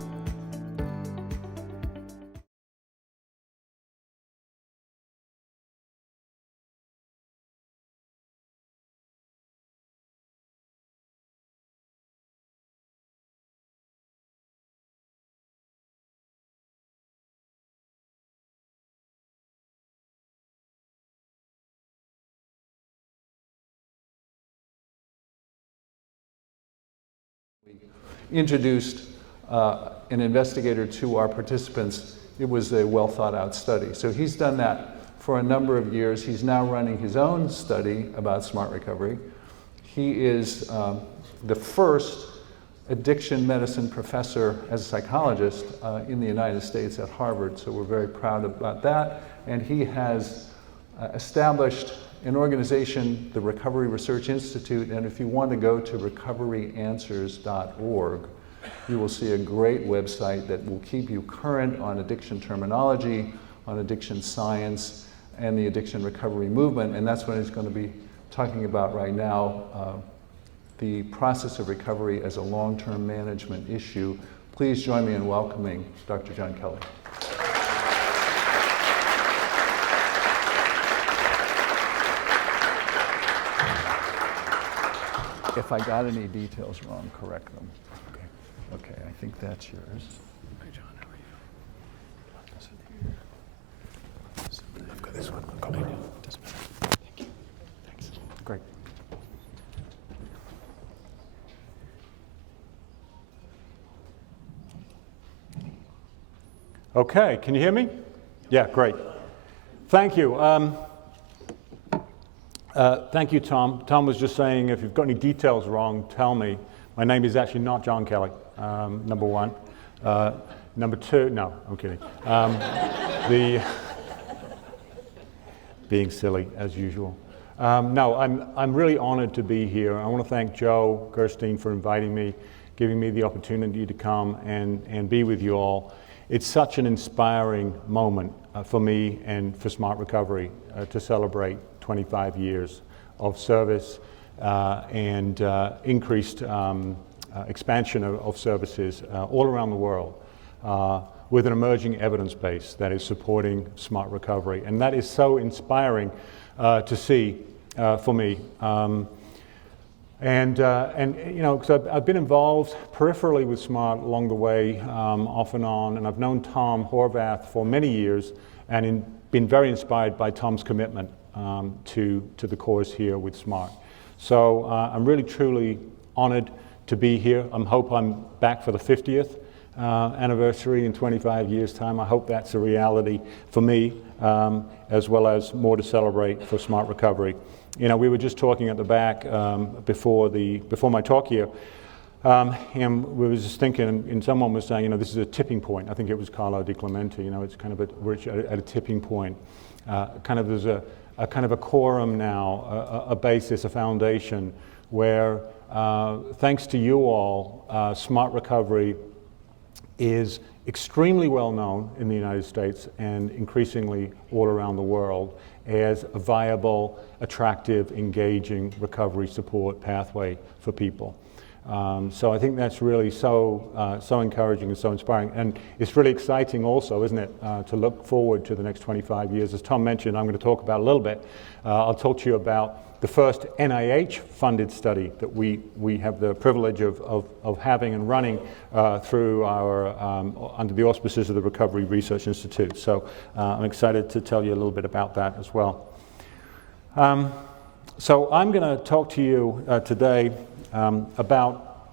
Introduced an investigator to our participants, it was a well thought out study. So he's done that for a number of years. He's now running his own study about smart recovery. He is the first addiction medicine professor as a psychologist in the United States at Harvard, so we're very proud about that. And he has established an organization, the Recovery Research Institute, and if you want to go to recoveryanswers.org, you will see a great website that will keep you current on addiction terminology, on addiction science, and the addiction recovery movement, and that's what he's going to be talking about right now, the process of recovery as a long-term management issue. Please join me in welcoming Dr. John Kelly. If I got any details wrong, correct them. Okay, I think that's yours. Hi, John. How are you? I've got this one. Doesn't matter. Thank you. Thanks. Great. Okay, can you hear me? Yeah, great. Thank you. Thank you, Tom. Tom was just saying, if you've got any details wrong, tell me. My name is actually not John Kelly, number one. Number two, no, I'm kidding. Being silly, as usual. No, I'm really honored to be here. I want to thank Joe Gerstein for inviting me, giving me the opportunity to come and be with you all. It's such an inspiring moment for me and for Smart Recovery to celebrate 25 years of service and increased expansion of services all around the world with an emerging evidence base that is supporting smart recovery. And that is so inspiring to see for me. And you know, because I've been involved peripherally with SMART along the way, off and on, and I've known Tom Horvath for many years, and been very inspired by Tom's commitment to the cause here with SMART. So I'm really, truly honored to be here. I hope I'm back for the 50th anniversary in 25 years' time. I hope that's a reality for me, as well as more to celebrate for SMART Recovery. You know, we were just talking at the back before my talk here, and we were just thinking, and someone was saying, you know, this is a tipping point. I think it was Carlo Di Clemente. You know, it's kind of we're at a tipping point. Kind of there's a kind of a quorum now, a basis, a foundation, where thanks to you all, SMART Recovery is extremely well known in the United States and increasingly all around the world as a viable, attractive, engaging recovery support pathway for people. So I think that's really so encouraging and so inspiring. And it's really exciting also, isn't it, to look forward to the next 25 years. As Tom mentioned, I'm going to talk about a little bit. I'll talk to you about the first NIH-funded study that we have the privilege of having and running through our, under the auspices of the Recovery Research Institute. So I'm excited to tell you a little bit about that as well. So I'm going to talk to you today about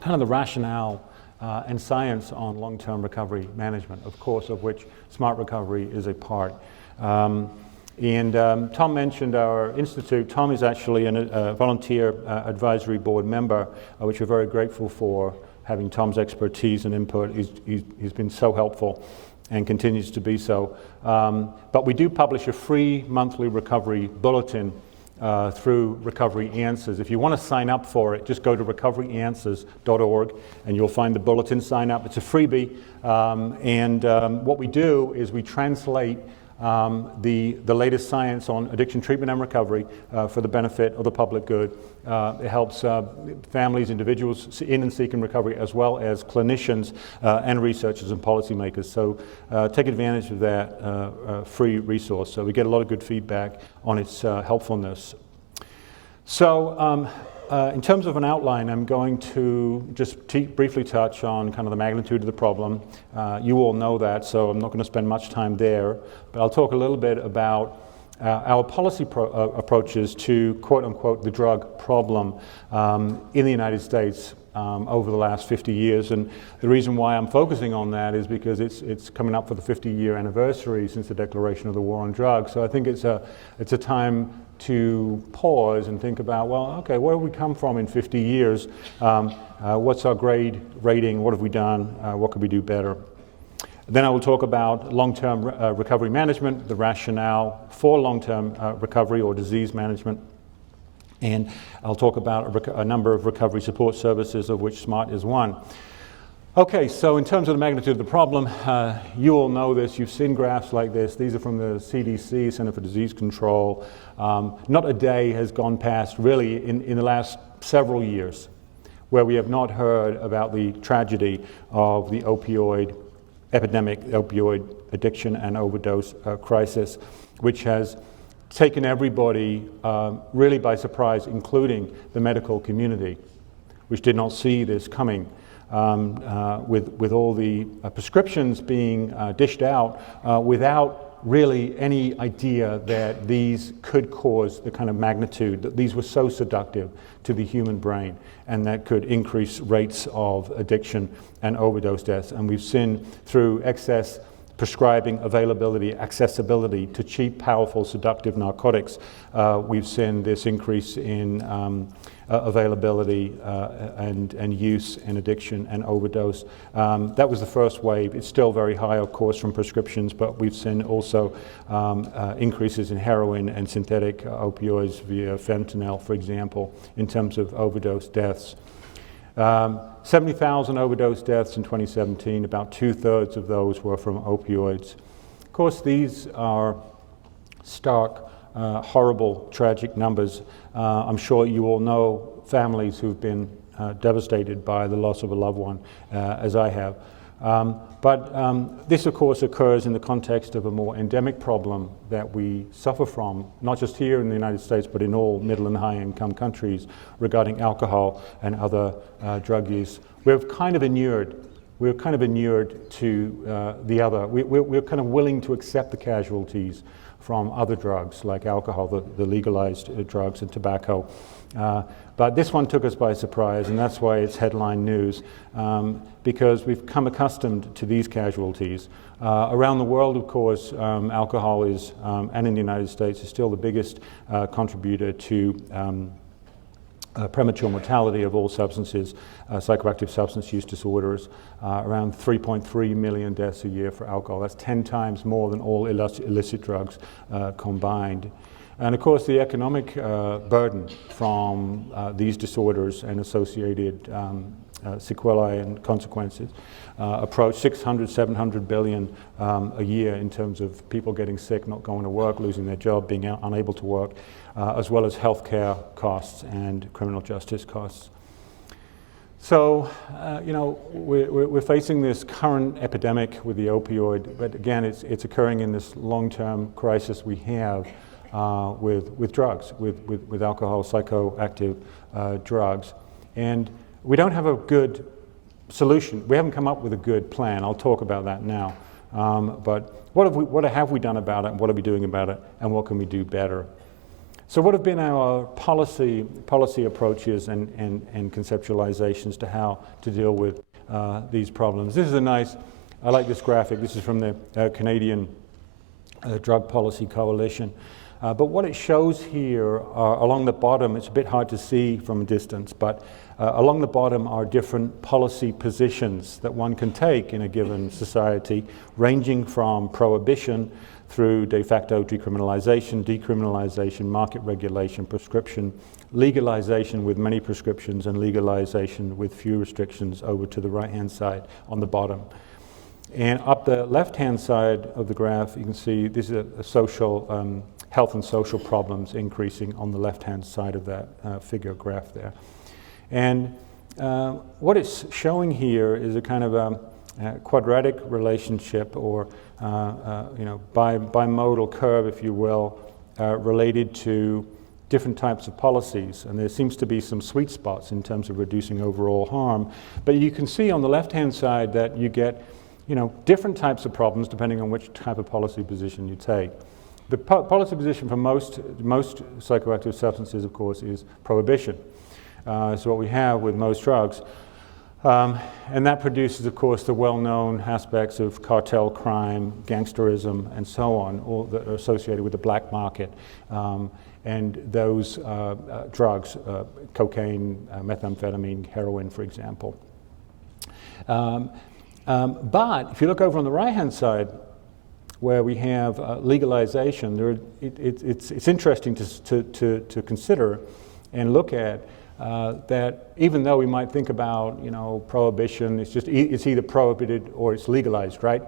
kind of the rationale and science on long-term recovery management, of course, of which SMART Recovery is a part. And Tom mentioned our institute. Tom is actually a volunteer advisory board member, which we're very grateful for, having Tom's expertise and input. He's been so helpful and continues to be so. But we do publish a free monthly recovery bulletin through Recovery Answers. If you want to sign up for it, just go to recoveryanswers.org and you'll find the bulletin. Sign up. It's a freebie. What we do is we translate the latest science on addiction treatment and recovery for the benefit of the public good. It helps families, individuals in and seeking recovery, as well as clinicians and researchers and policymakers. So take advantage of that free resource. So we get a lot of good feedback on its helpfulness. So in terms of an outline, I'm going to just briefly touch on kind of the magnitude of the problem. You all know that, so I'm not going to spend much time there. But I'll talk a little bit about our policy approaches to, quote unquote, the drug problem in the United States over the last 50 years. And the reason why I'm focusing on that is because it's coming up for the 50-year anniversary since the declaration of the war on drugs. So I think it's a time to pause and think about, well, okay, where have we come from in 50 years? What's our grade rating? What have we done? What could we do better? Then I will talk about long-term recovery management, the rationale for long-term recovery or disease management. And I'll talk about a number of recovery support services, of which SMART is one. Okay, so in terms of the magnitude of the problem, you all know this. You've seen graphs like this. These are from the CDC, Center for Disease Control. Not a day has gone past, really, in the last several years, where we have not heard about the tragedy of the opioid epidemic, opioid addiction and overdose crisis, which has taken everybody really by surprise, including the medical community, which did not see this coming. With all the prescriptions being dished out without really any idea that these could cause the kind of magnitude, that these were so seductive to the human brain and that could increase rates of addiction and overdose deaths. And we've seen through excess prescribing, availability, accessibility to cheap, powerful, seductive narcotics, we've seen this increase in availability and use and addiction and overdose. That was the first wave. It's still very high, of course, from prescriptions, but we've seen also increases in heroin and synthetic opioids via fentanyl, for example, in terms of overdose deaths. 70,000 overdose deaths in 2017, about 2/3 of those were from opioids. Of course, these are stark, horrible, tragic numbers. I'm sure you all know families who've been devastated by the loss of a loved one, as I have. But this, of course, occurs in the context of a more endemic problem that we suffer from, not just here in the United States, but in all middle and high-income countries regarding alcohol and other drug use. We're kind of inured to the other. We're kind of willing to accept the casualties from other drugs like alcohol, the legalized drugs, and tobacco. But this one took us by surprise, and that's why it's headline news, because we've come accustomed to these casualties. Around the world, of course, alcohol is, and in the United States, is still the biggest contributor to premature mortality of all substances, psychoactive substance use disorders, around 3.3 million deaths a year for alcohol. That's 10 times more than all illicit drugs combined. And of course, the economic burden from these disorders and associated sequelae and consequences approach 600, 700 billion a year in terms of people getting sick, not going to work, losing their job, being unable to work, as well as healthcare costs and criminal justice costs. So, you know, we're facing this current epidemic with the opioid, but again, it's occurring in this long-term crisis we have with drugs, with alcohol, psychoactive drugs. And we don't have a good solution. We haven't come up with a good plan. I'll talk about that now. But what have we done about it, and what are we doing about it, and what can we do better? So what have been our policy approaches and conceptualizations to how to deal with these problems? This is I like this graphic. This is from the Canadian Drug Policy Coalition. But what it shows here along the bottom, it's a bit hard to see from a distance, but along the bottom are different policy positions that one can take in a given society, ranging from prohibition through de facto decriminalization, decriminalization, market regulation, prescription, legalization with many prescriptions, and legalization with few restrictions over to the right-hand side on the bottom. And up the left-hand side of the graph, you can see this is a social health and social problems increasing on the left-hand side of that figure graph there. And what it's showing here is a kind of a quadratic relationship, or you know, bimodal curve, if you will, related to different types of policies. And there seems to be some sweet spots in terms of reducing overall harm. But you can see on the left-hand side that you get, you know, different types of problems depending on which type of policy position you take. The policy position for most psychoactive substances, of course, is prohibition. So what we have with most drugs. And that produces, of course, the well-known aspects of cartel crime, gangsterism, and so on, all that are associated with the black market. And those drugs, cocaine, methamphetamine, heroin, for example. But if you look over on the right-hand side, where we have legalization, it's interesting to consider and look at that even though we might think about, you know, prohibition, it's either prohibited or it's legalized, right?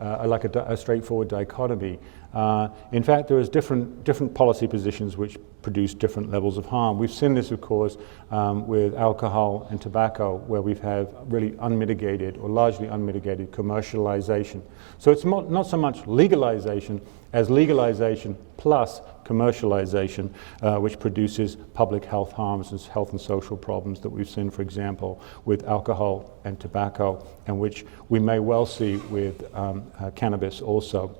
Like a straightforward dichotomy. In fact, there is different policy positions which produce different levels of harm. We've seen this, of course, with alcohol and tobacco, where we've had really unmitigated or largely unmitigated commercialization. So it's not so much legalization as legalization plus commercialization, which produces public health harms and health and social problems that we've seen, for example, with alcohol and tobacco, and which we may well see with cannabis also.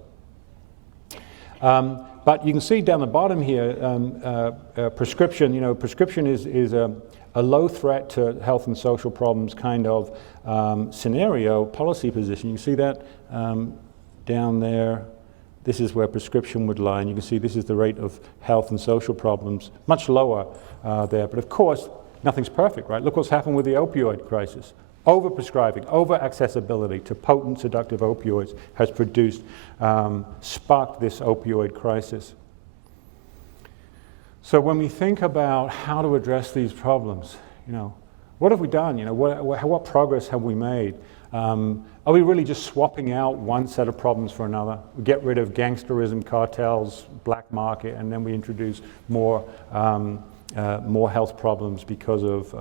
But you can see down the bottom here, prescription. You know, prescription is a low threat to health and social problems kind of scenario, policy position. You can see that down there. This is where prescription would lie, and you can see this is the rate of health and social problems, much lower there. But of course, nothing's perfect, right? Look what's happened with the opioid crisis. Over-prescribing, over-accessibility to potent seductive opioids has sparked this opioid crisis. So when we think about how to address these problems, you know, what have we done? You know, what progress have we made? Are we really just swapping out one set of problems for another? We get rid of gangsterism, cartels, black market, and then we introduce more health problems because of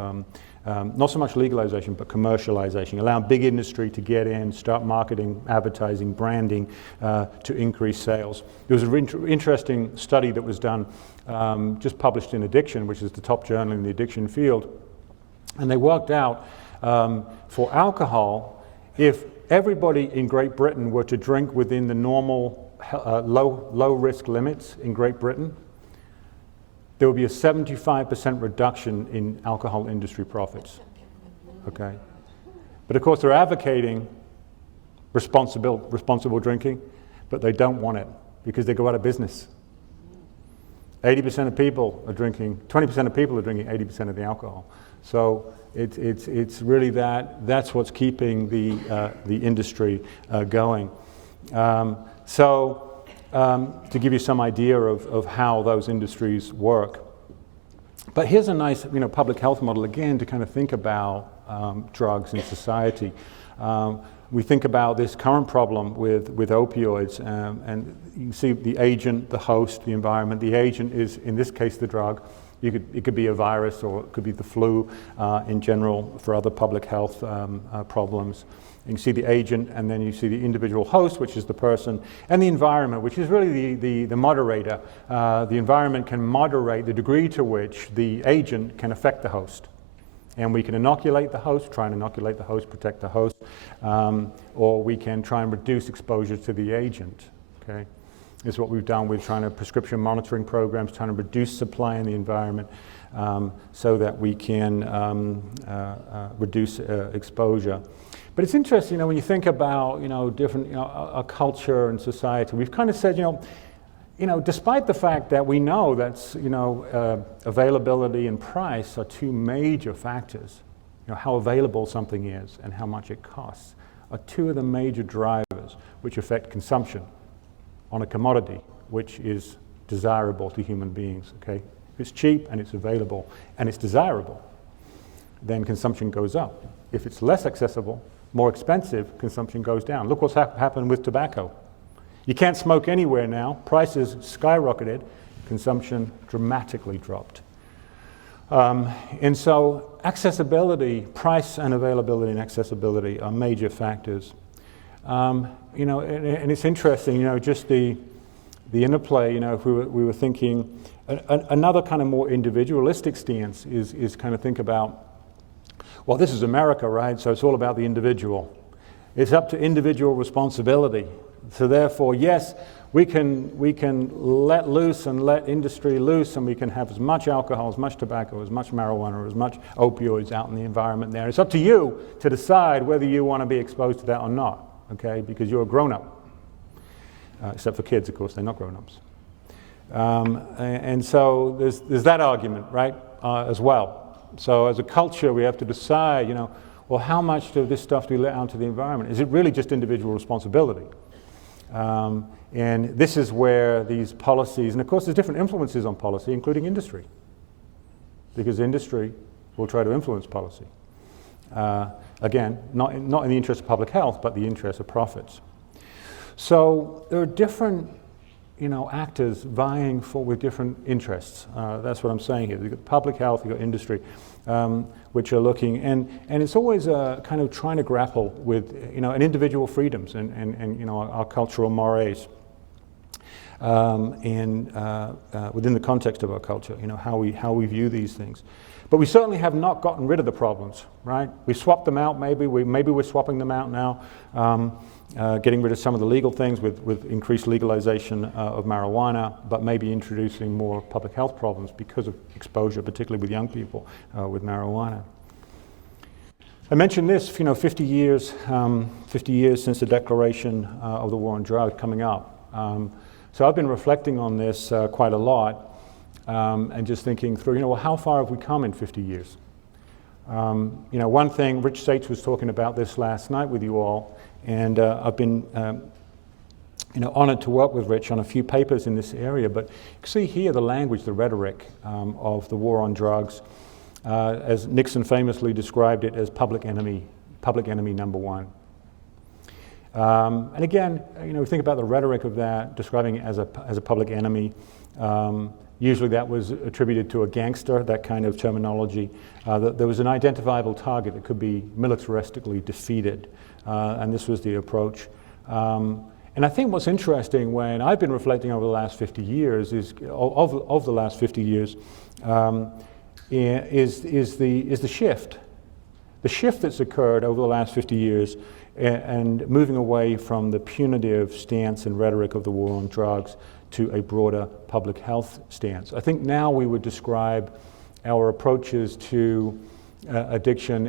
not so much legalization, but commercialization, allowing big industry to get in, start marketing, advertising, branding to increase sales. There was an interesting study that was done, just published in Addiction, which is the top journal in the addiction field, and they worked out for alcohol, if everybody in Great Britain were to drink within the normal low risk limits in Great Britain, there would be a 75% reduction in alcohol industry profits, okay? But of course they're advocating responsible drinking, but they don't want it because they go out of business. 80% of people are drinking, 20% of people are drinking 80% of the alcohol. So it's really that's what's keeping the industry going. To give you some idea of how those industries work. But here's a nice public health model again to kind of think about drugs in society. We think about this current problem with opioids, and you see the agent, the host, the environment. The agent is, in this case, the drug. It could be a virus, or it could be the flu in general for other public health problems. You can see the agent, and then you see the individual host, which is the person, and the environment, which is really the moderator. The environment can moderate the degree to which the agent can affect the host. And we can inoculate the host, try and inoculate the host, protect the host, or we can try and reduce exposure to the agent, okay? This is what we've done with trying to prescription monitoring programs, trying to reduce supply in the environment so that we can reduce exposure. But it's interesting, when you think about, different, our culture and society, we've kind of said, despite the fact that we know that's, availability and price are two major factors, how available something is and how much it costs are two of the major drivers which affect consumption on a commodity which is desirable to human beings, okay? If it's cheap and it's available and it's desirable, then consumption goes up. If it's less accessible, more expensive, consumption goes down. Look what's happened with tobacco. You can't smoke anywhere now. Prices skyrocketed. Consumption dramatically dropped. And so accessibility, price and availability and accessibility are major factors. And it's interesting, just the interplay, if we were thinking, another kind of more individualistic stance is kind of think about, well, this is America, right? So it's all about the individual. It's up to individual responsibility. So therefore, yes, we can let loose and let industry loose, and we can have as much alcohol, as much tobacco, as much marijuana, as much opioids out in the environment there. It's up to you to decide whether you want to be exposed to that or not, okay? Because you're a grown-up. Except for kids, of course, they're not grown-ups. And so there's that argument, right, as well. So as a culture, we have to decide, well, how much of this stuff do we let out into the environment? Is it really just individual responsibility? And this is where these policies, and of course there's different influences on policy, including industry, because industry will try to influence policy. Again, not in the interest of public health, but the interest of profits. So there are different actors vying with different interests. That's what I'm saying here. You've got public health, you've got industry, which are looking, and it's always kind of trying to grapple with, an individual freedoms and our cultural mores, and within the context of our culture, how we view these things. But we certainly have not gotten rid of the problems, right? We swapped them out, maybe we're swapping them out now. Getting rid of some of the legal things with increased legalization of marijuana, but maybe introducing more public health problems because of exposure, particularly with young people with marijuana. I mentioned this, 50 years since the declaration of the war on drugs coming up. So I've been reflecting on this quite a lot and just thinking through, well, how far have we come in 50 years? One thing, Rich Sates was talking about this last night with you all, and I've been honored to work with Rich on a few papers in this area, but you can see here the language, the rhetoric of the war on drugs, as Nixon famously described it as public enemy number one. And again, think about the rhetoric of that, describing it as a public enemy. Usually that was attributed to a gangster, that kind of terminology. That there was an identifiable target that could be militaristically defeated, and this was the approach. And I think what's interesting when I've been reflecting over the last 50 years is, of the last 50 years, is the shift. The shift that's occurred over the last 50 years and moving away from the punitive stance and rhetoric of the war on drugs to a broader public health stance. I think now we would describe our approaches to addiction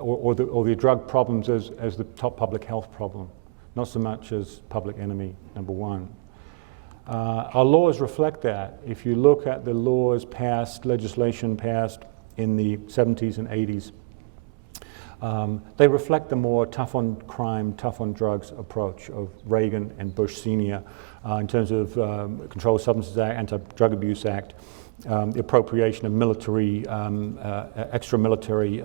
or the drug problems as the top public health problem, not so much as public enemy number one. Our laws reflect that. If you look at the laws passed, legislation passed in the 70s and 80s, they reflect the more tough on crime, tough on drugs approach of Reagan and Bush Sr. In terms of Controlled Substances Act, Anti-Drug Abuse Act, the appropriation of military, extra-military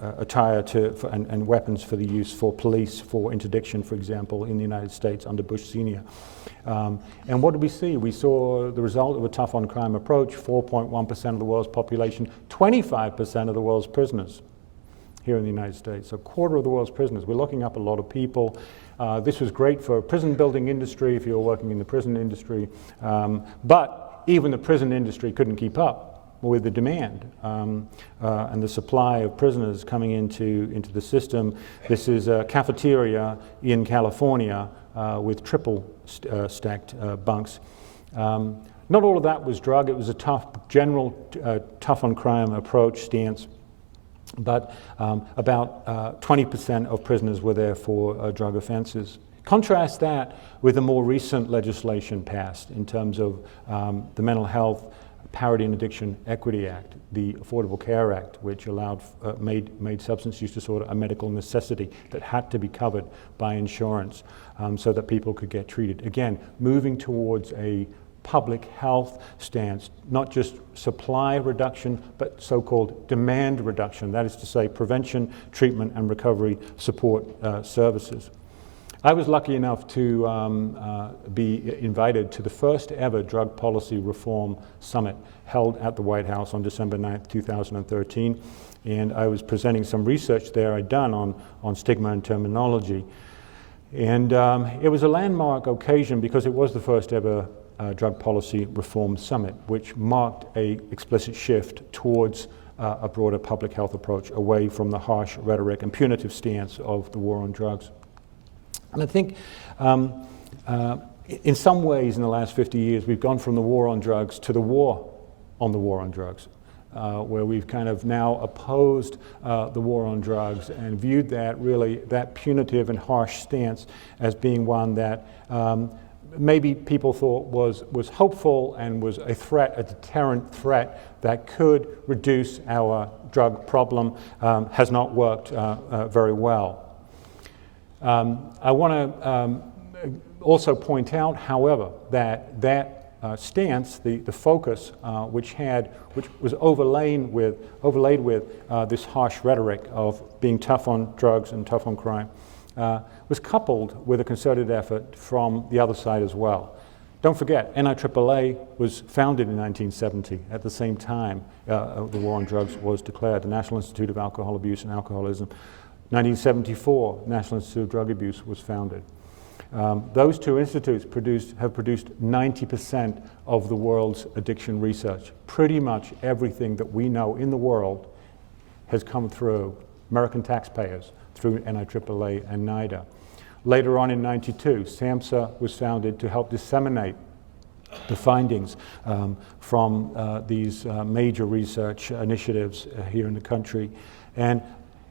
attire and weapons for the use for police, for interdiction, for example, in the United States under Bush Sr. And what did we see? We saw the result of a tough on crime approach, 4.1% of the world's population, 25% of the world's prisoners here in the United States. A quarter of the world's prisoners. We're locking up a lot of people. This was great for prison building industry if you're working in the prison industry. But even the prison industry couldn't keep up with the demand and the supply of prisoners coming into the system. This is a cafeteria in California with triple stacked bunks. Not all of that was drug. It was a general tough on crime approach stance. But about 20% of prisoners were there for drug offenses. Contrast that with the more recent legislation passed in terms of the Mental Health Parity and Addiction Equity Act, the Affordable Care Act, which allowed made substance use disorder a medical necessity that had to be covered by insurance so that people could get treated. Again, moving towards a public health stance, not just supply reduction, but so-called demand reduction. That is to say, prevention, treatment, and recovery support services. I was lucky enough to be invited to the first ever Drug Policy Reform Summit held at the White House on December 9th, 2013. And I was presenting some research there I'd done on stigma and terminology. And it was a landmark occasion because it was the first ever Drug Policy Reform Summit, which marked an explicit shift towards a broader public health approach away from the harsh rhetoric and punitive stance of the war on drugs. And I think in some ways in the last 50 years, we've gone from the war on drugs to the war on the war on drugs, where we've kind of now opposed the war on drugs and viewed that punitive and harsh stance as being one that maybe people thought was hopeful and was a threat, a deterrent threat that could reduce our drug problem, has not worked very well. I want to also point out, however, that stance, the focus, which was overlaid with this harsh rhetoric of being tough on drugs and tough on crime, was coupled with a concerted effort from the other side as well. Don't forget, NIAAA was founded in 1970. At the same time, the war on drugs was declared. The National Institute of Alcohol Abuse and Alcoholism. 1974, National Institute of Drug Abuse was founded. Those two institutes have produced 90% of the world's addiction research. Pretty much everything that we know in the world has come through American taxpayers, through NIAAA and NIDA. Later on in '92, SAMHSA was founded to help disseminate the findings from these major research initiatives here in the country. And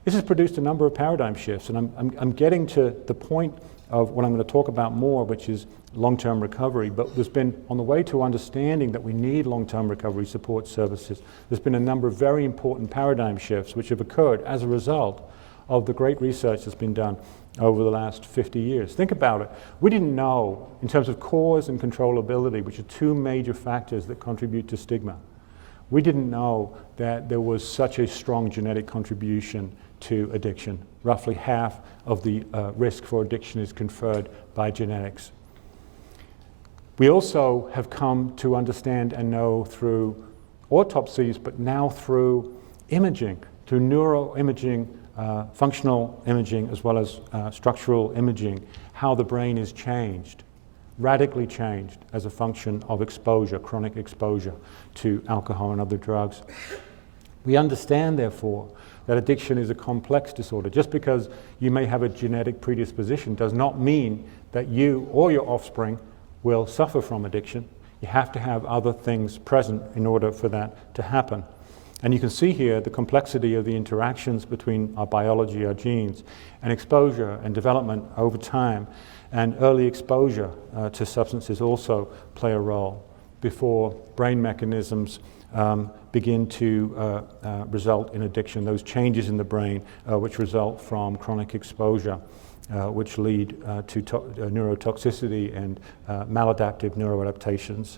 this has produced a number of paradigm shifts, and I'm getting to the point of what I'm going to talk about more, which is long-term recovery. But there's been, on the way to understanding that we need long-term recovery support services, there's been a number of very important paradigm shifts which have occurred as a result of the great research that's been done over the last 50 years. Think about it. We didn't know, in terms of cause and controllability, which are two major factors that contribute to stigma, we didn't know that there was such a strong genetic contribution to addiction. Roughly half of the risk for addiction is conferred by genetics. We also have come to understand and know through autopsies, but now through imaging, through neuroimaging, functional imaging, as well as structural imaging, how the brain is changed, radically changed as a function of exposure, chronic exposure to alcohol and other drugs. We understand, therefore, that addiction is a complex disorder. Just because you may have a genetic predisposition does not mean that you or your offspring will suffer from addiction. You have to have other things present in order for that to happen. And you can see here the complexity of the interactions between our biology, our genes, and exposure and development over time. And early exposure to substances also play a role before brain mechanisms begin to result in addiction, those changes in the brain which result from chronic exposure, which lead to neurotoxicity and maladaptive neuroadaptations.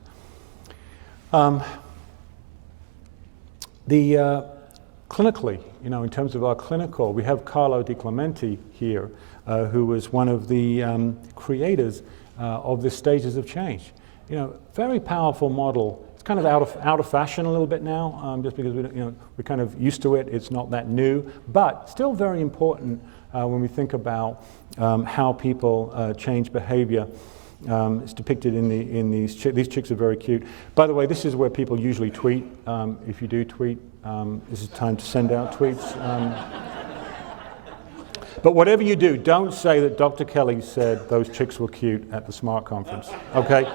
Clinically, in terms of our clinical, we have Carlo Di Clemente here, who was one of the creators of the stages of change. Very powerful model. It's kind of out of fashion a little bit now, just because we're kind of used to it. It's not that new, but still very important when we think about how people change behavior. It's depicted in these chicks. These chicks are very cute. By the way, this is where people usually tweet. If you do tweet, this is time to send out tweets. But whatever you do, don't say that Dr. Kelly said those chicks were cute at the SMART conference, okay?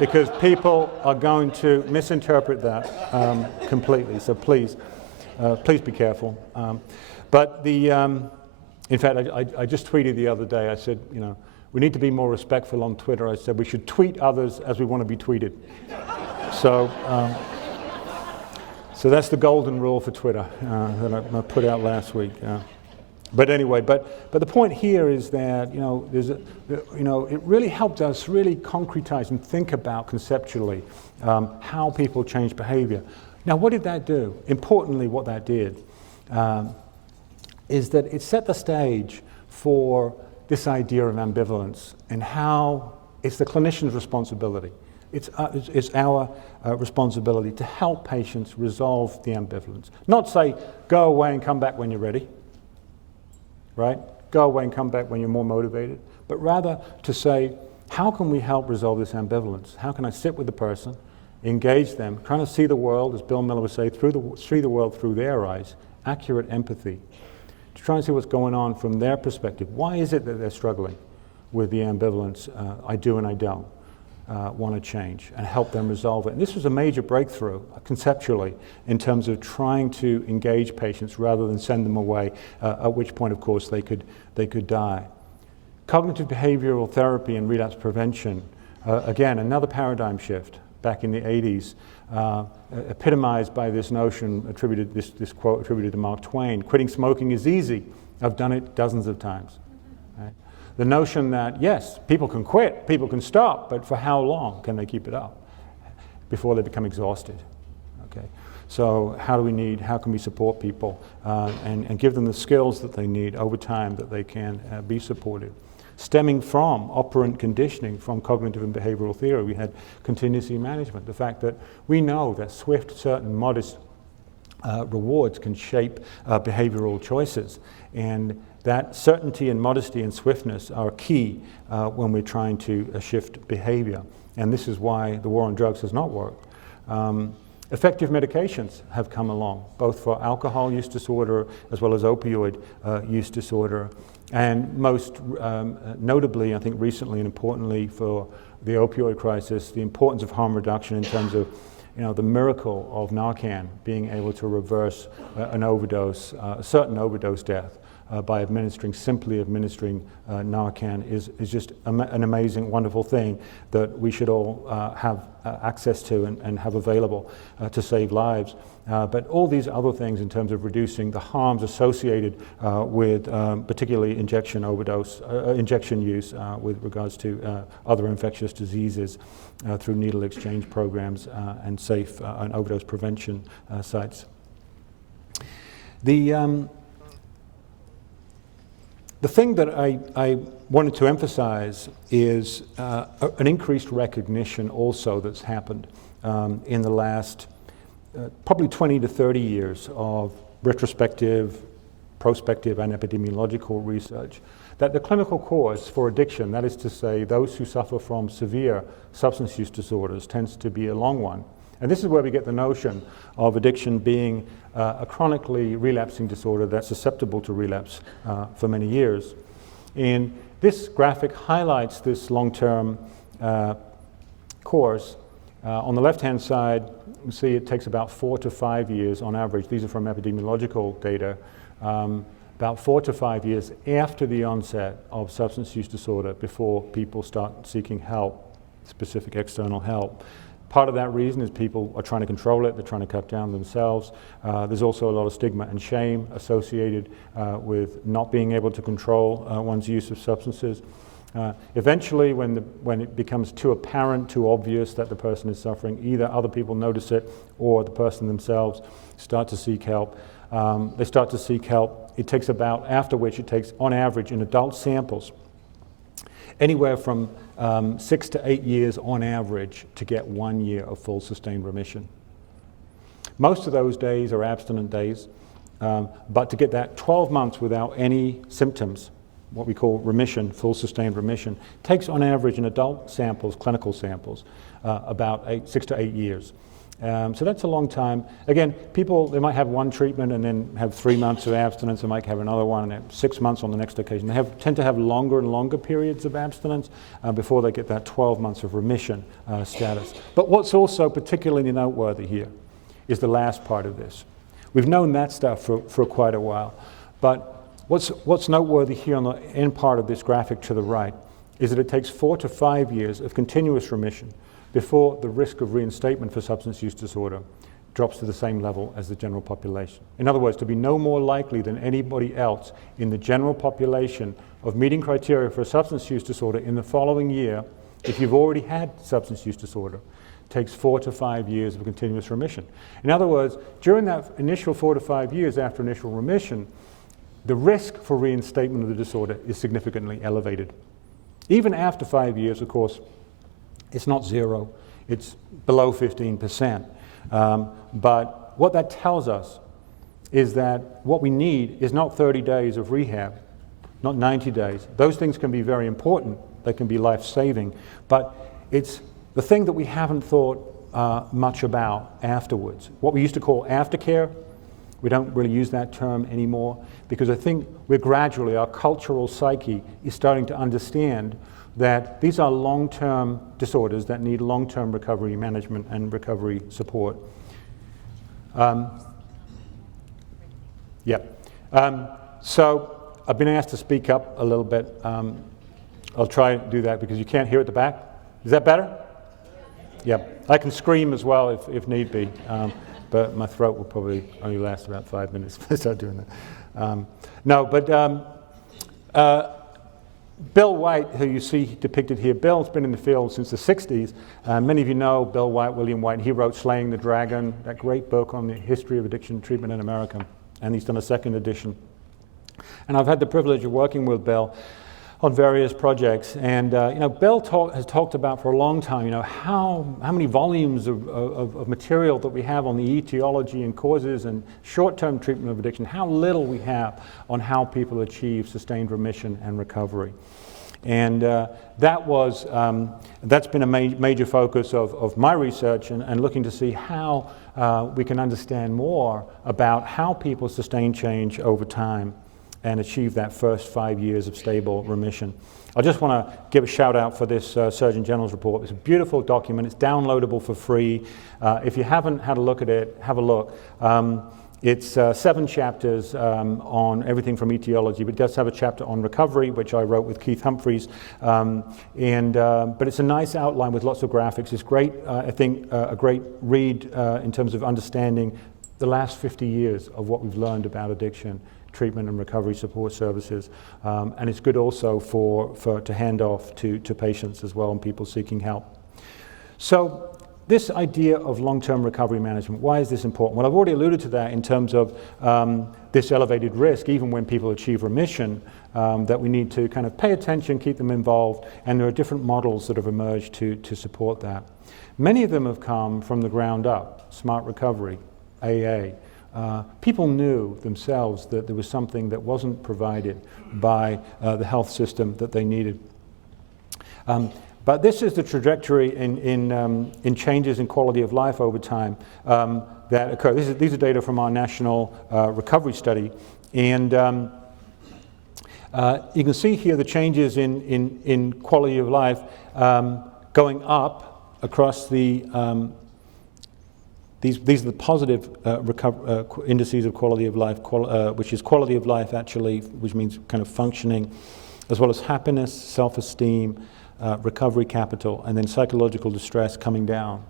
Because people are going to misinterpret that completely. So please be careful. But in fact, I just tweeted the other day. I said, we need to be more respectful on Twitter. I said we should tweet others as we want to be tweeted. So that's the golden rule for Twitter that I put out last week. But anyway, but the point here is that it really helped us really concretize and think about conceptually how people change behavior. Now, what did that do? Importantly, what that did is that it set the stage for this idea of ambivalence and how it's the clinician's responsibility. It's our responsibility to help patients resolve the ambivalence. Not say, go away and come back when you're ready, right? Go away and come back when you're more motivated, but rather to say, how can we help resolve this ambivalence? How can I sit with the person, engage them, trying to see the world, as Bill Miller would say, see the world through their eyes, accurate empathy, to try and see what's going on from their perspective. Why is it that they're struggling with the ambivalence, I do and I don't want to change, and help them resolve it? And this was a major breakthrough conceptually in terms of trying to engage patients rather than send them away, at which point, of course, they could die. Cognitive behavioral therapy and relapse prevention, again, another paradigm shift back in the 80s, epitomized by this notion this quote attributed to Mark Twain: quitting smoking is easy. I've done it dozens of times. Right? The notion that, yes, people can quit, people can stop, but for how long can they keep it up before they become exhausted? Okay. So how can we support people and give them the skills that they need over time that they can be supported? Stemming from operant conditioning from cognitive and behavioral theory, we had contingency management, the fact that we know that swift, certain, modest rewards can shape behavioral choices, and that certainty and modesty and swiftness are key when we're trying to shift behavior. And this is why the war on drugs has not worked. Effective medications have come along, both for alcohol use disorder as well as opioid use disorder. And most notably, I think recently and importantly for the opioid crisis, the importance of harm reduction in terms of the miracle of Narcan being able to reverse an overdose, a certain overdose death by simply administering Narcan is just an amazing, wonderful thing that we should all have access to and have available to save lives. But all these other things in terms of reducing the harms associated with particularly injection use with regards to other infectious diseases through needle exchange programs and safe and overdose prevention sites. The thing that I wanted to emphasize is an increased recognition also that's happened in the last probably 20 to 30 years of retrospective, prospective, and epidemiological research, that the clinical course for addiction, that is to say those who suffer from severe substance use disorders, tends to be a long one. And this is where we get the notion of addiction being a chronically relapsing disorder that's susceptible to relapse for many years. And this graphic highlights this long-term course. On the left-hand side, you see it takes about 4 to 5 years on average. These are from epidemiological data. About 4 to 5 years after the onset of substance use disorder before people start seeking help, specific external help. Part of that reason is people are trying to control it, they're trying to cut down themselves. There's also a lot of stigma and shame associated with not being able to control one's use of substances. Eventually, when it becomes too apparent, too obvious that the person is suffering, either other people notice it or the person themselves start to seek help. They start to seek help. It takes about, after which it takes, on average, in adult samples, anywhere from 6 to 8 years on average to get 1 year of full sustained remission. Most of those days are abstinent days, but to get that 12 months without any symptoms, what we call remission, full sustained remission, takes on average in adult samples, clinical samples, about 6 to 8 years. So that's a long time. Again, people, they might have one treatment and then have 3 months of abstinence. They might have another one and have 6 months on the next occasion. They tend to have longer and longer periods of abstinence before they get that 12 months of remission status. But what's also particularly noteworthy here is the last part of this. We've known that stuff for quite a while. But what's noteworthy here on the end part of this graphic to the right is that it takes 4 to 5 years of continuous remission before the risk of reinstatement for substance use disorder drops to the same level as the general population. In other words, to be no more likely than anybody else in the general population of meeting criteria for a substance use disorder in the following year, if you've already had substance use disorder, takes 4 to 5 years of continuous remission. In other words, during that initial 4 to 5 years after initial remission, the risk for reinstatement of the disorder is significantly elevated. Even after 5 years, of course, it's not zero, it's below 15%. But what that tells us is that what we need is not 30 days of rehab, not 90 days. Those things can be very important, they can be life-saving, but it's the thing that we haven't thought much about afterwards. What we used to call aftercare, we don't really use that term anymore because I think we're gradually, our cultural psyche is starting to understand that these are long-term disorders that need long-term recovery management and recovery support. So I've been asked to speak up a little bit. I'll try to do that because you can't hear at the back. Is that better? Yeah. I can scream as well if need be, but my throat will probably only last about 5 minutes if I start doing that. Bill White, who you see depicted here, Bill's been in the field since the 60s. Many of you know Bill White, William White. He wrote Slaying the Dragon, that great book on the history of addiction treatment in America, and he's done a second edition. And I've had the privilege of working with Bill on various projects. And Bill has talked about for a long time, how many volumes of material that we have on the etiology and causes and short-term treatment of addiction, how little we have on how people achieve sustained remission and recovery. And that's been a major focus of my research and looking to see how we can understand more about how people sustain change over time and achieve that first 5 years of stable remission. I just want to give a shout out for this Surgeon General's report. It's a beautiful document. It's downloadable for free. If you haven't had a look at it, have a look. It's 7 chapters on everything from etiology, but it does have a chapter on recovery, which I wrote with Keith Humphreys. But it's a nice outline with lots of graphics. It's great, I think, a great read in terms of understanding the last 50 years of what we've learned about addiction, treatment and recovery support services, and it's good also to hand off to patients as well and people seeking help. So This idea of long-term recovery management, why is this important? Well, I've already alluded to that in terms of this elevated risk, even when people achieve remission, that we need to kind of pay attention, keep them involved, and there are different models that have emerged to support that. Many of them have come from the ground up, smart recovery, AA. People knew themselves that there was something that wasn't provided by the health system that they needed. But this is the trajectory in changes in quality of life over time that occur. These are data from our national recovery study. And you can see here the changes in quality of life going up across the, these are the positive indices of quality of life, which is quality of life actually, which means kind of functioning, as well as happiness, self-esteem, recovery capital, and then psychological distress coming down.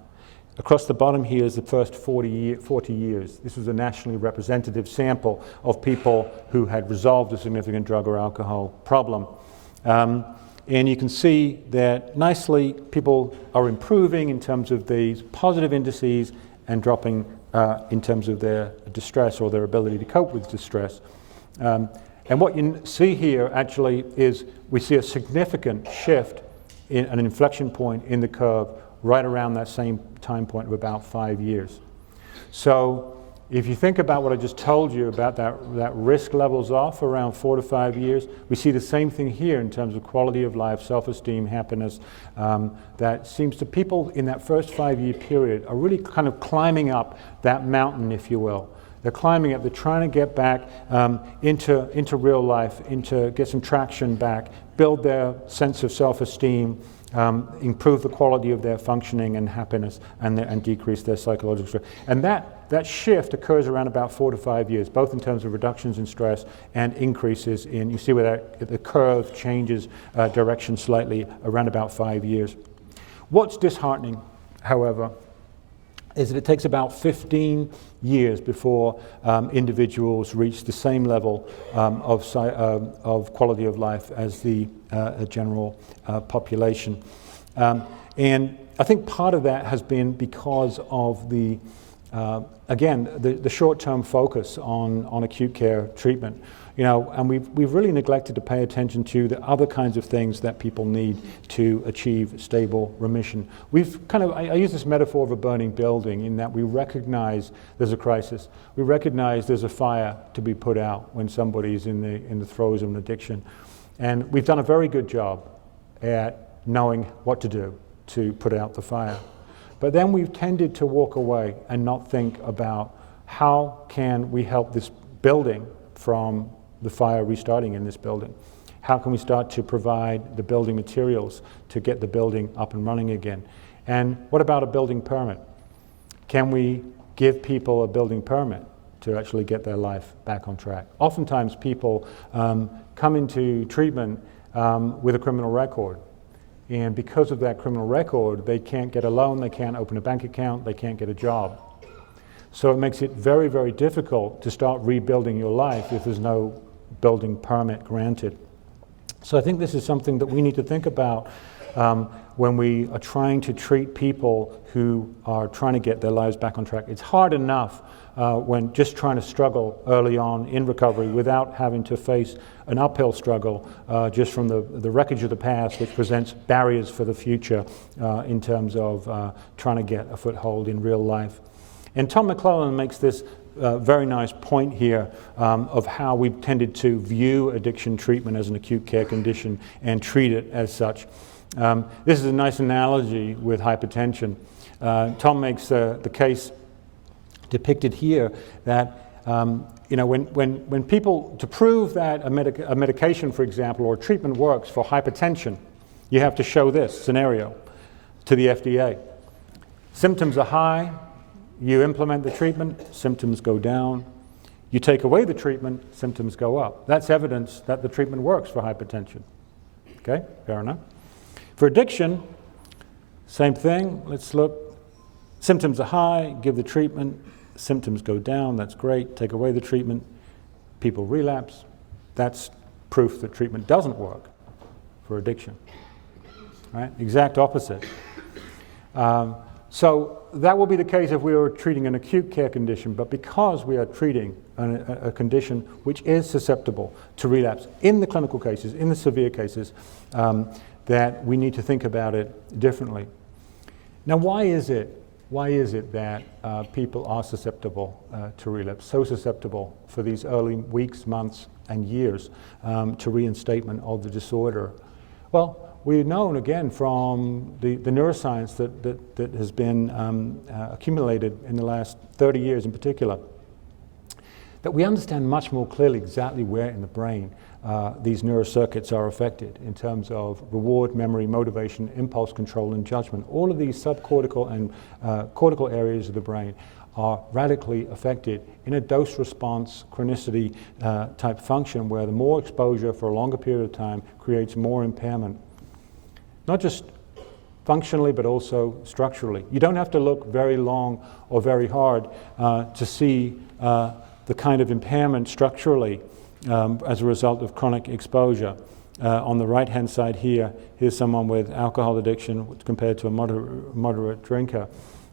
Across the bottom here is the first 40 years. This was a nationally representative sample of people who had resolved a significant drug or alcohol problem. And you can see that nicely people are improving in terms of these positive indices and dropping in terms of their distress or their ability to cope with distress. And what you see here actually is we see a significant shift in an inflection point in the curve right around that same time point of about 5 years. So if you think about what I just told you about that risk levels off around 4 to 5 years, we see the same thing here in terms of quality of life, self-esteem, happiness, that seems to people in that first 5-year period are really kind of climbing up that mountain, if you will. They're climbing up, they're trying to get back into real life, get some traction back, build their sense of self-esteem, improve the quality of their functioning and happiness, and decrease their psychological stress. And that shift occurs around about 4 to 5 years, both in terms of reductions in stress and increases in, you see where the curve changes direction slightly around about 5 years. What's disheartening, however, is that it takes about 15 years before individuals reach the same level of quality of life as the general population. And I think part of that has been because of the short-term focus on acute care treatment. And we've really neglected to pay attention to the other kinds of things that people need to achieve stable remission. I use this metaphor of a burning building in that we recognize there's a crisis. We recognize there's a fire to be put out when somebody's in the throes of an addiction. And we've done a very good job at knowing what to do to put out the fire. But then we've tended to walk away and not think about how can we help this building from the fire restarting in this building. How can we start to provide the building materials to get the building up and running again? And what about a building permit? Can we give people a building permit to actually get their life back on track? Oftentimes people come into treatment with a criminal record. And because of that criminal record, they can't get a loan, they can't open a bank account, they can't get a job. So it makes it very, very difficult to start rebuilding your life if there's no building permit granted. So I think this is something that we need to think about when we are trying to treat people who are trying to get their lives back on track. It's hard enough when just trying to struggle early on in recovery without having to face an uphill struggle just from the wreckage of the past, which presents barriers for the future in terms of trying to get a foothold in real life. And Tom McClellan makes this very nice point here of how we've tended to view addiction treatment as an acute care condition and treat it as such. This is a nice analogy with hypertension. Tom makes the case depicted here that when people, to prove that a medication, for example, or treatment works for hypertension, you have to show this scenario to the FDA. Symptoms are high. You implement the treatment, symptoms go down. You take away the treatment, symptoms go up. That's evidence that the treatment works for hypertension. Okay, fair enough. For addiction, same thing. Let's look. Symptoms are high, give the treatment, symptoms go down, that's great. Take away the treatment, people relapse. That's proof that treatment doesn't work for addiction. Right? Exact opposite. So that will be the case if we were treating an acute care condition, but because we are treating a condition which is susceptible to relapse in the clinical cases, in the severe cases, that we need to think about it differently. Now, why is it that people are susceptible to relapse, so susceptible for these early weeks, months, and years to reinstatement of the disorder? Well, we've known, again, from the neuroscience that has been accumulated in the last 30 years in particular, that we understand much more clearly exactly where in the brain these neurocircuits are affected in terms of reward, memory, motivation, impulse control, and judgment. All of these subcortical and cortical areas of the brain are radically affected in a dose-response chronicity type function where the more exposure for a longer period of time creates more impairment. Not just functionally, but also structurally. You don't have to look very long or very hard to see the kind of impairment structurally as a result of chronic exposure. On the right-hand side here, here's someone with alcohol addiction compared to a moderate drinker.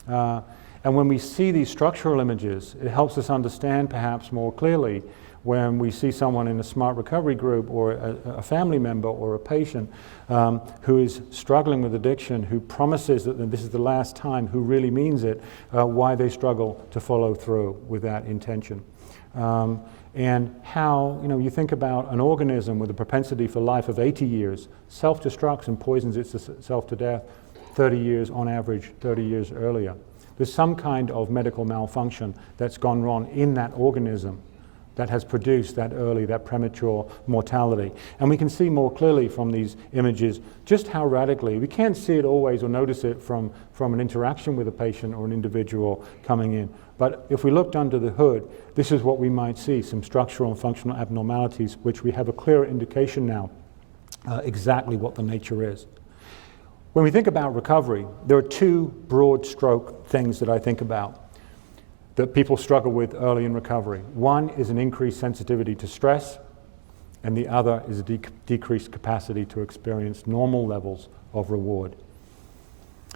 And when we see these structural images, it helps us understand perhaps more clearly when we see someone in a smart recovery group or a family member or a patient who is struggling with addiction, who promises that this is the last time, who really means it, why they struggle to follow through with that intention. And how, you think about an organism with a propensity for life of 80 years, self-destructs and poisons itself to death 30 years on average, 30 years earlier. There's some kind of medical malfunction that's gone wrong in that organism that has produced that premature mortality. And we can see more clearly from these images just how radically, we can't see it always or notice it from an interaction with a patient or an individual coming in. But if we looked under the hood, this is what we might see, some structural and functional abnormalities, which we have a clearer indication now exactly what the nature is. When we think about recovery, there are two broad stroke things that I think about that people struggle with early in recovery. One is an increased sensitivity to stress, and the other is a decreased capacity to experience normal levels of reward.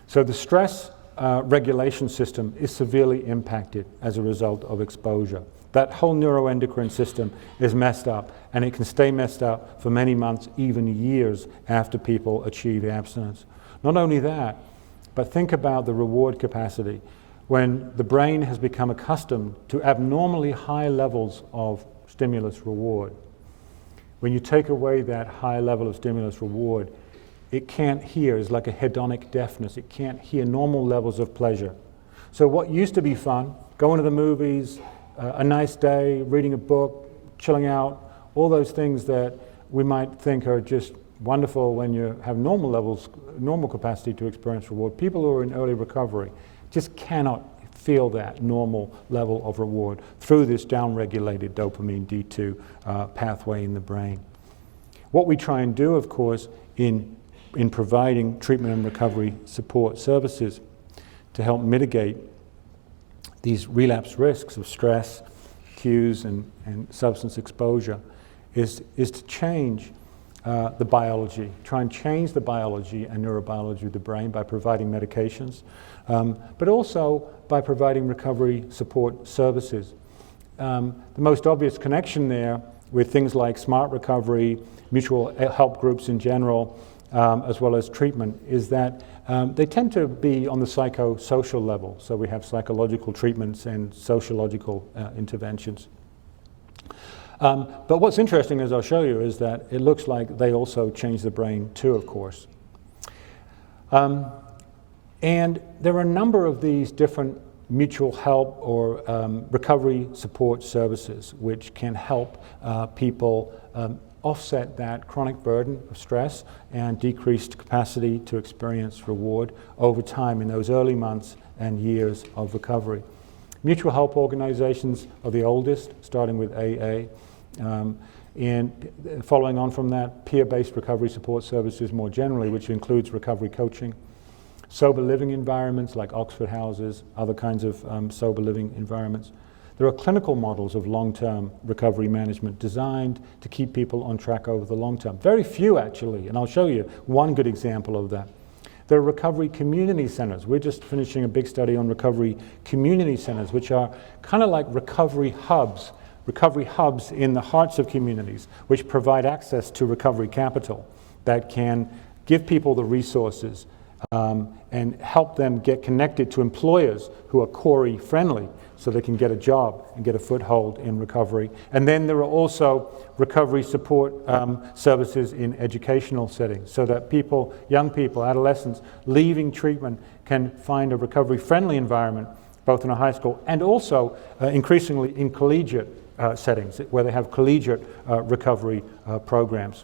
So the stress regulation system is severely impacted as a result of exposure. That whole neuroendocrine system is messed up, and it can stay messed up for many months, even years after people achieve abstinence. Not only that, but think about the reward capacity. When the brain has become accustomed to abnormally high levels of stimulus reward, when you take away that high level of stimulus reward, it can't hear. It's like a hedonic deafness. It can't hear normal levels of pleasure. So what used to be fun, going to the movies, a nice day, reading a book, chilling out, all those things that we might think are just wonderful when you have normal levels, normal capacity to experience reward. People who are in early recovery just cannot feel that normal level of reward through this downregulated dopamine D2 pathway in the brain. What we try and do, of course, in providing treatment and recovery support services to help mitigate these relapse risks of stress, cues, and substance exposure is to change the biology, try and change the biology and neurobiology of the brain by providing medications, but also by providing recovery support services. The most obvious connection there with things like smart recovery, mutual help groups in general, as well as treatment, is that they tend to be on the psychosocial level. So we have psychological treatments and sociological interventions. But what's interesting, as I'll show you, is that it looks like they also change the brain too, of course. And there are a number of these different mutual help or recovery support services which can help people offset that chronic burden of stress and decreased capacity to experience reward over time in those early months and years of recovery. Mutual help organizations are the oldest, starting with AA. And following on from that, peer-based recovery support services more generally, which includes recovery coaching, sober living environments like Oxford houses, other kinds of sober living environments. There are clinical models of long-term recovery management designed to keep people on track over the long term. Very few, actually, and I'll show you one good example of that. There are recovery community centers. We're just finishing a big study on recovery community centers, which are kind of like recovery hubs in the hearts of communities, which provide access to recovery capital that can give people the resources and help them get connected to employers who are Corey friendly, so they can get a job and get a foothold in recovery. And then there are also recovery support services in educational settings, so that people, young people, adolescents leaving treatment can find a recovery-friendly environment, both in a high school and also increasingly in collegiate settings, where they have collegiate recovery programs.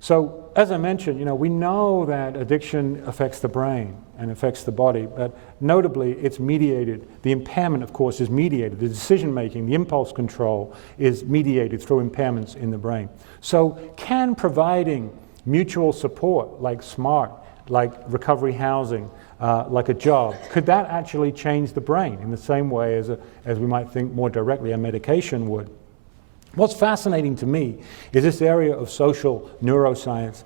So, as I mentioned, we know that addiction affects the brain and affects the body, but notably it's mediated. The impairment, of course, is mediated. The decision-making, the impulse control is mediated through impairments in the brain. So can providing mutual support, like SMART, like recovery housing, like a job, could that actually change the brain in the same way as we might think more directly a medication would? What's fascinating to me is this area of social neuroscience,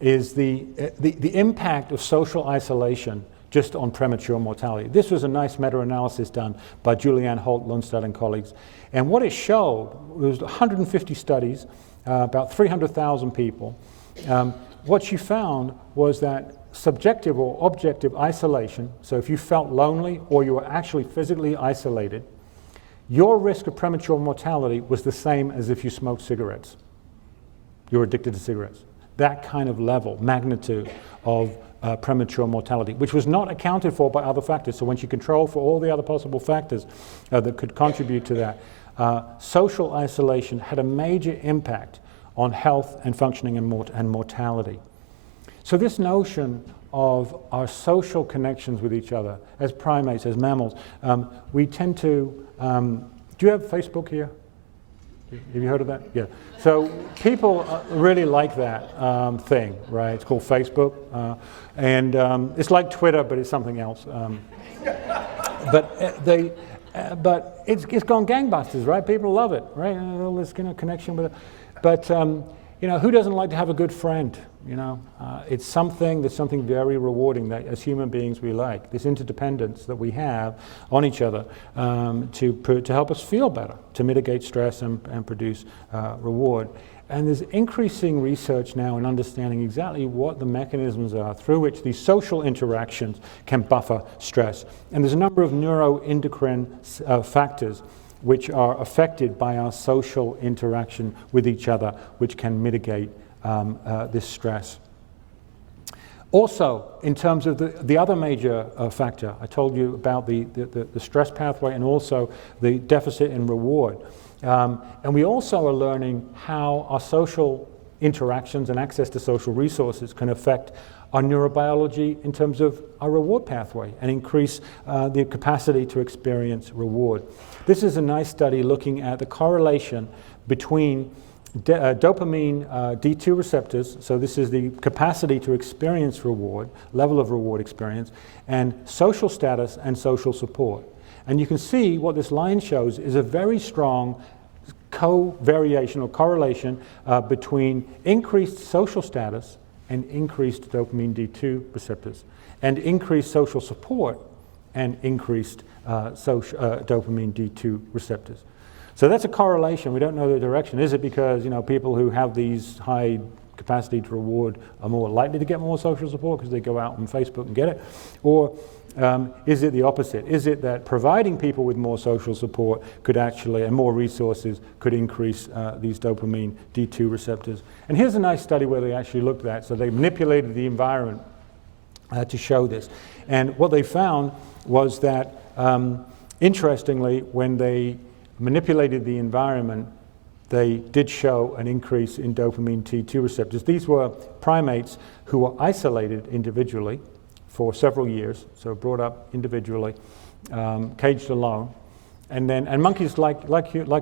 is the impact of social isolation just on premature mortality. This was a nice meta-analysis done by Julianne Holt-Lundstad and colleagues. And what it showed was 150 studies, about 300,000 people. What she found was that subjective or objective isolation, so if you felt lonely or you were actually physically isolated, your risk of premature mortality was the same as if you smoked cigarettes. You're addicted to cigarettes. That kind of level, magnitude of premature mortality, which was not accounted for by other factors. So when you control for all the other possible factors that could contribute to that, social isolation had a major impact on health and functioning and mortality. So this notion of our social connections with each other as primates, as mammals, we tend to, do you have Facebook here? Have you heard of that? Yeah. So people really like that thing, right? It's called Facebook. And it's like Twitter, but it's something else. But it's gone gangbusters, right? People love it, right? All this connection with it. But who doesn't like to have a good friend? It's something very rewarding that as human beings we like, this interdependence that we have on each other to help us feel better, to mitigate stress and produce reward. And there's increasing research now in understanding exactly what the mechanisms are through which these social interactions can buffer stress. And there's a number of neuroendocrine factors which are affected by our social interaction with each other, which can mitigate this stress. Also, in terms of the other major factor, I told you about the stress pathway and also the deficit in reward. And we also are learning how our social interactions and access to social resources can affect our neurobiology in terms of our reward pathway and increase the capacity to experience reward. This is a nice study looking at the correlation between dopamine D2 receptors, so this is the capacity to experience reward, level of reward experience, and social status and social support. And you can see what this line shows is a very strong co-variation or correlation between increased social status and increased dopamine D2 receptors, and increased social support and increased dopamine D2 receptors. So that's a correlation. We don't know the direction. Is it because people who have these high capacity to reward are more likely to get more social support because they go out on Facebook and get it? Or is it the opposite? Is it that providing people with more social support could actually, and more resources, could increase these dopamine D2 receptors? And here's a nice study where they actually looked at that. So they manipulated the environment to show this. And what they found was that, interestingly, when they manipulated the environment, they did show an increase in dopamine T2 receptors. These were primates who were isolated individually for several years, so brought up individually, caged alone. And monkeys like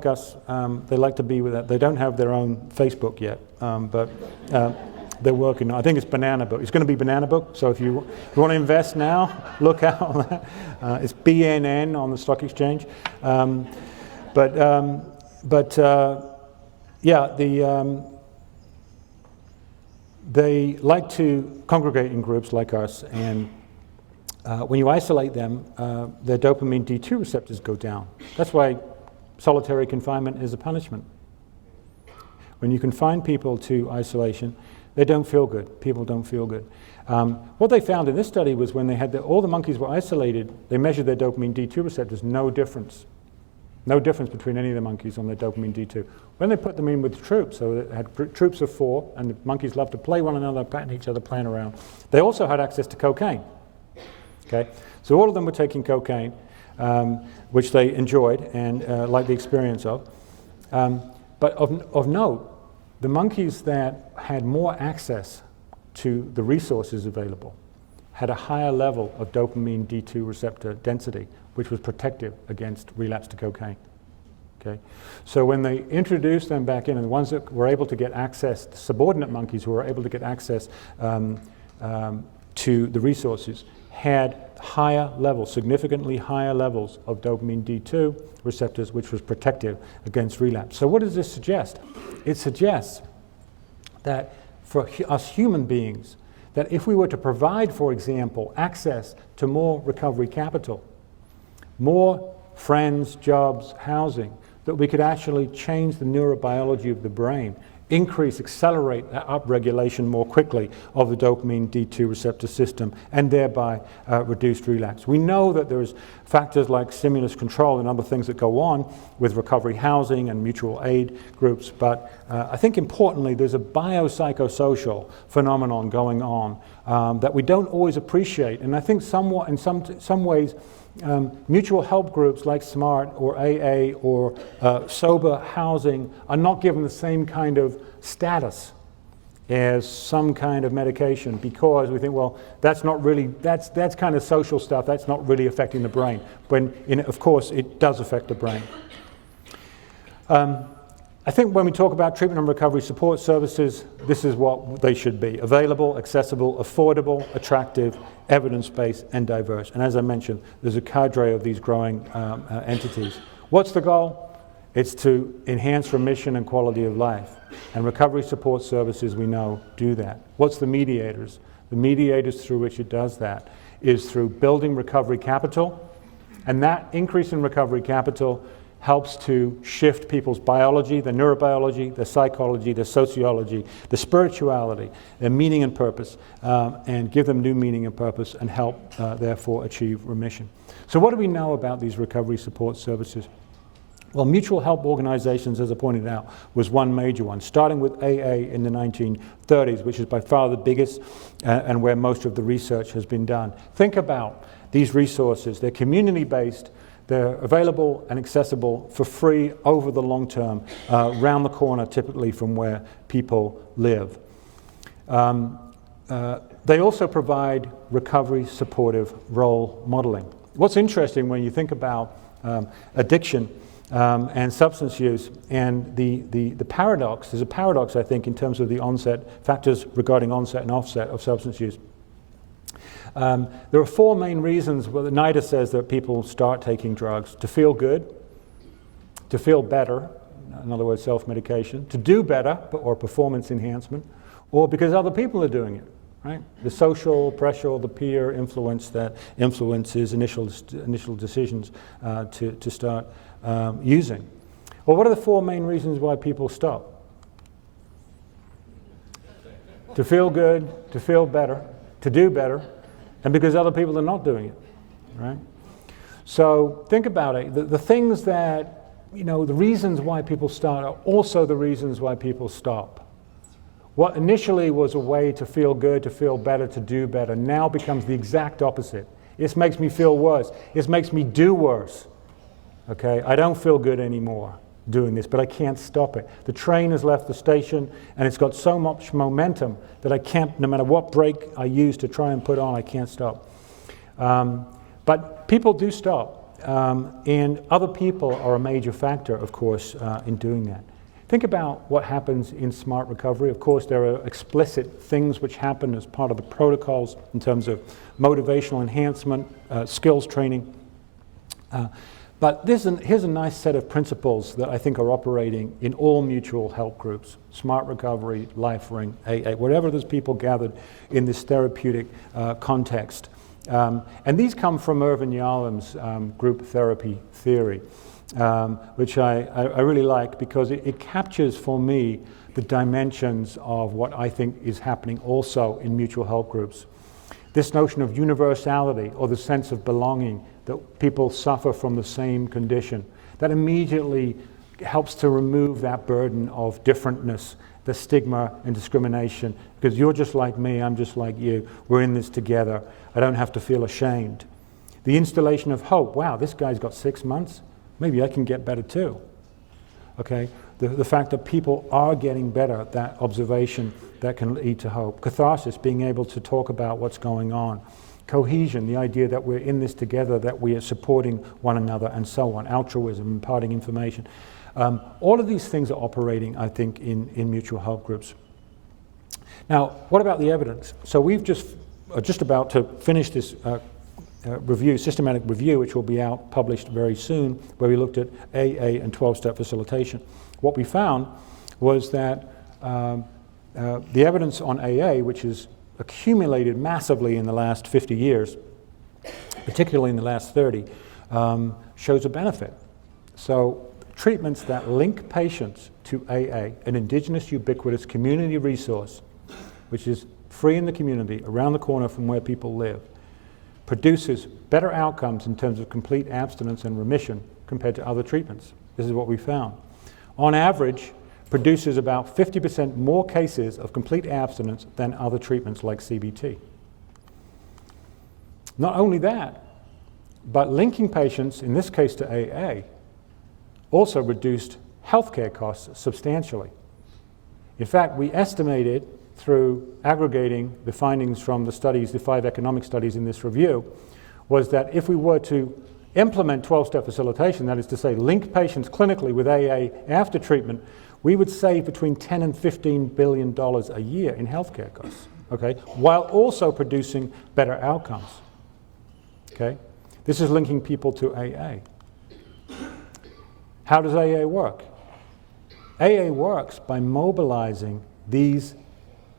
us, they like to be with that. They don't have their own Facebook yet, but they're working on it. I think it's Banana Book. It's going to be Banana Book, so if you want to invest now, look out on that. It's BNN on the stock exchange. they like to congregate in groups like us, and when you isolate them, their dopamine D2 receptors go down. That's why solitary confinement is a punishment. When you confine people to isolation, they don't feel good. People don't feel good. What they found in this study was when they had all the monkeys were isolated, they measured their dopamine D2 receptors, no difference. No difference between any of the monkeys on their dopamine D2. When they put them in with troops, so they had troops of 4, and the monkeys loved to play one another, patting each other, playing around. They also had access to cocaine. Okay, so all of them were taking cocaine, which they enjoyed and liked the experience of. But of note, the monkeys that had more access to the resources available had a higher level of dopamine D2 receptor density, which was protective against relapse to cocaine. Okay? So when they introduced them back in, and the ones that were able to get access, the subordinate monkeys who were able to get access to the resources, had higher levels, significantly higher levels of dopamine D2 receptors, which was protective against relapse. So what does this suggest? It suggests that for us human beings, that if we were to provide, for example, access to more recovery capital, more friends, jobs, housing, that we could actually change the neurobiology of the brain, accelerate that upregulation more quickly of the dopamine D2 receptor system, and thereby reduced relapse. We know that there's factors like stimulus control and other things that go on with recovery housing and mutual aid groups, but I think importantly there's a biopsychosocial phenomenon going on that we don't always appreciate, and I think somewhat in some ways mutual help groups like SMART or AA or sober housing are not given the same kind of status as some kind of medication, because we think, well, that's not really, that's kind of social stuff, that's not really affecting the brain, when of course it does affect the brain. I think when we talk about treatment and recovery support services, this is what they should be: available, accessible, affordable, attractive, evidence-based, and diverse. And as I mentioned, there's a cadre of these growing entities. What's the goal? It's to enhance remission and quality of life. And recovery support services, we know, do that. What's the mediators? The mediators through which it does that is through building recovery capital, and that increase in recovery capital helps to shift people's biology, their neurobiology, their psychology, their sociology, their spirituality, their meaning and purpose, and give them new meaning and purpose, and help, therefore, achieve remission. So what do we know about these recovery support services? Well, mutual help organizations, as I pointed out, was one major one, starting with AA in the 1930s, which is by far the biggest and where most of the research has been done. Think about these resources. They're community-based. They're available and accessible for free over the long term, round the corner typically from where people live. They also provide recovery supportive role modeling. What's interesting when you think about addiction and substance use and the paradox, there's a paradox I think in terms of the onset, factors regarding onset and offset of substance use. There are 4 main reasons that NIDA says that people start taking drugs: to feel good, to feel better, in other words, self-medication, to do better, or performance enhancement, or because other people are doing it, right? The social pressure or the peer influence that influences initial decisions to start using. Well, what are the 4 main reasons why people stop? To feel good, to feel better, to do better, and because other people are not doing it, right? So think about it. The things that, the reasons why people start are also the reasons why people stop. What initially was a way to feel good, to feel better, to do better, now becomes the exact opposite. This makes me feel worse. This makes me do worse. Okay? I don't feel good anymore doing this, but I can't stop it. The train has left the station, and it's got so much momentum that I can't, no matter what brake I use to try and put on, I can't stop. But people do stop, and other people are a major factor, of course, in doing that. Think about what happens in smart recovery. Of course, there are explicit things which happen as part of the protocols in terms of motivational enhancement, skills training. But here's a nice set of principles that I think are operating in all mutual help groups: Smart Recovery, LifeRing, AA, wherever there's people gathered in this therapeutic context. And these come from Irvin Yalom's group therapy theory, which I really like, because it captures for me the dimensions of what I think is happening also in mutual help groups. This notion of universality, or the sense of belonging, that people suffer from the same condition, that immediately helps to remove that burden of differentness, the stigma and discrimination, because you're just like me, I'm just like you, we're in this together, I don't have to feel ashamed. The installation of hope: wow, this guy's got 6 months, maybe I can get better too. Okay, the fact that people are getting better, that observation that can lead to hope. Catharsis, being able to talk about what's going on. Cohesion, the idea that we're in this together, that we are supporting one another, and so on. Altruism, imparting information. All of these things are operating, I think, in mutual help groups. Now, what about the evidence? So we've just about to finish this review, systematic review, which will be out, published very soon, where we looked at AA and 12-step facilitation. What we found was that the evidence on AA, which is accumulated massively in the last 50 years, particularly in the last 30, shows a benefit. So treatments that link patients to AA, an indigenous ubiquitous community resource, which is free in the community around the corner from where people live, produces better outcomes in terms of complete abstinence and remission compared to other treatments. This is what we found. On average, produces about 50% more cases of complete abstinence than other treatments like CBT. Not only that, but linking patients, in this case to AA, also reduced healthcare costs substantially. In fact, we estimated, through aggregating the findings from the studies, the 5 economic studies in this review, was that if we were to implement 12-step facilitation, that is to say link patients clinically with AA after treatment, we would save between $10 and $15 billion a year in healthcare costs, okay, while also producing better outcomes, okay? This is linking people to AA. How does AA work? AA works by mobilizing these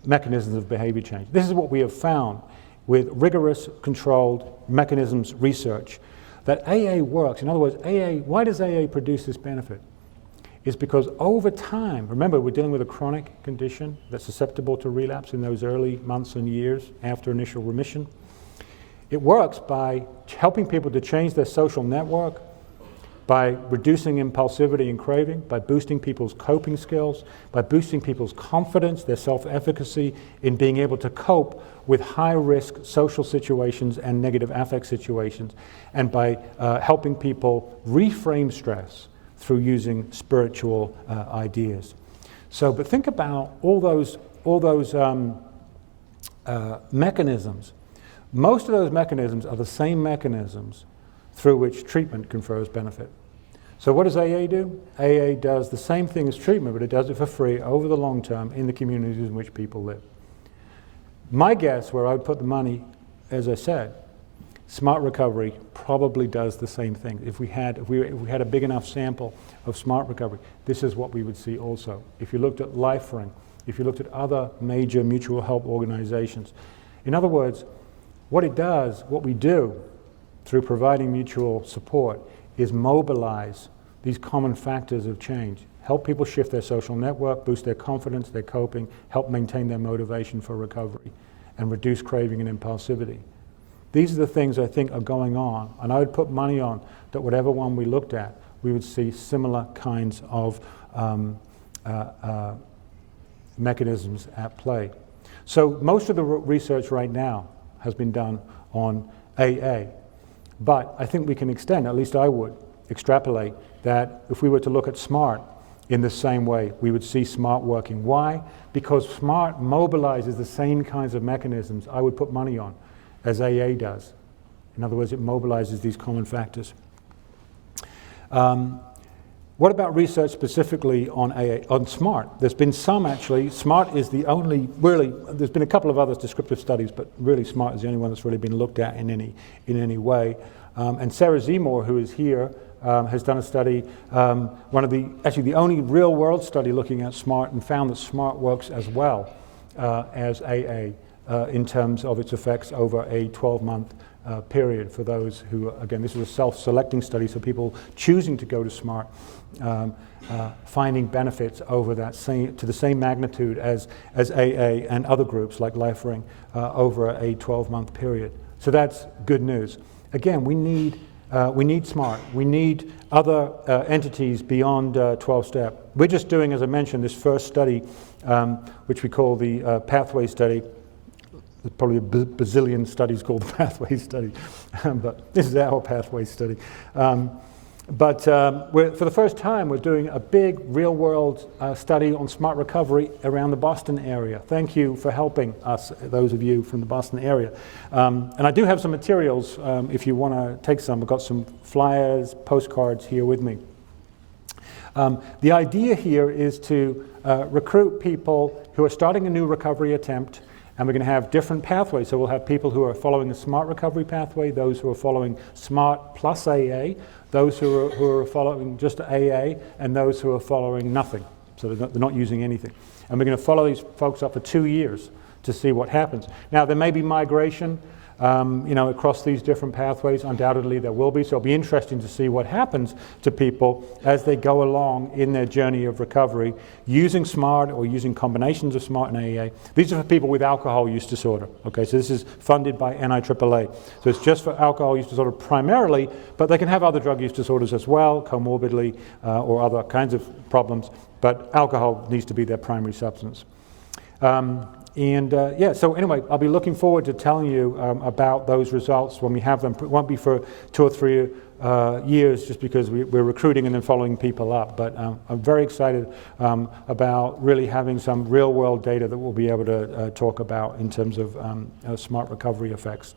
mechanisms of behavior change. This is what we have found with rigorous, controlled mechanisms research, that AA works. In other words, why does AA produce this benefit? Is because over time, remember, we're dealing with a chronic condition that's susceptible to relapse in those early months and years after initial remission. It works by helping people to change their social network, by reducing impulsivity and craving, by boosting people's coping skills, by boosting people's confidence, their self-efficacy in being able to cope with high-risk social situations and negative affect situations, and by helping people reframe stress through using spiritual ideas. So, but think about all those mechanisms. Most of those mechanisms are the same mechanisms through which treatment confers benefit. So what does AA do? AA does the same thing as treatment, but it does it for free over the long term in the communities in which people live. My guess, where I would put the money, as I said, Smart Recovery probably does the same thing. If we had a big enough sample of Smart Recovery, this is what we would see also. If you looked at LifeRing, if you looked at other major mutual help organizations. In other words, what we do through providing mutual support is mobilize these common factors of change. Help people shift their social network, boost their confidence, their coping, help maintain their motivation for recovery, and reduce craving and impulsivity. These are the things I think are going on, and I would put money on that whatever one we looked at, we would see similar kinds of mechanisms at play. So most of the research right now has been done on AA, but I think we can extend, at least I would, extrapolate that if we were to look at SMART in the same way, we would see SMART working. Why? Because SMART mobilizes the same kinds of mechanisms I would put money on as AA does. In other words, it mobilizes these common factors. What about research specifically on AA, on SMART? There's been some actually. SMART is the only, really, there's been a couple of other descriptive studies, but really SMART is the only one that's really been looked at in any way. And Sarah Zemmour, who is here, has done a study, actually the only real world study looking at SMART, and found that SMART works as well as AA in terms of its effects over a 12-month period for those who, again, this was a self-selecting study, so people choosing to go to SMART, finding benefits over that to the same magnitude as AA and other groups like LifeRing over a 12-month period. So that's good news. Again, we need SMART. We need other entities beyond 12-step. We're just doing, as I mentioned, this first study, which we call the Pathway Study. There's probably a bazillion studies called the Pathway Study, but this is our Pathway Study. But for the first time, we're doing a big real-world study on smart recovery around the Boston area. Thank you for helping us, those of you from the Boston area. And I do have some materials if you want to take some. I've got some flyers, postcards here with me. The idea here is to recruit people who are starting a new recovery attempt, and we're going to have different pathways. So we'll have people who are following a SMART recovery pathway, those who are following SMART plus AA, those who are following just AA, and those who are following nothing. So they're not using anything. And we're going to follow these folks up for 2 years to see what happens. Now, there may be migration across these different pathways. Undoubtedly there will be, so it'll be interesting to see what happens to people as they go along in their journey of recovery using SMART or using combinations of SMART and AA. These are for people with alcohol use disorder. Okay, so this is funded by NIAAA. So it's just for alcohol use disorder primarily, but they can have other drug use disorders as well, comorbidly or other kinds of problems, but alcohol needs to be their primary substance. So anyway, I'll be looking forward to telling you about those results when we have them. It won't be for 2 or 3 years just because we're recruiting and then following people up. But I'm very excited about really having some real world data that we'll be able to talk about in terms of smart recovery effects.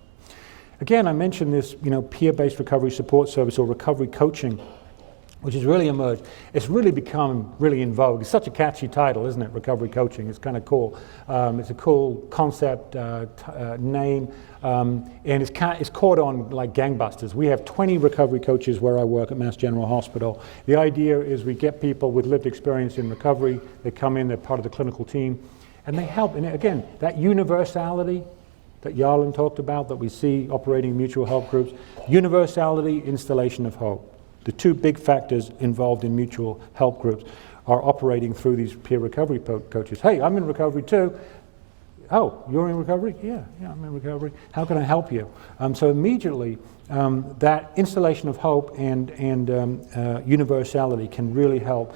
Again, I mentioned this peer-based recovery support service or recovery coaching, which has really emerged. It's really become really in vogue. It's such a catchy title, isn't it? Recovery coaching. It's kind of cool. It's a cool concept name, and it's caught on like gangbusters. We have 20 recovery coaches where I work at Mass General Hospital. The idea is we get people with lived experience in recovery. They come in, they're part of the clinical team, and they help. And again, that universality that Yarlin talked about, that we see operating mutual help groups, universality, installation of hope. The 2 big factors involved in mutual help groups are operating through these peer recovery coaches. Hey, I'm in recovery too. Oh, you're in recovery? Yeah, I'm in recovery. How can I help you? So immediately, that installation of hope and universality can really help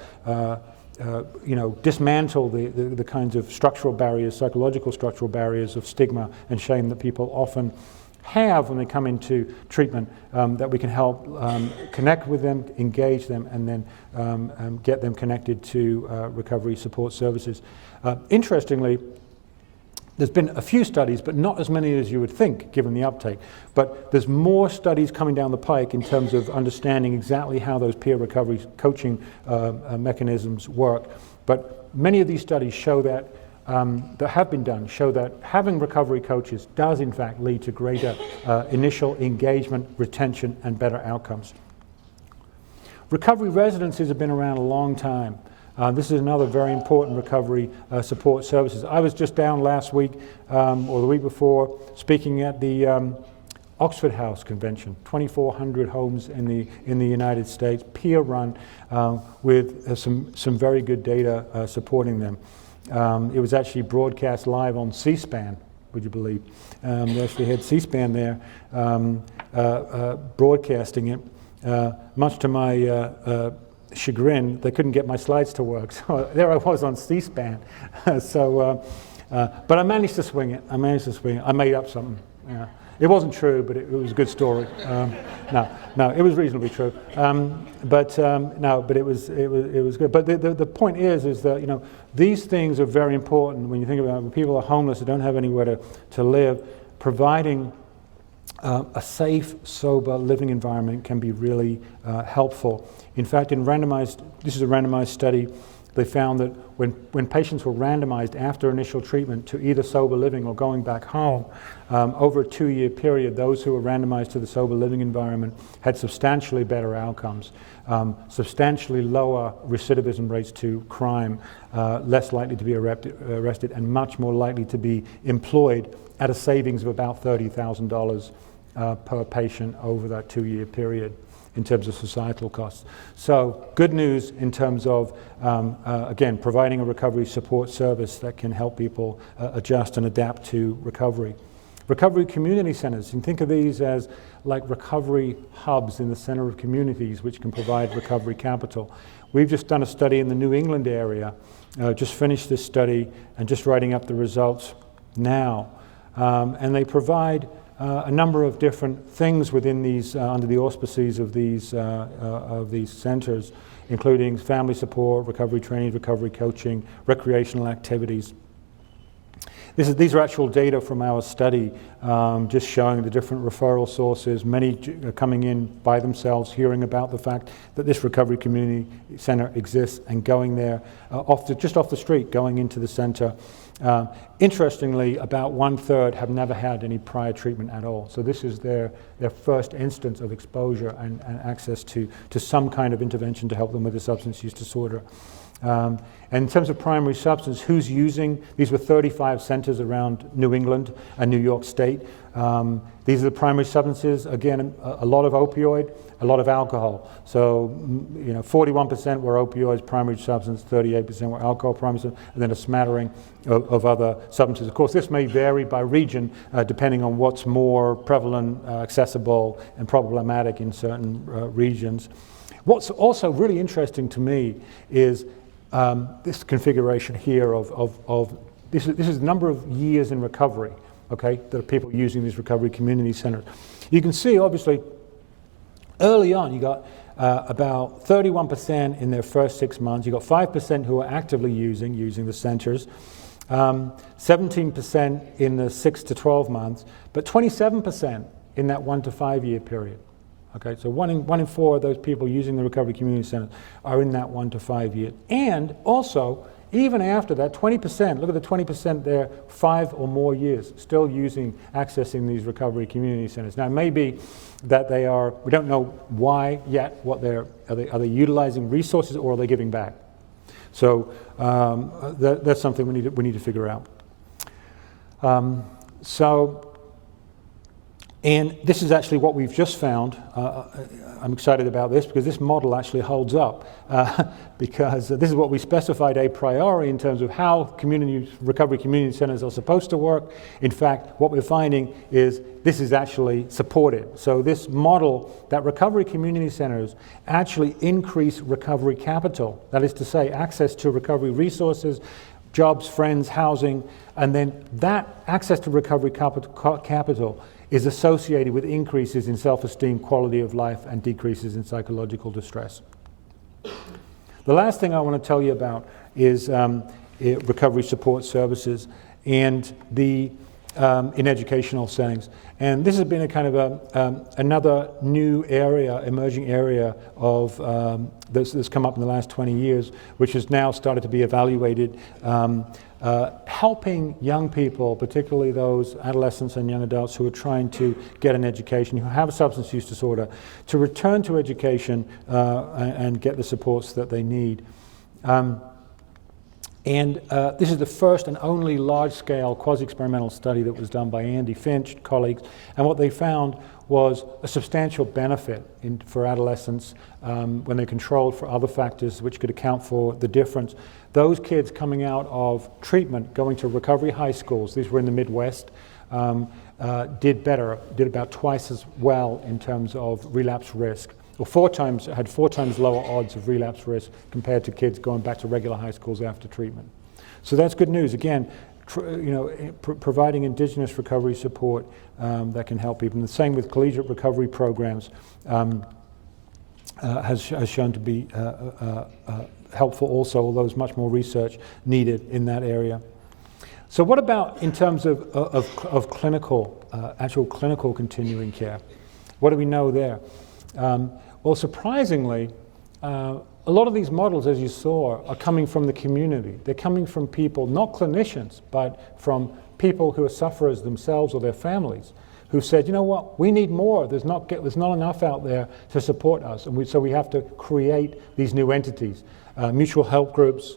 dismantle the kinds of structural barriers, psychological structural barriers of stigma and shame that people often have when they come into treatment, that we can help connect with them, engage them, and then get them connected to recovery support services. Interestingly, there's been a few studies, but not as many as you would think, given the uptake. But there's more studies coming down the pike in terms of understanding exactly how those peer recovery coaching mechanisms work. But many of these studies show that have been done show that having recovery coaches does in fact lead to greater initial engagement, retention, and better outcomes. Recovery residencies have been around a long time. This is another very important recovery support services. I was just down last week or the week before speaking at the Oxford House Convention, 2,400 homes in the United States, peer run, with some very good data supporting them. It was actually broadcast live on C-SPAN, would you believe? They actually had C-SPAN there broadcasting it. Much to my chagrin, they couldn't get my slides to work, so there I was on C-SPAN. But I managed to swing it. I made up something. Yeah. It wasn't true, but it was a good story. No, it was reasonably true. But it was good. But the point is that these things are very important when you think about it. When people are homeless and don't have anywhere to live, providing a safe, sober living environment can be really helpful. In fact, this is a randomized study they found that when patients were randomized after initial treatment to either sober living or going back home, over a 2-year period, those who were randomized to the sober living environment had substantially better outcomes, substantially lower recidivism rates to crime, less likely to be arrested, and much more likely to be employed at a savings of about $30,000 per patient over that 2-year period in terms of societal costs. So good news in terms of, again, providing a recovery support service that can help people adjust and adapt to recovery. Recovery community centers, you can think of these as like recovery hubs in the center of communities which can provide recovery capital. We've just done a study in the New England area, just finished this study and just writing up the results now. And they provide a number of different things within these, under the auspices of these centers, including family support, recovery training, recovery coaching, recreational activities. These are actual data from our study, just showing the different referral sources, many coming in by themselves, hearing about the fact that this recovery community center exists and going there just off the street, going into the center. Interestingly, about 1/3 have never had any prior treatment at all. So this is their first instance of exposure and access to some kind of intervention to help them with a substance use disorder. And in terms of primary substance, who's using? These were 35 centers around New England and New York State. These are the primary substances. Again, a lot of opioid, a lot of alcohol. So, 41% were opioids, primary substance, 38% were alcohol, primary substance, and then a smattering of other substances. Of course, this may vary by region, depending on what's more prevalent, accessible, and problematic in certain regions. What's also really interesting to me is this configuration here of this is the number of years in recovery, okay, that are people using these recovery community centers. You can see, obviously, early on, you got about 31% in their first 6 months. You got 5% who are actively using the centers, 17% in the 6 to 12 months, but 27% in that 1 to 5 year period. Okay, so one in 4 of those people using the recovery community center are in that 1 to 5 years. And also, even after that, 20%, look at the 20% there, 5 or more years, still accessing these recovery community centers. Now, it may be that we don't know why yet, are they utilizing resources or are they giving back? So that's something we need to figure out. And this is actually what we've just found. I'm excited about this because this model actually holds up because this is what we specified a priori in terms of how recovery community centers are supposed to work. In fact, what we're finding is this is actually supported. So this model that recovery community centers actually increase recovery capital, that is to say, access to recovery resources, jobs, friends, housing, and then that access to recovery capital is associated with increases in self-esteem, quality of life, and decreases in psychological distress. The last thing I want to tell you about is recovery support services and in educational settings. And this has been a kind of another new area, emerging area of that's come up in the last 20 years, which has now started to be evaluated, helping young people, particularly those adolescents and young adults who are trying to get an education, who have a substance use disorder, to return to education and get the supports that they need. And this is the first and only large-scale quasi-experimental study that was done by Andy Finch, colleagues, and what they found was a substantial benefit for adolescents when they're controlled for other factors which could account for the difference. Those kids coming out of treatment, going to recovery high schools, these were in the Midwest, did better, did about twice as well in terms of relapse risk. Or had 4 times lower odds of relapse risk compared to kids going back to regular high schools after treatment. So that's good news. Again, providing indigenous recovery support that can help people. And the same with collegiate recovery programs has shown to be helpful also, although there's much more research needed in that area. So what about in terms of clinical, actual clinical continuing care? What do we know there? Well, surprisingly, a lot of these models, as you saw, are coming from the community. They're coming from people, not clinicians, but from people who are sufferers themselves or their families, who said, you know what, we need more. There's not enough out there to support us. And so we have to create these new entities. Mutual help groups,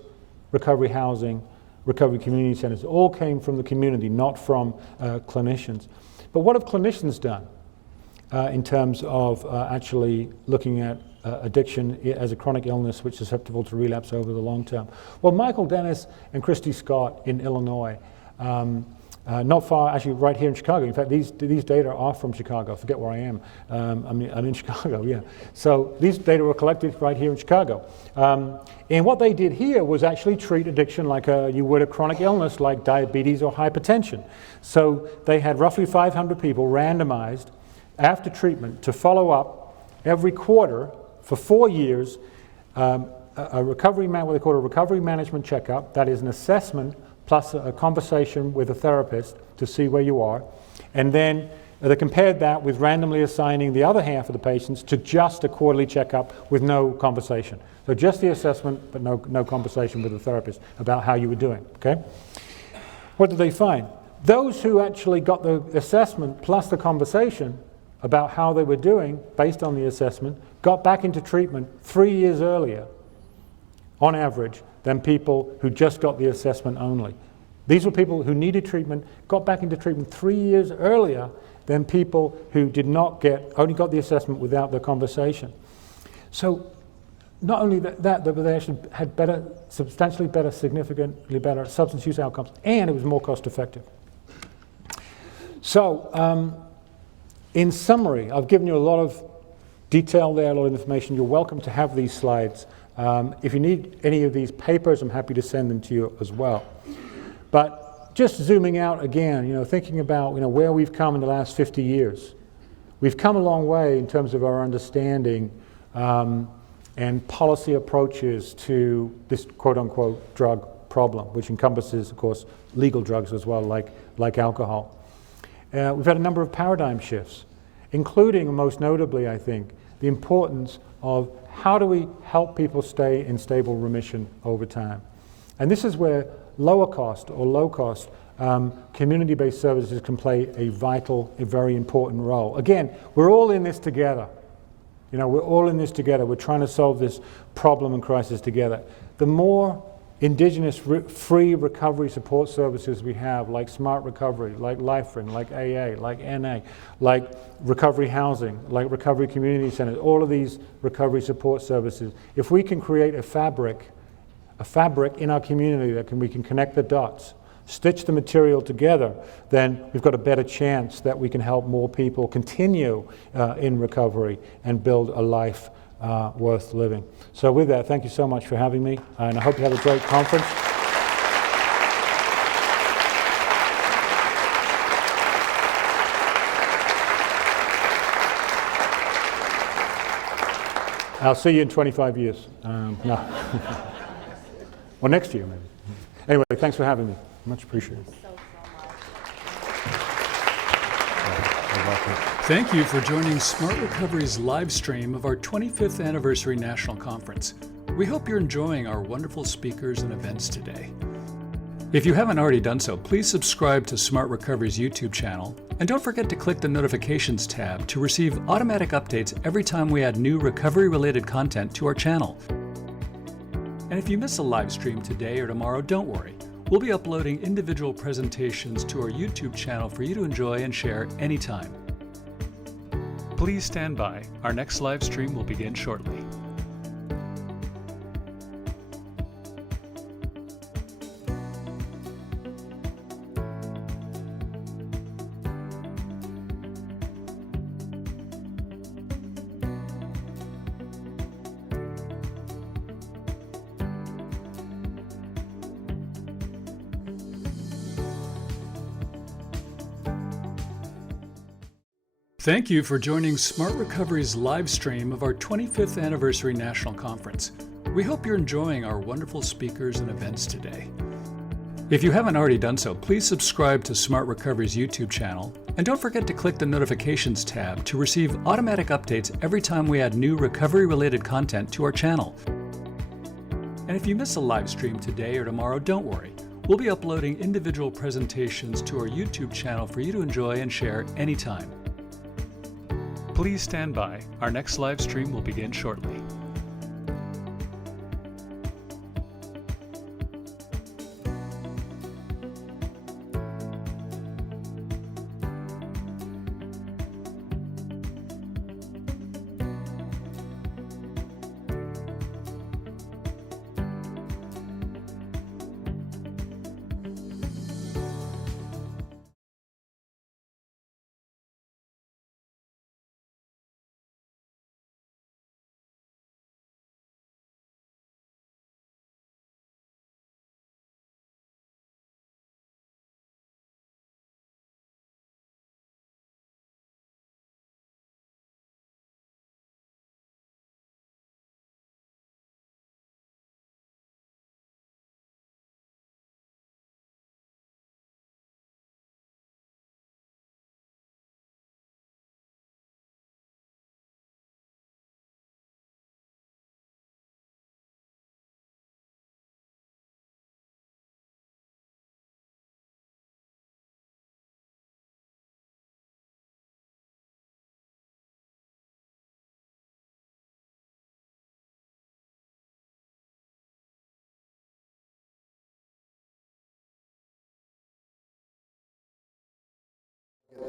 recovery housing, recovery community centers, all came from the community, not from clinicians. But what have clinicians done in terms of actually looking at addiction as a chronic illness which is susceptible to relapse over the long term? Well, Michael Dennis and Christy Scott in Illinois, not far, actually right here in Chicago. In fact, these data are from Chicago. I forget where I am. I'm in Chicago, yeah. So these data were collected right here in Chicago. And what they did here was actually treat addiction like you would a chronic illness like diabetes or hypertension. So they had roughly 500 people randomized after treatment to follow up every quarter for 4 years, what they call a recovery management checkup. That is an assessment plus a conversation with a therapist to see where you are. And then they compared that with randomly assigning the other half of the patients to just a quarterly checkup with no conversation. So just the assessment, but no conversation with the therapist about how you were doing, okay? What did they find? Those who actually got the assessment plus the conversation about how they were doing based on the assessment got back into treatment 3 years earlier, on average, than people who just got the assessment only. These were people who needed treatment, got back into treatment 3 years earlier than people who did not only got the assessment without the conversation. So not only that, but they actually had substantially better, significantly better substance use outcomes, and it was more cost effective. So in summary, I've given you a lot of detail there, a lot of information. You're welcome to have these slides. If you need any of these papers, I'm happy to send them to you as well. But just zooming out again, thinking about where we've come in the last 50 years. We've come a long way in terms of our understanding and policy approaches to this quote-unquote drug problem, which encompasses, of course, legal drugs as well, like alcohol. We've had a number of paradigm shifts, including, most notably, I think, the importance of how do we help people stay in stable remission over time. And this is where lower cost or low cost community-based services can play a very important role. Again, we're all in this together. We're all in this together. We're trying to solve this problem and crisis together. The more indigenous free recovery support services we have, like Smart Recovery, like Lifeline, like AA, like NA, like recovery housing, like recovery community centers, all of these recovery support services, if we can create a fabric in our community that we can connect the dots, stitch the material together, then we've got a better chance that we can help more people continue in recovery and build a life worth living. So with that, thank you so much for having me, and I hope you have a great conference. I'll see you in 25 years. No. Or next year, maybe. Anyway, thanks for having me. Much appreciated. Thank you for joining Smart Recovery's live stream of our 25th Anniversary National Conference. We hope you're enjoying our wonderful speakers and events today. If you haven't already done so, please subscribe to Smart Recovery's YouTube channel, and don't forget to click the Notifications tab to receive automatic updates every time we add new recovery-related content to our channel. And if you miss a live stream today or tomorrow, don't worry. We'll be uploading individual presentations to our YouTube channel for you to enjoy and share anytime. Please stand by. Our next live stream will begin shortly. Thank you for joining Smart Recovery's live stream of our 25th Anniversary National Conference. We hope you're enjoying our wonderful speakers and events today. If you haven't already done so, please subscribe to Smart Recovery's YouTube channel, and don't forget to click the Notifications tab to receive automatic updates every time we add new recovery-related content to our channel. And if you miss a live stream today or tomorrow, don't worry. We'll be uploading individual presentations to our YouTube channel for you to enjoy and share anytime. Please stand by. Our next live stream will begin shortly.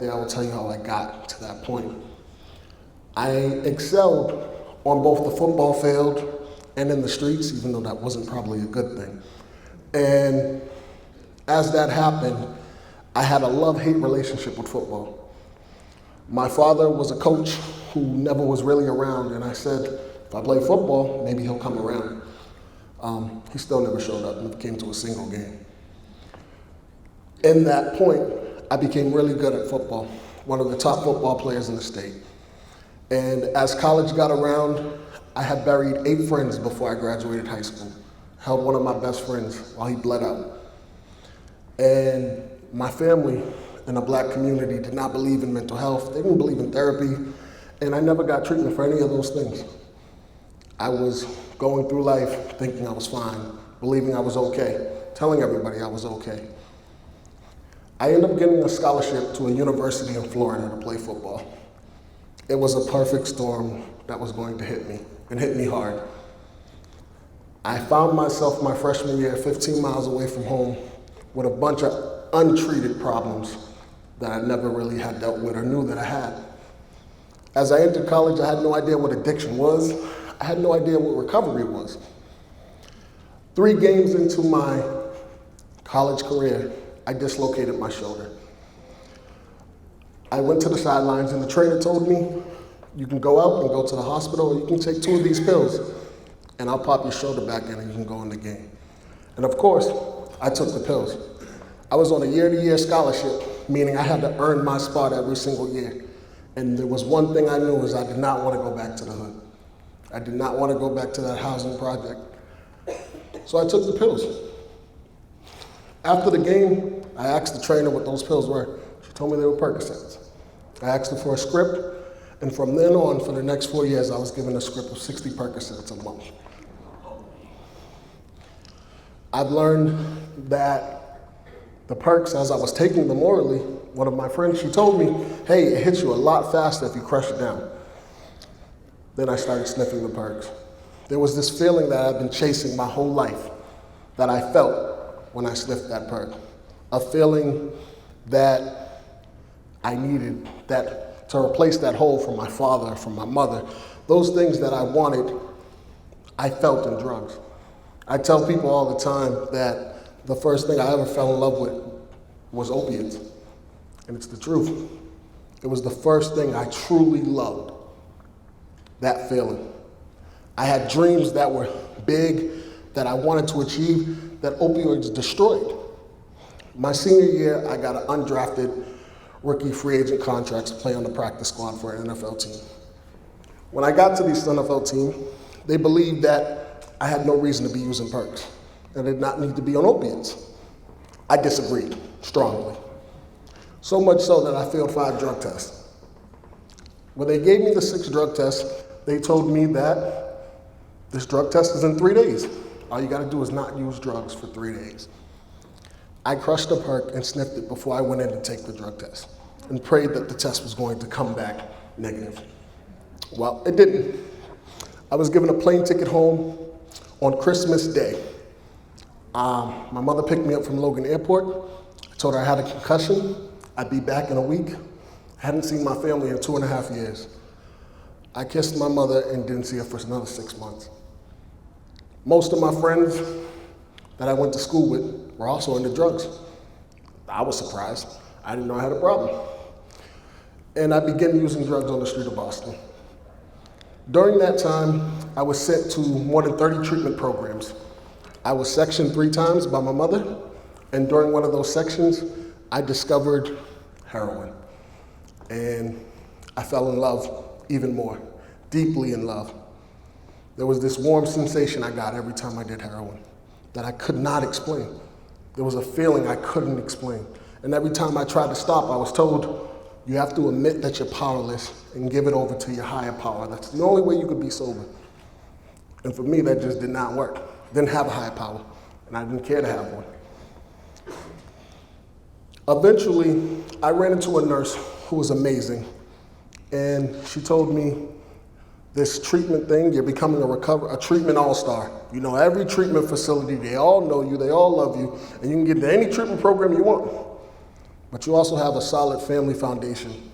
I will tell you how I got to that point. I excelled on both the football field and in the streets, even though that wasn't probably a good thing. And as that happened, I had a love-hate relationship with football. My father was a coach who never was really around, and I said, if I play football, maybe he'll come around. He still never showed up, never came to a single game. In that point, I became really good at football, one of the top football players in the state. And as college got around, I had buried 8 friends before I graduated high school. Held one of my best friends while he bled out. And my family in the black community did not believe in mental health. They didn't believe in therapy. And I never got treatment for any of those things. I was going through life thinking I was fine, believing I was okay, telling everybody I was okay. I ended up getting a scholarship to a university in Florida to play football. It was a perfect storm that was going to hit me, and hit me hard. I found myself my freshman year 15 miles away from home with a bunch of untreated problems that I never really had dealt with or knew that I had. As I entered college, I had no idea what addiction was. I had no idea what recovery was. 3 games into my college career, I dislocated my shoulder. I went to the sidelines and the trainer told me, you can go out and go to the hospital, or you can take 2 of these pills and I'll pop your shoulder back in and you can go in the game. And of course, I took the pills. I was on a year-to-year scholarship, meaning I had to earn my spot every single year. And there was one thing I knew was I did not want to go back to the hood. I did not want to go back to that housing project. So I took the pills. After the game, I asked the trainer what those pills were. She told me they were Percocets. I asked her for a script, and from then on, for the next 4 years, I was given a script of 60 Percocets a month. I've learned that the perks, as I was taking them orally, one of my friends, she told me, hey, it hits you a lot faster if you crush it down. Then I started sniffing the perks. There was this feeling that I've been chasing my whole life that I felt when I sniffed that perk. A feeling that I needed, that to replace that hole from my father, from my mother. Those things that I wanted, I felt in drugs. I tell people all the time that the first thing I ever fell in love with was opiates. And it's the truth. It was the first thing I truly loved, that feeling. I had dreams that were big, that I wanted to achieve, that opioids destroyed. My senior year, I got an undrafted rookie free agent contract to play on the practice squad for an NFL team. When I got to this NFL team, they believed that I had no reason to be using perks and did not need to be on opiates. I disagreed strongly. So much so that I failed 5 drug tests. When they gave me the 6th drug test, they told me that this drug test is in 3 days. All you gotta do is not use drugs for 3 days. I crushed a perk and sniffed it before I went in to take the drug test and prayed that the test was going to come back negative. Well, it didn't. I was given a plane ticket home on Christmas Day. My mother picked me up from Logan Airport. I told her I had a concussion. I'd be back in a week. I hadn't seen my family in 2.5 years. I kissed my mother and didn't see her for another 6 months. Most of my friends that I went to school with were also into drugs. I was surprised. I didn't know I had a problem. And I began using drugs on the street of Boston. During that time, I was sent to more than 30 treatment programs. I was sectioned 3 times by my mother, and during one of those sections, I discovered heroin. And I fell in love even more, deeply in love. There was this warm sensation I got every time I did heroin that I could not explain. There was a feeling I couldn't explain. And every time I tried to stop, I was told, you have to admit that you're powerless and give it over to your higher power. That's the only way you could be sober. And for me, that just did not work. Didn't have a higher power, and I didn't care to have one. Eventually, I ran into a nurse who was amazing, and she told me, this treatment thing, you're becoming a treatment all-star. You know every treatment facility, they all know you, they all love you, and you can get into any treatment program you want. But you also have a solid family foundation,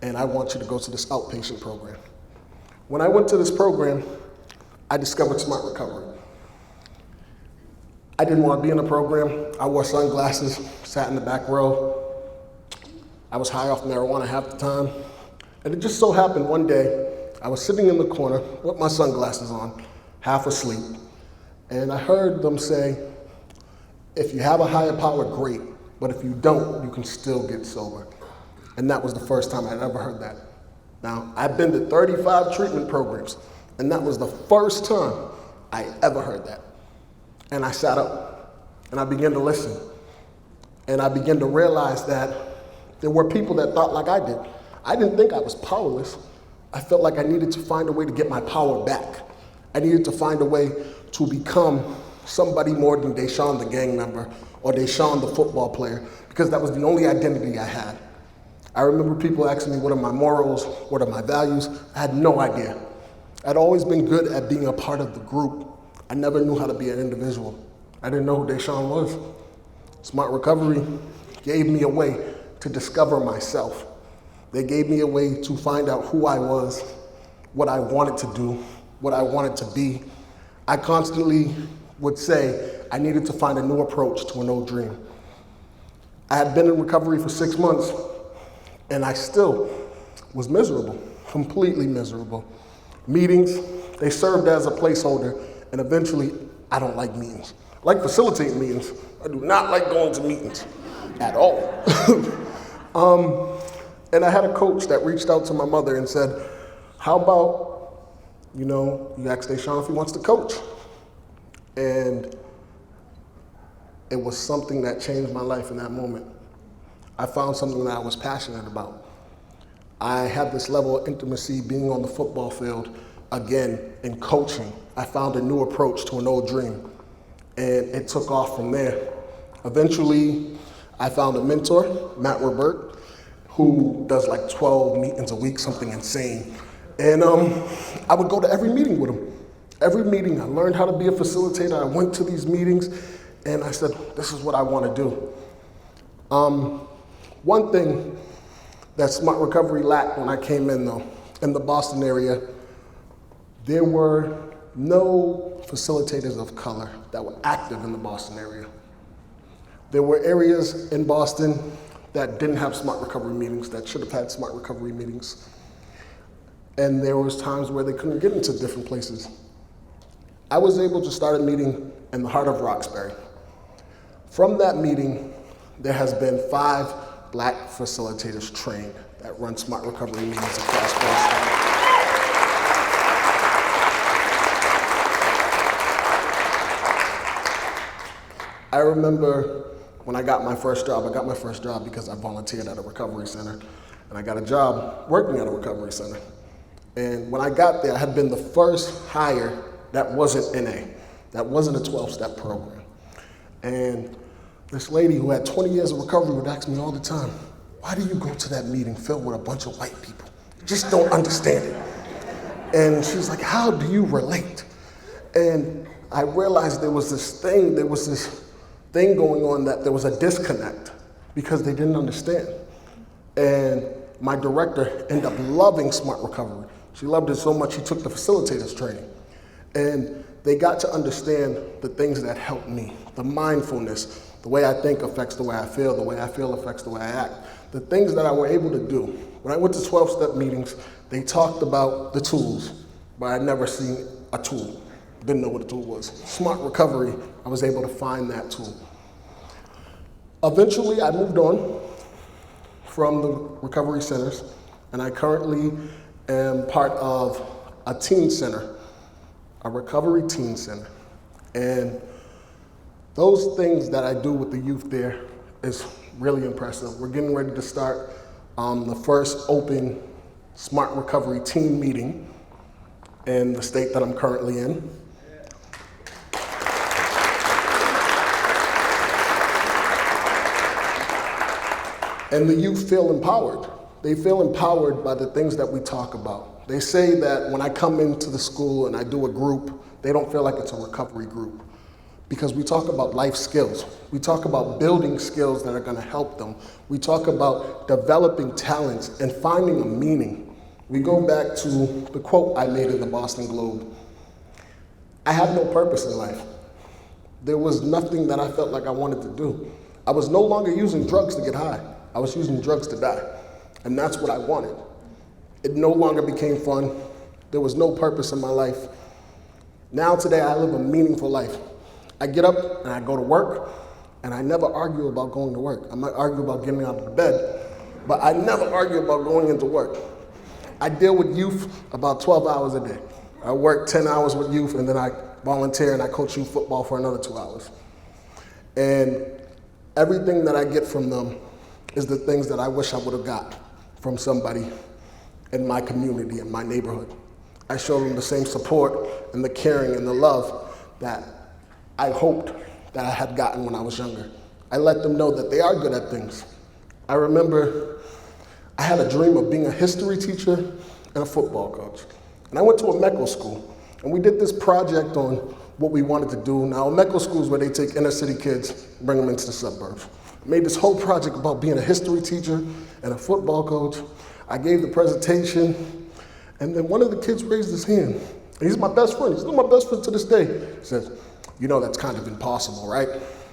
and I want you to go to this outpatient program. When I went to this program, I discovered Smart Recovery. I didn't want to be in the program. I wore sunglasses, sat in the back row. I was high off marijuana half the time. And it just so happened one day, I was sitting in the corner with my sunglasses on, half asleep, and I heard them say, if you have a higher power, great, but if you don't, you can still get sober. And that was the first time I'd ever heard that. Now, I've been to 35 treatment programs, and that was the first time I ever heard that. And I sat up, and I began to listen, and I began to realize that there were people that thought like I did. I didn't think I was powerless. I felt like I needed to find a way to get my power back. I needed to find a way to become somebody more than DeSean the gang member or DeSean the football player, because that was the only identity I had. I remember people asking me, what are my morals? What are my values? I had no idea. I'd always been good at being a part of the group. I never knew how to be an individual. I didn't know who DeSean was. Smart Recovery gave me a way to discover myself. They gave me a way to find out who I was, what I wanted to do, what I wanted to be. I constantly would say I needed to find a new approach to an old dream. I had been in recovery for 6 months, and I still was miserable, completely miserable. Meetings, they served as a placeholder, and eventually, I don't like meetings. I like facilitating meetings. I do not like going to meetings at all. And I had a coach that reached out to my mother and said, how about, you ask DeSean if he wants to coach? And it was something that changed my life in that moment. I found something that I was passionate about. I had this level of intimacy being on the football field, again, in coaching. I found a new approach to an old dream, and it took off from there. Eventually, I found a mentor, Matt Robert, who does like 12 meetings a week, something insane. And I would go to every meeting with him. Every meeting, I learned how to be a facilitator. I went to these meetings, and I said, this is what I want to do. One thing that Smart Recovery lacked when I came in, though, in the Boston area, there were no facilitators of color that were active in the Boston area. There were areas in Boston that didn't have Smart Recovery meetings, that should have had Smart Recovery meetings. And there was times where they couldn't get into different places. I was able to start a meeting in the heart of Roxbury. From that meeting, there has been 5 black facilitators trained that run Smart Recovery meetings across Boston. I remember when I got my first job because I volunteered at a recovery center, and I got a job working at a recovery center. And when I got there, I had been the first hire that wasn't NA. that wasn't a 12-step program. And this lady who had 20 years of recovery would ask me all the time, why do you go to that meeting filled with a bunch of white people? Just don't understand it. And she was like, how do you relate? And I realized there was this thing going on, that there was a disconnect because they didn't understand. And my director ended up loving Smart Recovery. She loved it so much she took the facilitators training. And they got to understand the things that helped me, the mindfulness, the way I think affects the way I feel affects the way I act. The things that I were able to do. When I went to 12-step meetings, they talked about the tools, but I'd never seen a tool. Didn't know what a tool was. Smart Recovery, I was able to find that tool. Eventually, I moved on from the recovery centers, and I currently am part of a teen center, a recovery teen center. And those things that I do with the youth there is really impressive. We're getting ready to start the first open Smart Recovery teen meeting in the state that I'm currently in. And the youth feel empowered. They feel empowered by the things that we talk about. They say that when I come into the school and I do a group, they don't feel like it's a recovery group, because we talk about life skills. We talk about building skills that are gonna help them. We talk about developing talents and finding a meaning. We go back to the quote I made in the Boston Globe. I had no purpose in life. There was nothing that I felt like I wanted to do. I was no longer using drugs to get high. I was using drugs to die. And that's what I wanted. It no longer became fun. There was no purpose in my life. Now today I live a meaningful life. I get up and I go to work, and I never argue about going to work. I might argue about getting out of bed, but I never argue about going into work. I deal with youth about 12 hours a day. I work 10 hours with youth, and then I volunteer and I coach youth football for another 2 hours. And everything that I get from them is the things that I wish I would have got from somebody in my community, in my neighborhood. I show them the same support and the caring and the love that I hoped that I had gotten when I was younger. I let them know that they are good at things. I remember I had a dream of being a history teacher and a football coach. And I went to a MECO school, and we did this project on what we wanted to do. Now, a MECO school is where they take inner city kids, bring them into the suburbs. I made this whole project about being a history teacher and a football coach. I gave the presentation, and then one of the kids raised his hand. And he's my best friend. He's still my best friend to this day. He says, you know that's kind of impossible, right?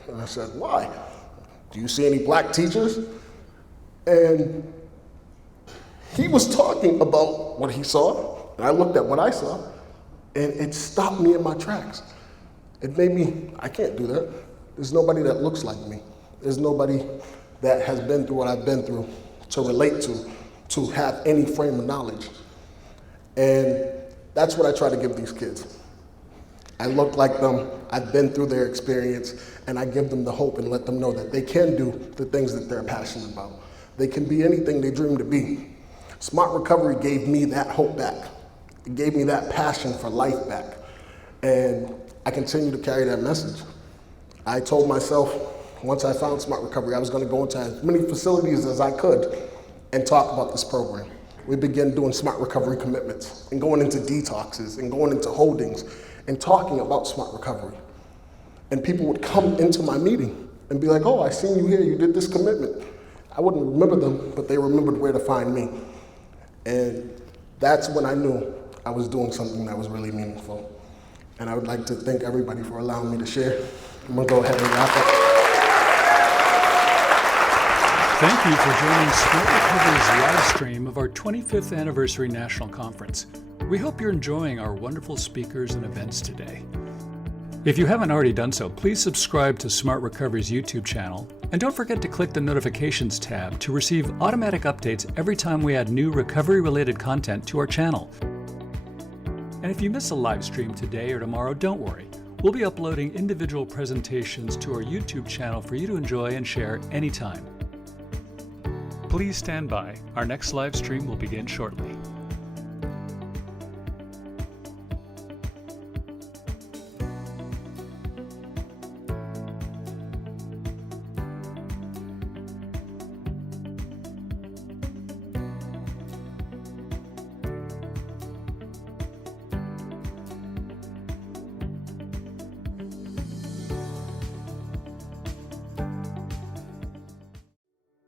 And I said, why? Do you see any black teachers? And he was talking about what he saw, and I looked at what I saw, and it stopped me in my tracks. It made me, I can't do that. There's nobody that looks like me. There's nobody that has been through what I've been through to relate to have any frame of knowledge. And that's what I try to give these kids. I look like them, I've been through their experience, and I give them the hope and let them know that they can do the things that they're passionate about. They can be anything they dream to be. Smart Recovery gave me that hope back. It gave me that passion for life back. And I continue to carry that message. I told myself, once I found Smart Recovery, I was going to go into as many facilities as I could and talk about this program. We began doing Smart Recovery commitments and going into detoxes and going into holdings and talking about Smart Recovery. And people would come into my meeting and be like, oh, I seen you here, you did this commitment. I wouldn't remember them, but they remembered where to find me. And that's when I knew I was doing something that was really meaningful. And I would like to thank everybody for allowing me to share. I'm gonna go ahead and wrap up. Thank you for joining Smart Recovery's live stream of our 25th Anniversary National Conference. We hope you're enjoying our wonderful speakers and events today. If you haven't already done so, please subscribe to Smart Recovery's YouTube channel, and don't forget to click the Notifications tab to receive automatic updates every time we add new recovery-related content to our channel. And if you miss a live stream today or tomorrow, don't worry. We'll be uploading individual presentations to our YouTube channel for you to enjoy and share anytime. Please stand by. Our next live stream will begin shortly.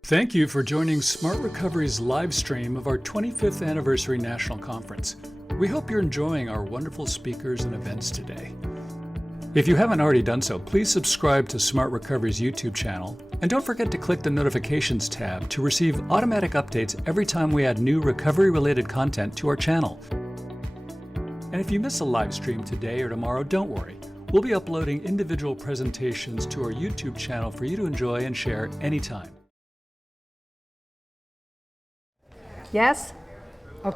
Thank you for joining Smart Recovery's live stream of our 25th Anniversary National Conference. We hope you're enjoying our wonderful speakers and events today. If you haven't already done so, please subscribe to Smart Recovery's YouTube channel, and don't forget to click the Notifications tab to receive automatic updates every time we add new recovery-related content to our channel. And if you miss a live stream today or tomorrow, don't worry. We'll be uploading individual presentations to our YouTube channel for you to enjoy and share anytime. Yes? A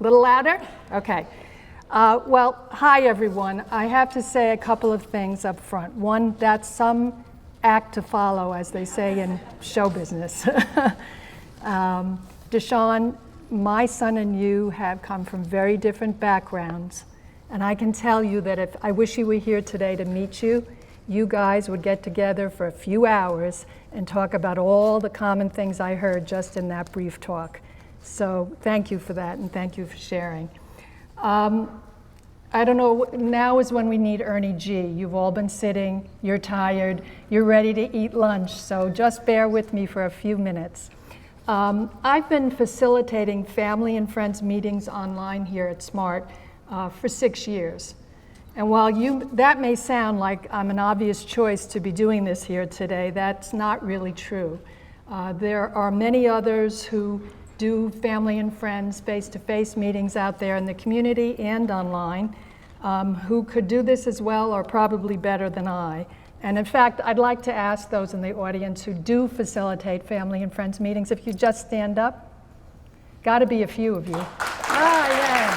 little louder? Okay. Well, hi everyone. I have to say a couple of things up front. One, that's some act to follow, as they say in show business. DeSean, my son and you have come from very different backgrounds, and I can tell you that if I wish you were here today to meet you, you guys would get together for a few hours and talk about all the common things I heard just in that brief talk. So thank you for that, and thank you for sharing. I don't know, now is when we need Ernie G. You've all been sitting, you're tired, you're ready to eat lunch, so just bear with me for a few minutes. I've been facilitating family and friends meetings online here at SMART for 6 years. And while that may sound like I'm an obvious choice to be doing this here today, that's not really true. There are many others who do family and friends face-to-face meetings out there in the community and online who could do this as well or probably better than I. And in fact, I'd like to ask those in the audience who do facilitate family and friends meetings if you just stand up. Got to be a few of you. Ah, yeah.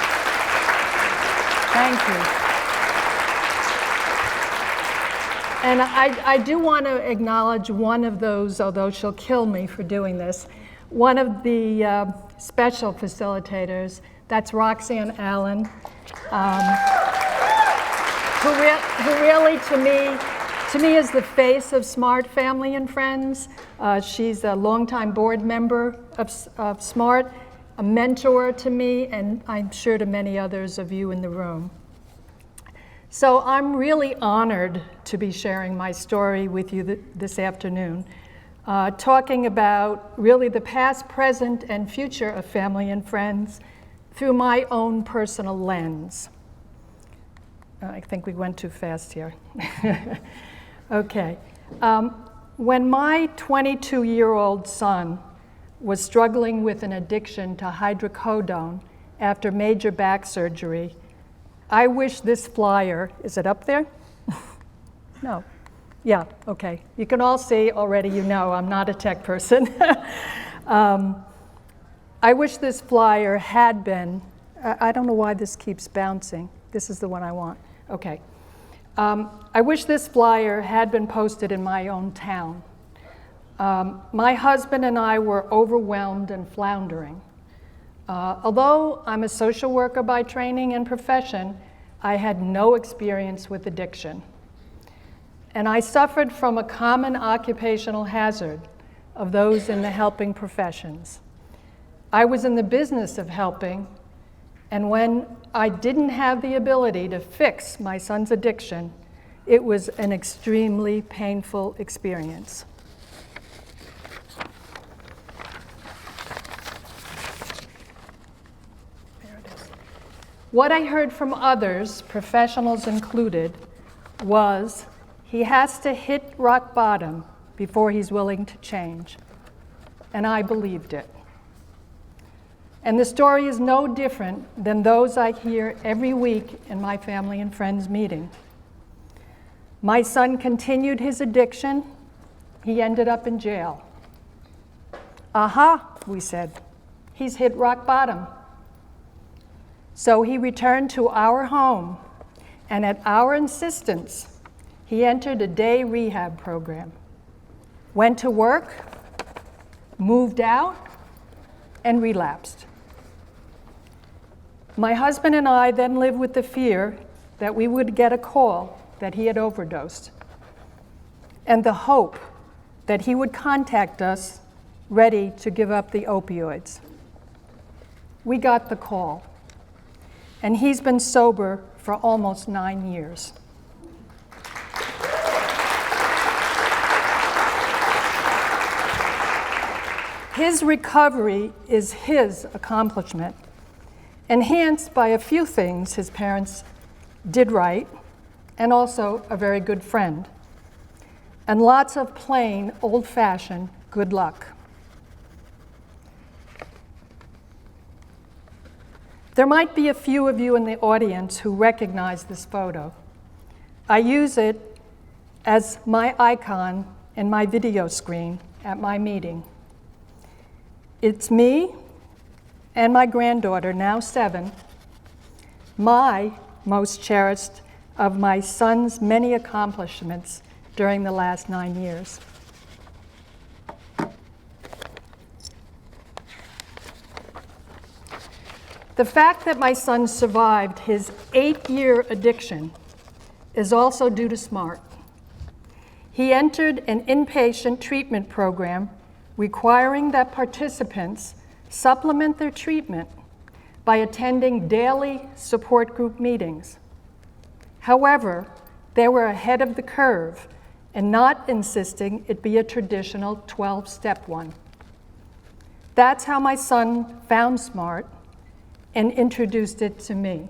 Thank you. And I do want to acknowledge one of those, although she'll kill me for doing this, one of the special facilitators, that's Roxanne Allen, who really, to me is the face of SMART Family and Friends. She's a longtime board member of SMART, a mentor to me, and I'm sure to many others of you in the room. So I'm really honored to be sharing my story with you this afternoon. Talking about really the past, present, and future of family and friends through my own personal lens. I think we went too fast here. Okay. When my 22-year-old son was struggling with an addiction to hydrocodone after major back surgery, I wish this flyer, is it up there? No. Yeah, okay. You can all see already, you know, I'm not a tech person. I wish this flyer had been, I don't know why this keeps bouncing. This is the one I want. Okay. I wish this flyer had been posted in my own town. My husband and I were overwhelmed and floundering. Although I'm a social worker by training and profession, I had no experience with addiction. And I suffered from a common occupational hazard of those in the helping professions. I was in the business of helping, and when I didn't have the ability to fix my son's addiction, it was an extremely painful experience. There it is. What I heard from others, professionals included, was he has to hit rock bottom before he's willing to change. And I believed it. And the story is no different than those I hear every week in my family and friends meeting. My son continued his addiction. He ended up in jail. Aha, we said, he's hit rock bottom. So he returned to our home, and at our insistence, he entered a day rehab program, went to work, moved out, and relapsed. My husband and I then lived with the fear that we would get a call that he had overdosed, and the hope that he would contact us ready to give up the opioids. We got the call, and he's been sober for almost 9 years. His recovery is his accomplishment, enhanced by a few things his parents did right, and also a very good friend, and lots of plain, old-fashioned good luck. There might be a few of you in the audience who recognize this photo. I use it as my icon in my video screen at my meeting. It's me and my granddaughter, now 7, my most cherished of my son's many accomplishments during the last 9 years. The fact that my son survived his 8-year addiction is also due to SMART. He entered an inpatient treatment program requiring that participants supplement their treatment by attending daily support group meetings. However, they were ahead of the curve and not insisting it be a traditional 12-step one. That's how my son found SMART and introduced it to me.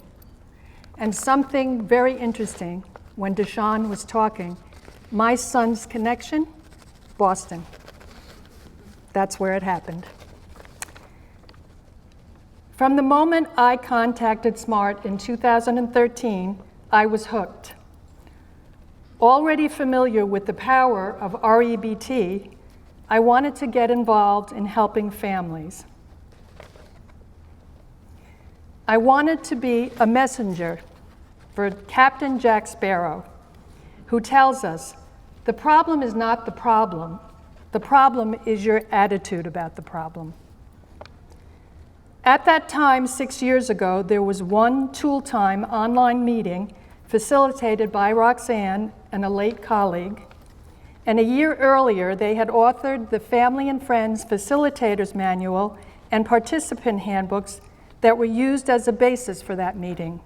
And something very interesting, when DeSean was talking, my son's connection, Boston. That's where it happened. From the moment I contacted SMART in 2013, I was hooked. Already familiar with the power of REBT, I wanted to get involved in helping families. I wanted to be a messenger for Captain Jack Sparrow, who tells us, the problem is not the problem is your attitude about the problem. At that time, 6 years ago, there was one tool-time online meeting facilitated by Roxanne and a late colleague, and a year earlier, they had authored the Family and Friends Facilitators Manual and participant handbooks that were used as a basis for that meeting,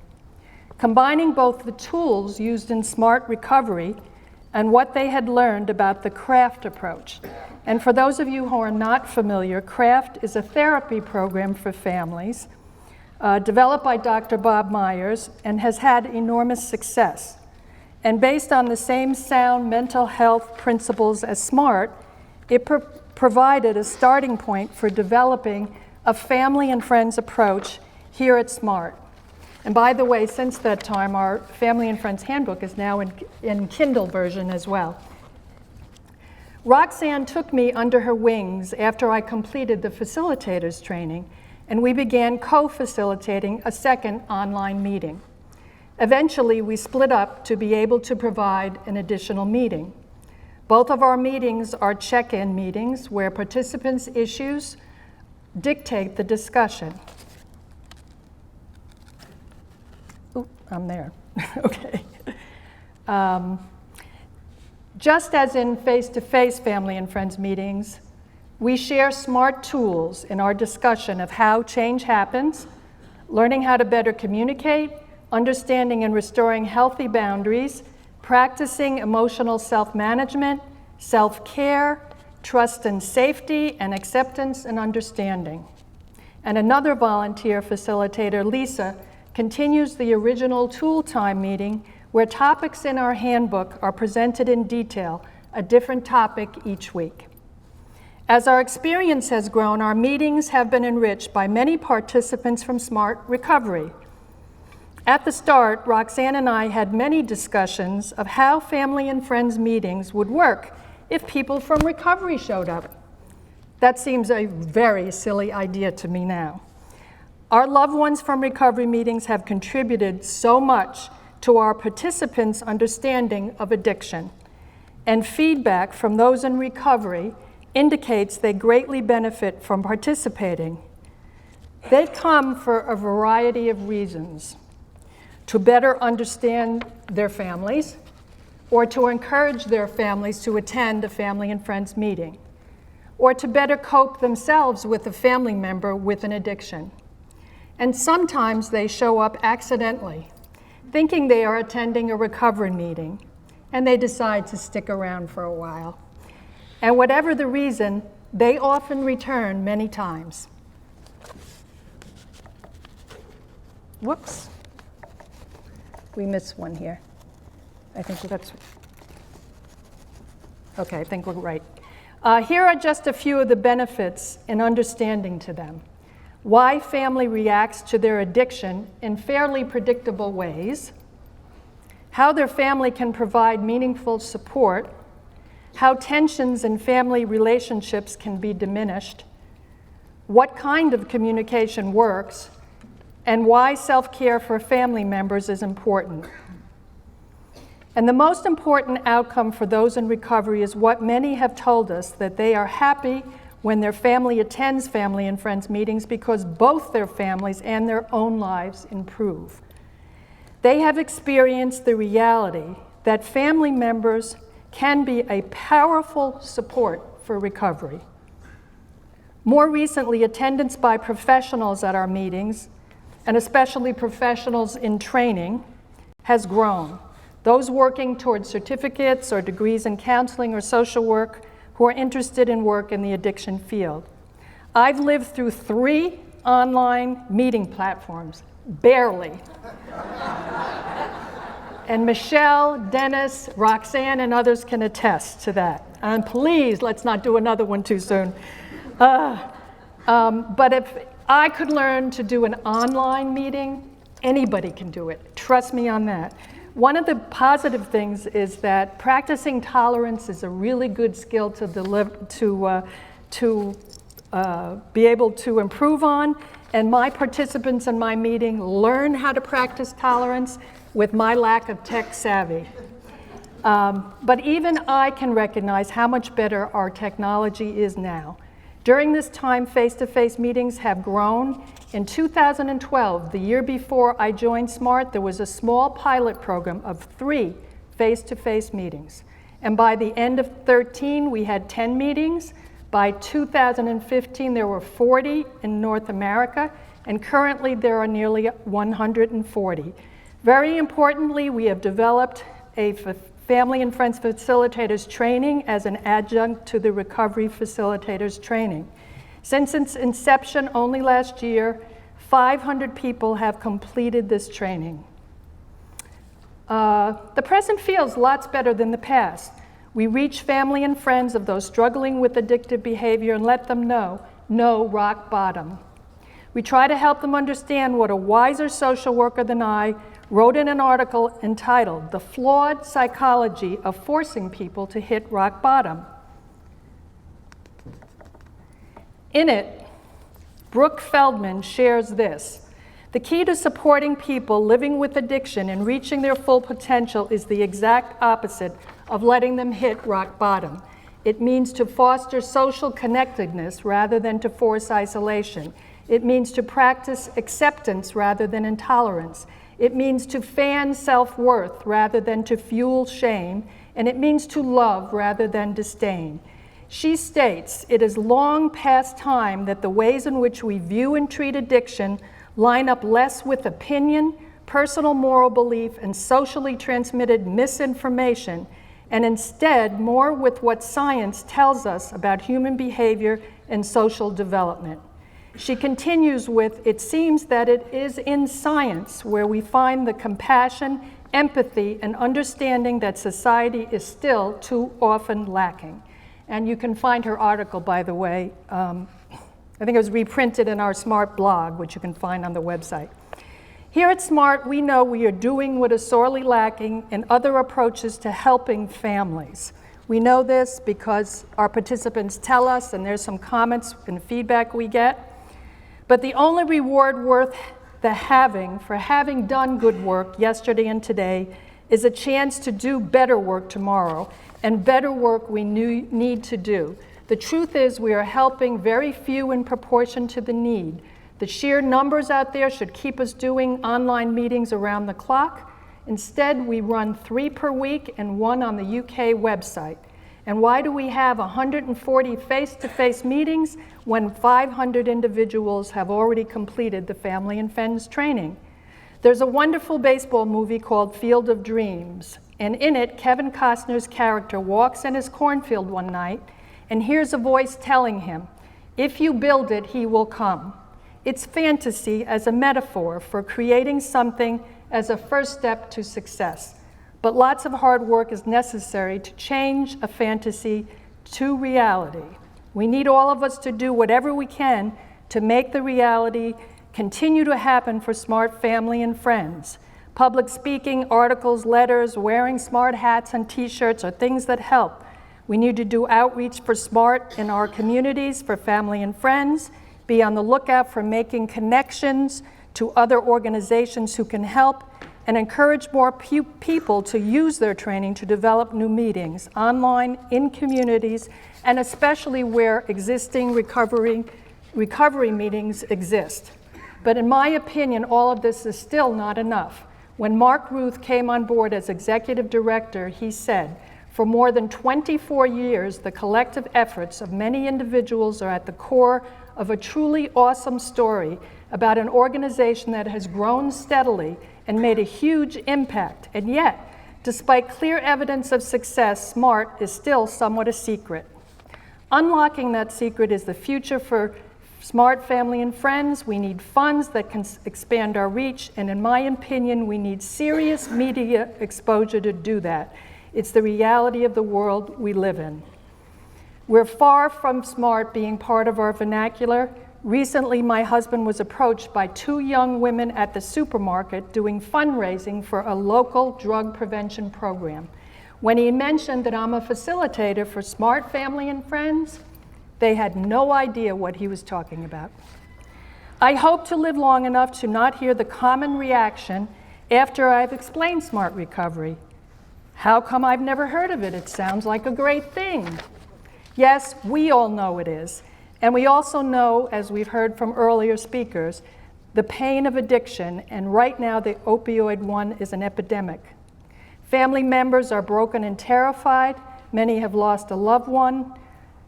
combining both the tools used in SMART recovery and what they had learned about the CRAFT approach. And for those of you who are not familiar, CRAFT is a therapy program for families developed by Dr. Bob Myers and has had enormous success. And based on the same sound mental health principles as SMART, it provided a starting point for developing a family and friends approach here at SMART. And by the way, since that time, our Family and Friends Handbook is now in Kindle version as well. Roxanne took me under her wings after I completed the facilitators training, and we began co-facilitating a second online meeting. Eventually, we split up to be able to provide an additional meeting. Both of our meetings are check-in meetings where participants' issues dictate the discussion. Ooh, I'm there. Okay. Just as in face-to-face family and friends meetings, we share SMART tools in our discussion of how change happens, learning how to better communicate, understanding and restoring healthy boundaries, practicing emotional self-management, self-care, trust and safety, and acceptance and understanding. And another volunteer facilitator, Lisa, continues the original tool time meeting where topics in our handbook are presented in detail, a different topic each week. As our experience has grown, our meetings have been enriched by many participants from SMART Recovery. At the start, Roxanne and I had many discussions of how family and friends meetings would work if people from recovery showed up. That seems a very silly idea to me now. Our loved ones from recovery meetings have contributed so much to our participants' understanding of addiction, and feedback from those in recovery indicates they greatly benefit from participating. They come for a variety of reasons: to better understand their families, or to encourage their families to attend a family and friends meeting, or to better cope themselves with a family member with an addiction. And sometimes they show up accidentally, thinking they are attending a recovery meeting, and they decide to stick around for a while. And whatever the reason, They often return many times. Whoops. We missed one here. I think that's, okay, I think we're right. Here are just a few of the benefits in understanding to them. Why family reacts to their addiction in fairly predictable ways, how their family can provide meaningful support, how tensions in family relationships can be diminished, what kind of communication works, and why self-care for family members is important. And the most important outcome for those in recovery is what many have told us, that they are happy when their family attends family and friends meetings because both their families and their own lives improve. They have experienced the reality that family members can be a powerful support for recovery. More recently, attendance by professionals at our meetings, and especially professionals in training, has grown. Those working towards certificates or degrees in counseling or social work who are interested in work in the addiction field. I've lived through 3 online meeting platforms, barely. And Michelle, Dennis, Roxanne, and others can attest to that. And please, let's not do another one too soon. But if I could learn to do an online meeting, anybody can do it. Trust me on that. One of the positive things is that practicing tolerance is a really good skill to be able to improve on. And my participants in my meeting learn how to practice tolerance with my lack of tech savvy. But even I can recognize how much better our technology is now. During this time, face-to-face meetings have grown. In 2012, the year before I joined SMART, there was a small pilot program of 3 face-to-face meetings. And by the end of 2013, we had 10 meetings. By 2015, there were 40 in North America, and currently there are nearly 140. Very importantly, we have developed a Family and Friends Facilitators training as an adjunct to the Recovery Facilitators training. Since its inception only last year, 500 people have completed this training. The present feels lots better than the past. We reach family and friends of those struggling with addictive behavior and let them know, no rock bottom. We try to help them understand what a wiser social worker than I wrote in an article entitled, "The Flawed Psychology of Forcing People to Hit Rock Bottom." In it, Brooke Feldman shares this: "The key to supporting people living with addiction and reaching their full potential is the exact opposite of letting them hit rock bottom. It means to foster social connectedness rather than to force isolation. It means to practice acceptance rather than intolerance. It means to fan self-worth rather than to fuel shame, and it means to love rather than disdain." She states, "It is long past time that the ways in which we view and treat addiction line up less with opinion, personal moral belief, and socially transmitted misinformation, and instead more with what science tells us about human behavior and social development." She continues with, "It seems that it is in science where we find the compassion, empathy, and understanding that society is still too often lacking." And you can find her article, by the way. I think it was reprinted in our SMART blog, which you can find on the website. Here at SMART, we know we are doing what is sorely lacking in other approaches to helping families. We know this because our participants tell us, and there's some comments and feedback we get. But the only reward worth the having for having done good work yesterday and today is a chance to do better work tomorrow, and better work we need to do. The truth is we are helping very few in proportion to the need. The sheer numbers out there should keep us doing online meetings around the clock. Instead, we run 3 per week and 1 on the UK website. And why do we have 140 face-to-face meetings when 500 individuals have already completed the Family and Friends training? There's a wonderful baseball movie called Field of Dreams, and in it, Kevin Costner's character walks in his cornfield one night, and hears a voice telling him, "If you build it, he will come." It's fantasy as a metaphor for creating something as a first step to success. But lots of hard work is necessary to change a fantasy to reality. We need all of us to do whatever we can to make the reality continue to happen for SMART family and friends. Public speaking, articles, letters, wearing SMART hats and t-shirts are things that help. We need to do outreach for SMART in our communities, for family and friends, be on the lookout for making connections to other organizations who can help, and encourage more people to use their training to develop new meetings, online, in communities, and especially where existing recovery meetings exist. But in my opinion, all of this is still not enough. When Mark Ruth came on board as executive director, he said, "For more than 24 years, the collective efforts of many individuals are at the core of a truly awesome story about an organization that has grown steadily and made a huge impact. And yet, despite clear evidence of success, SMART is still somewhat a secret." Unlocking that secret is the future for SMART family and friends. We need funds that can expand our reach, and in my opinion, we need serious media exposure to do that. It's the reality of the world we live in. We're far from SMART being part of our vernacular. Recently, my husband was approached by 2 young women at the supermarket doing fundraising for a local drug prevention program. When he mentioned that I'm a facilitator for SMART family and friends, they had no idea what he was talking about. I hope to live long enough to not hear the common reaction after I've explained SMART recovery. How come I've never heard of it? It sounds like a great thing. Yes, we all know it is. And we also know, as we've heard from earlier speakers, the pain of addiction, and right now the opioid one is an epidemic. Family members are broken and terrified. Many have lost a loved one.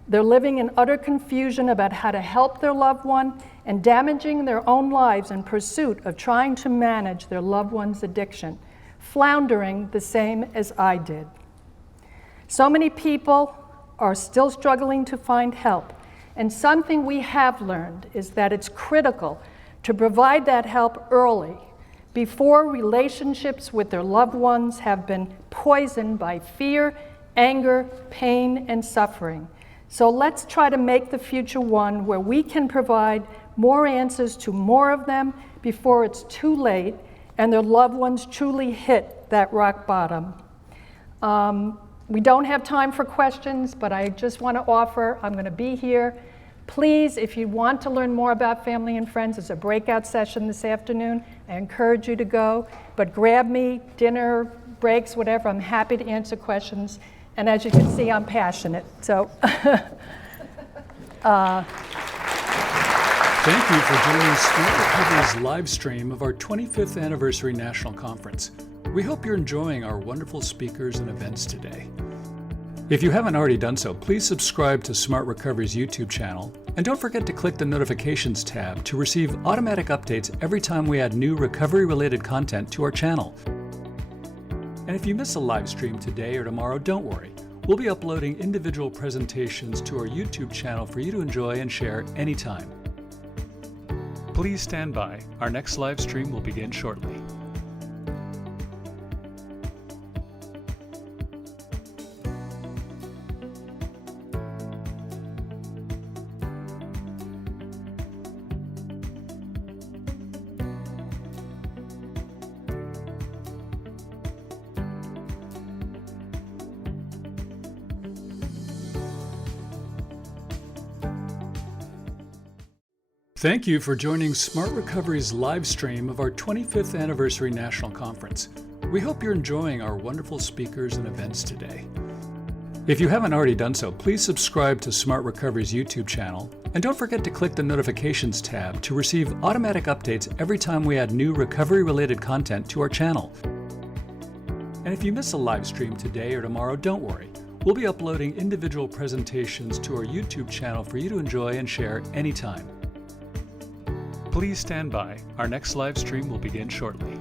They're living in utter confusion about how to help their loved one and damaging their own lives in pursuit of trying to manage their loved one's addiction, floundering the same as I did. So many people are still struggling to find help. And something we have learned is that it's critical to provide that help early, before relationships with their loved ones have been poisoned by fear, anger, pain, and suffering. So let's try to make the future one where we can provide more answers to more of them before it's too late and their loved ones truly hit that rock bottom. We don't have time for questions, but I just want to offer, I'm going to be here. Please, if you want to learn more about family and friends, there's a breakout session this afternoon. I encourage you to go, but grab me, dinner, breaks, whatever. I'm happy to answer questions. And as you can see, I'm passionate. So, Thank you for joining SMART Recovery's live stream of our 25th Anniversary National Conference. We hope you're enjoying our wonderful speakers and events today. If you haven't already done so, please subscribe to SMART Recovery's YouTube channel, and don't forget to click the Notifications tab to receive automatic updates every time we add new recovery-related content to our channel. And if you miss a live stream today or tomorrow, don't worry. We'll be uploading individual presentations to our YouTube channel for you to enjoy and share anytime. Please stand by. Our next live stream will begin shortly. Thank you for joining SMART Recovery's live stream of our 25th Anniversary National Conference. We hope you're enjoying our wonderful speakers and events today. If you haven't already done so, please subscribe to SMART Recovery's YouTube channel, and don't forget to click the Notifications tab to receive automatic updates every time we add new recovery-related content to our channel. And if you miss a live stream today or tomorrow, don't worry. We'll be uploading individual presentations to our YouTube channel for you to enjoy and share anytime. Please stand by. Our next live stream will begin shortly.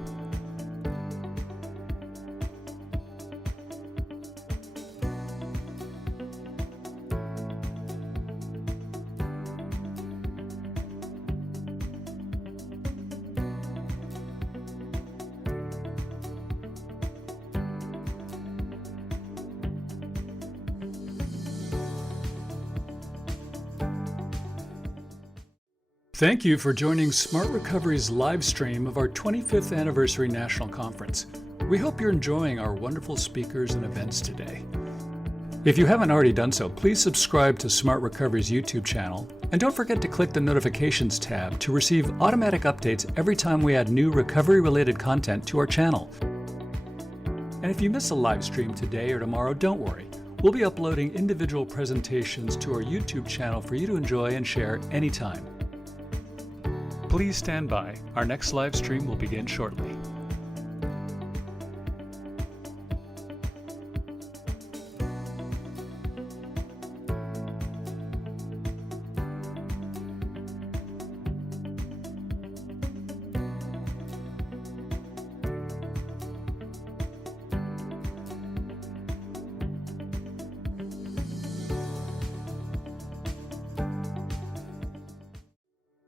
Thank you for joining Smart Recovery's live stream of our 25th Anniversary National Conference. We hope you're enjoying our wonderful speakers and events today. If you haven't already done so, please subscribe to Smart Recovery's YouTube channel, and don't forget to click the Notifications tab to receive automatic updates every time we add new recovery-related content to our channel. And if you miss a live stream today or tomorrow, don't worry. We'll be uploading individual presentations to our YouTube channel for you to enjoy and share anytime. Please stand by. Our next live stream will begin shortly.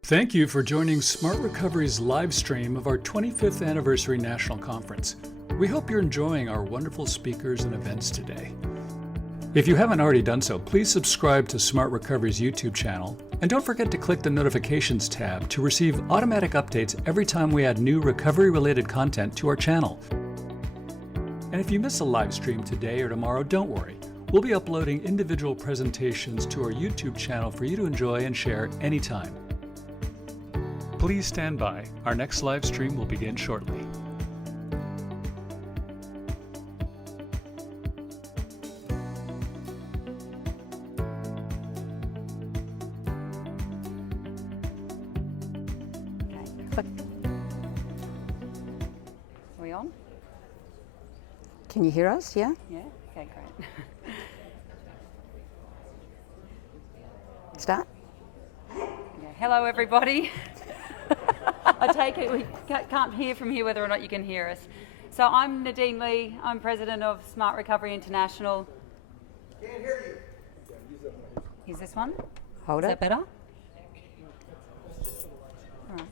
Thank you for joining Smart Recovery's live stream of our 25th Anniversary National Conference. We hope you're enjoying our wonderful speakers and events today. If you haven't already done so, please subscribe to Smart Recovery's YouTube channel, and don't forget to click the Notifications tab to receive automatic updates every time we add new recovery-related content to our channel. And if you miss a live stream today or tomorrow, don't worry. We'll be uploading individual presentations to our YouTube channel for you to enjoy and share anytime. Please stand by. Our next live stream will begin shortly. Click. Are we on? Can you hear us? Yeah? Yeah? Okay, great. Start. Okay. Hello, everybody. I take it we can't hear from here whether or not you can hear us. So I'm Nadene Lee. I'm president of Smart Recovery International. Can't hear you. Is this one? Hold Is it. that better? All right.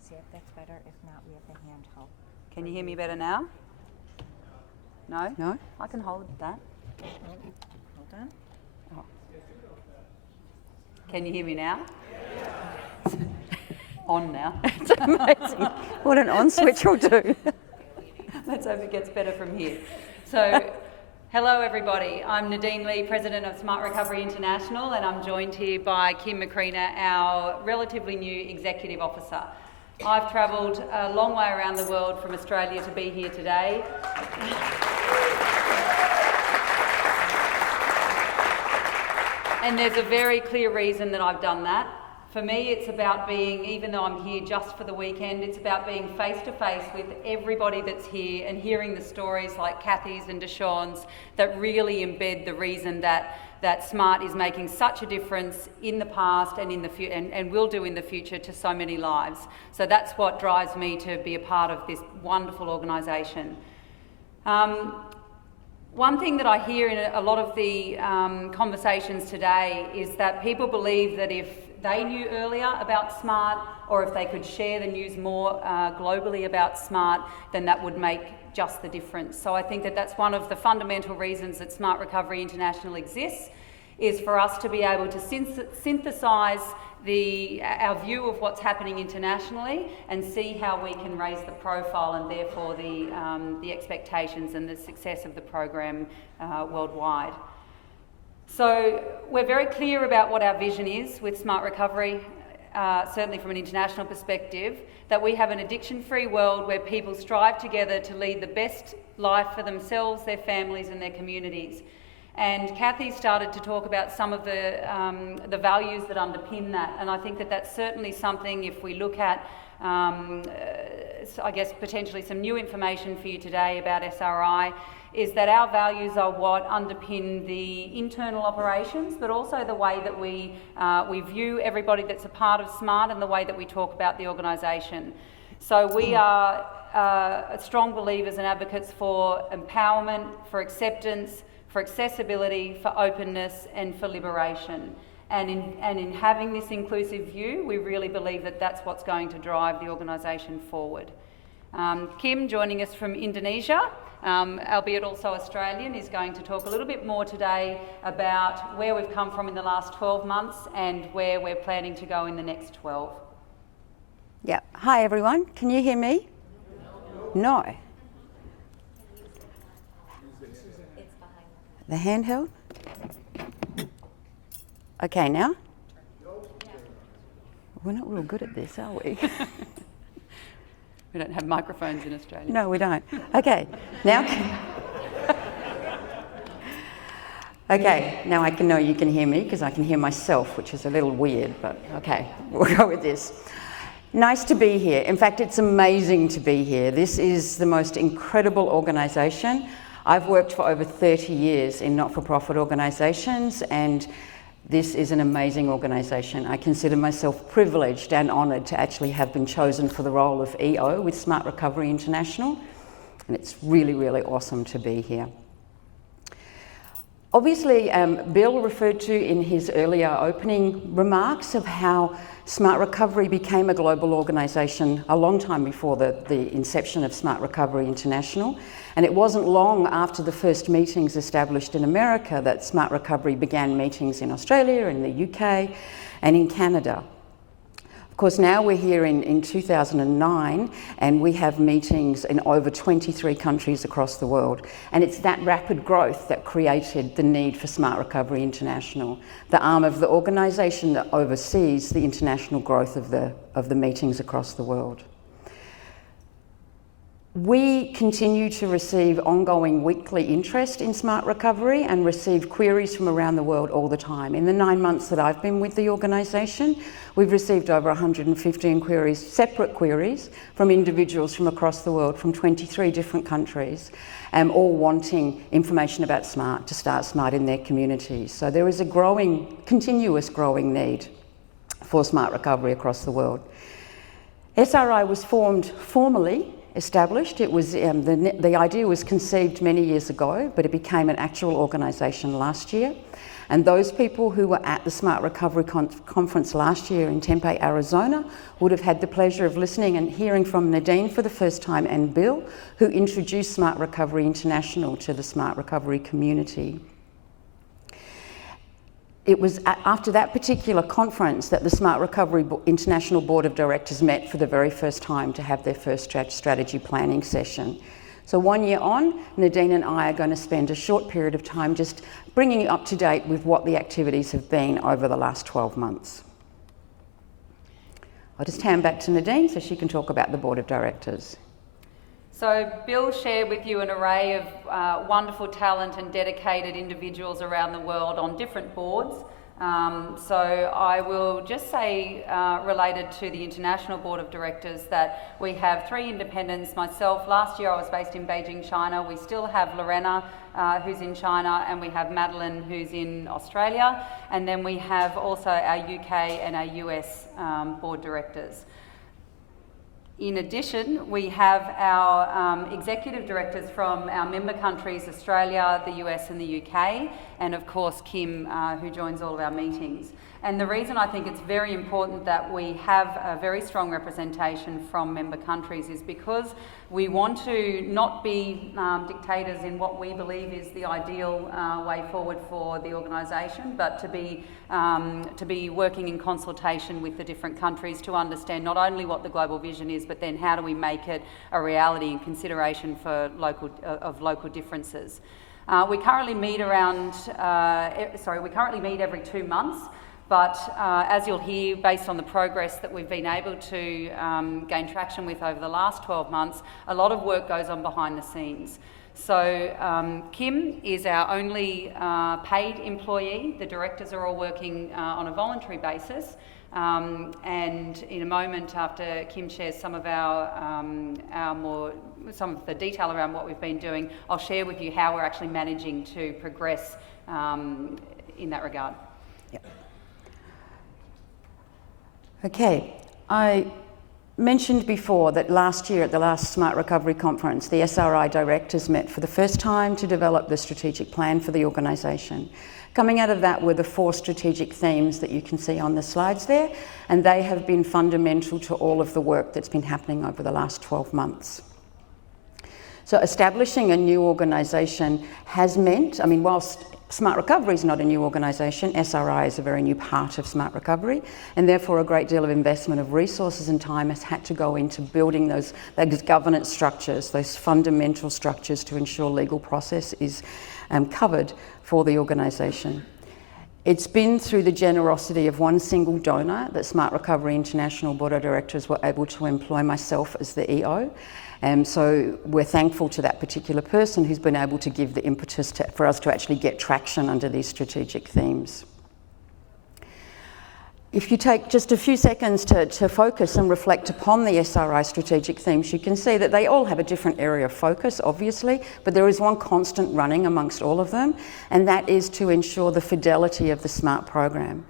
See if that's better. If not, we have the handheld. Can you hear me better now? No? No? I can hold that. Hold on. Oh. Can you hear me now? On now. It's amazing what an on switch will do. Let's hope it gets better from here. So, hello everybody. I'm Nadene Lee, President of Smart Recovery International, and I'm joined here by Kim McCreanor, our relatively new Executive Officer. I've travelled a long way around the world from Australia to be here today. And there's a very clear reason that I've done that. For me, it's about being, even though I'm here just for the weekend, it's about being face to face with everybody that's here and hearing the stories like Kathy's and DeSean's that really embed the reason that Smart is making such a difference in the past and in the and will do in the future to so many lives. So that's what drives me to be a part of this wonderful organisation. One thing that I hear in a lot of the conversations today is that people believe that if they knew earlier about Smart, or if they could share the news more globally about Smart, then that would make just the difference. So I think that that's one of the fundamental reasons that Smart Recovery International exists, is for us to be able to synthesise our view of what's happening internationally and see how we can raise the profile and therefore the expectations and the success of the program worldwide. So we're very clear about what our vision is with Smart Recovery, certainly from an international perspective, that we have an addiction-free world where people strive together to lead the best life for themselves, their families and their communities. And Kathy started to talk about some of the values that underpin that, and I think that that's certainly something, if we look at, I guess, potentially some new information for you today about SRI, is that our values are what underpin the internal operations, but also the way that we view everybody that's a part of Smart and the way that we talk about the organisation. So we are strong believers and advocates for empowerment, for acceptance, for accessibility, for openness and for liberation. And in having this inclusive view, we really believe that that's what's going to drive the organisation forward. Kim, joining us from Indonesia, albeit also Australian, is going to talk a little bit more today about where we've come from in the last 12 months and where we're planning to go in the next 12. Yeah. Hi, everyone. Can you hear me? No. The handheld? Okay, now? We're not real good at this, are we? We don't have microphones in Australia. No, we don't. Okay, now okay, now I know you can hear me because I can hear myself, which is a little weird, but okay, we'll go with this. Nice to be here. In fact, it's amazing to be here. This is the most incredible organisation. I've worked for over 30 years in not-for-profit organisations, and this is an amazing organisation. I consider myself privileged and honoured to actually have been chosen for the role of EO with Smart Recovery International, and it's really, really awesome to be here. Obviously, Bill referred to in his earlier opening remarks of how Smart Recovery became a global organisation a long time before the inception of Smart Recovery International. And it wasn't long after the first meetings established in America that Smart Recovery began meetings in Australia, in the UK, and in Canada. Of course, now we're here in 2009, and we have meetings in over 23 countries across the world. And it's that rapid growth that created the need for Smart Recovery International, the arm of the organisation that oversees the international growth of the meetings across the world. We continue to receive ongoing weekly interest in Smart Recovery and receive queries from around the world all the time. In the 9 months that I've been with the organisation, we've received over 115 queries, separate queries, from individuals from across the world, from 23 different countries, all wanting information about Smart, to start Smart in their communities. So there is a continuous growing need for Smart Recovery across the world. SRI was formally established. It was the idea was conceived many years ago, but it became an actual organisation last year. And those people who were at the Smart Recovery Conference last year in Tempe, Arizona, would have had the pleasure of listening and hearing from Nadene for the first time, and Bill, who introduced Smart Recovery International to the Smart Recovery community. It was after that particular conference that the Smart Recovery International Board of Directors met for the very first time to have their first strategy planning session. So 1 year on, Nadene and I are going to spend a short period of time just bringing you up to date with what the activities have been over the last 12 months. I'll just hand back to Nadene so she can talk about the Board of Directors. So Bill shared with you an array of wonderful talent and dedicated individuals around the world on different boards. So I will just say, related to the International Board of Directors, that we have 3 independents. Myself, last year I was based in Beijing, China. We still have Lorena, who's in China, and we have Madeline, who's in Australia. And then we have also our UK and our US board directors. In addition, we have our executive directors from our member countries, Australia, the US and the UK, and of course Kim, who joins all of our meetings. And the reason I think it's very important that we have a very strong representation from member countries is because we want to not be dictators in what we believe is the ideal way forward for the organisation, but to be working in consultation with the different countries to understand not only what the global vision is, but then how do we make it a reality in consideration for local differences. We currently meet every 2 months. But as you'll hear, based on the progress that we've been able to gain traction with over the last 12 months, a lot of work goes on behind the scenes. So Kim is our only paid employee. The directors are all working on a voluntary basis. And in a moment, after Kim shares some of some of the detail around what we've been doing, I'll share with you how we're actually managing to progress in that regard. Yep. Okay, I mentioned before that last year at the last Smart Recovery Conference, the SRI directors met for the first time to develop the strategic plan for the organisation. Coming out of that were the 4 strategic themes that you can see on the slides there, and they have been fundamental to all of the work that's been happening over the last 12 months. So establishing a new organisation has meant, I mean, whilst Smart Recovery is not a new organisation, SRI is a very new part of Smart Recovery, and therefore a great deal of investment of resources and time has had to go into building those governance structures, those fundamental structures to ensure legal process is covered for the organisation. It's been through the generosity of one single donor that Smart Recovery International Board of Directors were able to employ myself as the EO. So we're thankful to that particular person who's been able to give the impetus for us to actually get traction under these strategic themes. If you take just a few seconds to focus and reflect upon the SRI strategic themes, you can see that they all have a different area of focus, obviously, but there is one constant running amongst all of them, and that is to ensure the fidelity of the SMART program.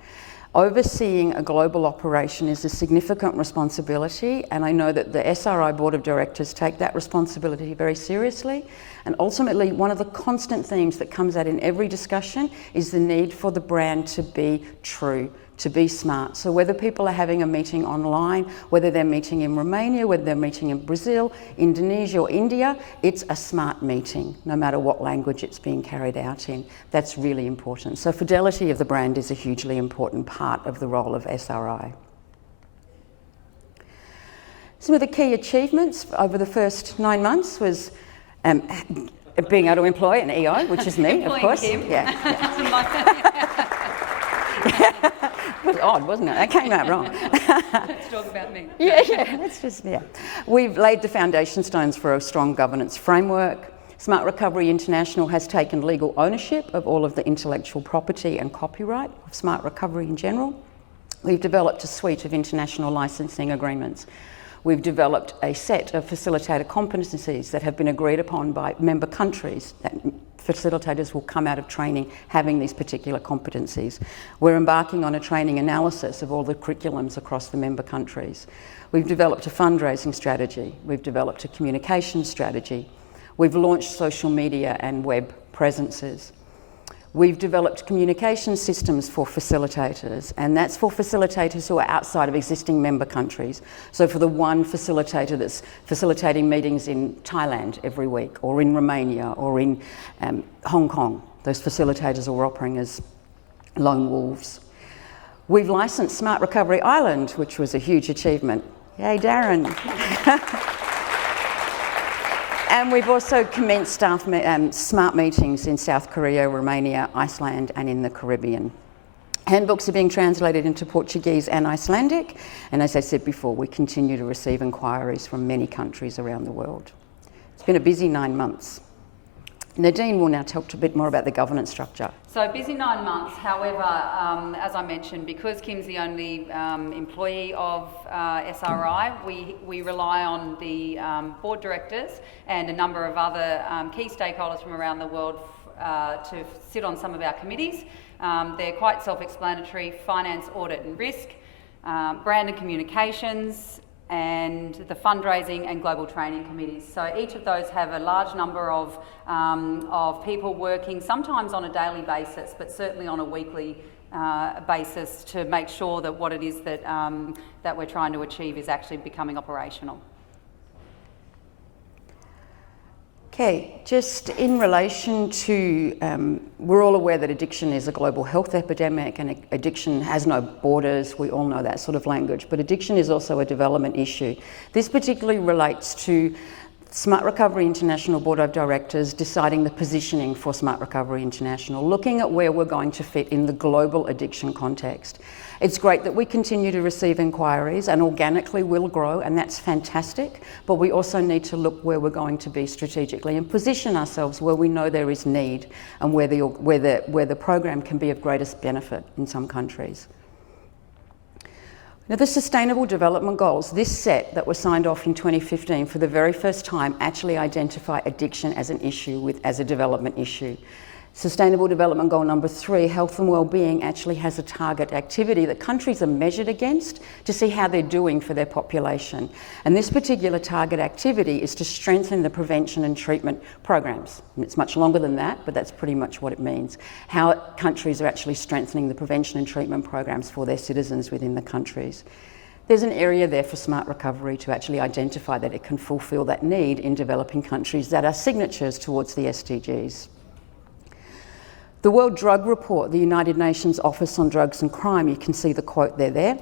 Overseeing a global operation is a significant responsibility, and I know that the SRI Board of Directors take that responsibility very seriously. And ultimately, one of the constant themes that comes out in every discussion is the need for the brand to be true, to be smart. So whether people are having a meeting online, whether they're meeting in Romania, whether they're meeting in Brazil, Indonesia or India, it's a smart meeting, no matter what language it's being carried out in. That's really important. So fidelity of the brand is a hugely important part of the role of SRI. Some of the key achievements over the first 9 months was being able to employ an EO, which is me, of course. Kim. Yeah. It was odd, wasn't it? That came out wrong. Let's talk about me. Yeah. We've laid the foundation stones for a strong governance framework. Smart Recovery International has taken legal ownership of all of the intellectual property and copyright of Smart Recovery in general. We've developed a suite of international licensing agreements. We've developed a set of facilitator competencies that have been agreed upon by member countries. That facilitators will come out of training having these particular competencies. We're embarking on a training analysis of all the curriculums across the member countries. We've developed a fundraising strategy. We've developed a communication strategy. We've launched social media and web presences. We've developed communication systems for facilitators, and that's for facilitators who are outside of existing member countries. So for the one facilitator that's facilitating meetings in Thailand every week, or in Romania, or in Hong Kong, those facilitators are operating as lone wolves. We've licensed Smart Recovery Ireland, which was a huge achievement. Yay, Darren. And we've also commenced smart meetings in South Korea, Romania, Iceland, and in the Caribbean. Handbooks are being translated into Portuguese and Icelandic, and as I said before, we continue to receive inquiries from many countries around the world. It's been a busy 9 months. Nadene will now talk a bit more about the governance structure. So busy 9 months, however, as I mentioned, because Kim's the only employee of SRI, we rely on the board directors and a number of other key stakeholders from around the world to sit on some of our committees. They're quite self-explanatory: finance, audit and risk, brand and communications, and the fundraising and global training committees. So each of those have a large number of people working, sometimes on a daily basis, but certainly on a weekly basis, to make sure that what it is that, that we're trying to achieve is actually becoming operational. Okay, just in relation to, we're all aware that addiction is a global health epidemic, and addiction has no borders. We all know that sort of language, but addiction is also a development issue. This particularly relates to Smart Recovery International Board of Directors deciding the positioning for Smart Recovery International, looking at where we're going to fit in the global addiction context. It's great that we continue to receive inquiries and organically will grow, and that's fantastic, but we also need to look where we're going to be strategically and position ourselves where we know there is need and where the program can be of greatest benefit in some countries. Now, the Sustainable Development Goals, this set that was signed off in 2015 for the very first time, actually identify addiction as an issue, as a development issue. Sustainable Development Goal number 3, health and well-being, actually has a target activity that countries are measured against to see how they're doing for their population. And this particular target activity is to strengthen the prevention and treatment programs. And it's much longer than that, but that's pretty much what it means. How countries are actually strengthening the prevention and treatment programs for their citizens within the countries. There's an area there for smart recovery to actually identify that it can fulfill that need in developing countries that are signatories towards the SDGs. The World Drug Report, the United Nations Office on Drugs and Crime, you can see the quote there,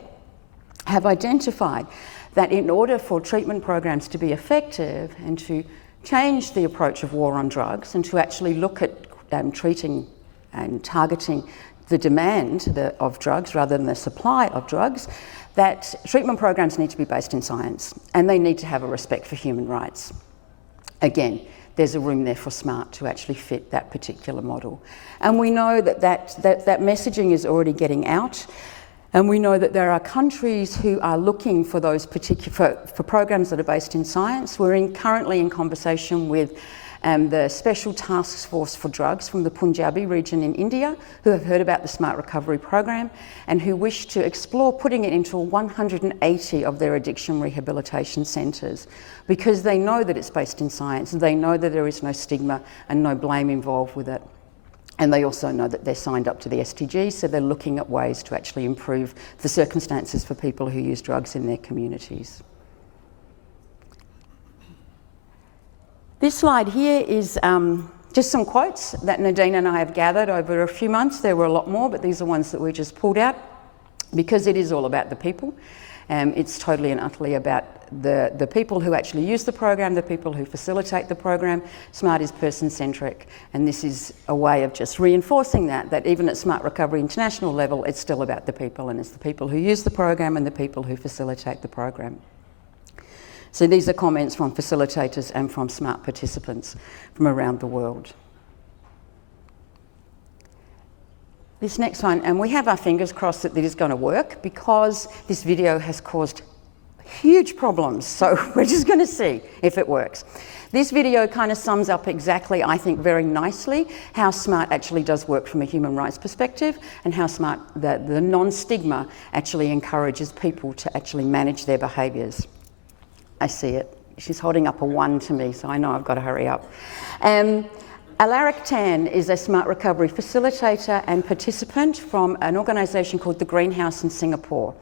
have identified that in order for treatment programs to be effective and to change the approach of war on drugs and to actually look at treating and targeting the demand of drugs rather than the supply of drugs, that treatment programs need to be based in science and they need to have a respect for human rights. Again, there's a room there for SMART to actually fit that particular model. And we know that messaging is already getting out, and we know that there are countries who are looking for those particular, for programs that are based in science. We're currently in conversation with the Special Task Force for Drugs from the Punjabi region in India, who have heard about the Smart Recovery Program and who wish to explore putting it into 180 of their addiction rehabilitation centres, because they know that it's based in science, they know that there is no stigma and no blame involved with it. And they also know that they're signed up to the SDGs, so they're looking at ways to actually improve the circumstances for people who use drugs in their communities. This slide here is just some quotes that Nadene and I have gathered over a few months. There were a lot more, but these are ones that we just pulled out because it is all about the people. It's totally and utterly about the people who actually use the program, the people who facilitate the program. SMART is person-centric, and this is a way of just reinforcing that even at Smart Recovery International level, it's still about the people, and it's the people who use the program and the people who facilitate the program. So these are comments from facilitators and from SMART participants from around the world. This next one, and we have our fingers crossed that it is going to work because this video has caused huge problems, so we're just going to see if it works. This video kind of sums up exactly, I think, very nicely how SMART actually does work from a human rights perspective and how SMART, the non-stigma, actually encourages people to actually manage their behaviours. I see it. She's holding up a 1 to me, so I know I've got to hurry up. Alaric Tan is a Smart Recovery facilitator and participant from an organisation called the Greenhouse in Singapore.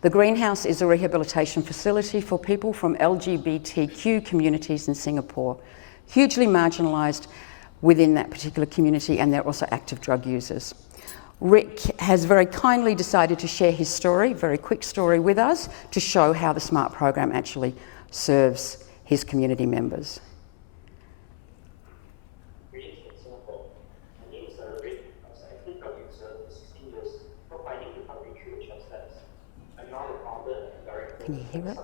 The Greenhouse is a rehabilitation facility for people from LGBTQ communities in Singapore, hugely marginalised within that particular community, and they're also active drug users. Rick has very kindly decided to share his story, very quick story with us, to show how the SMART program actually serves his community members. Can you hear it?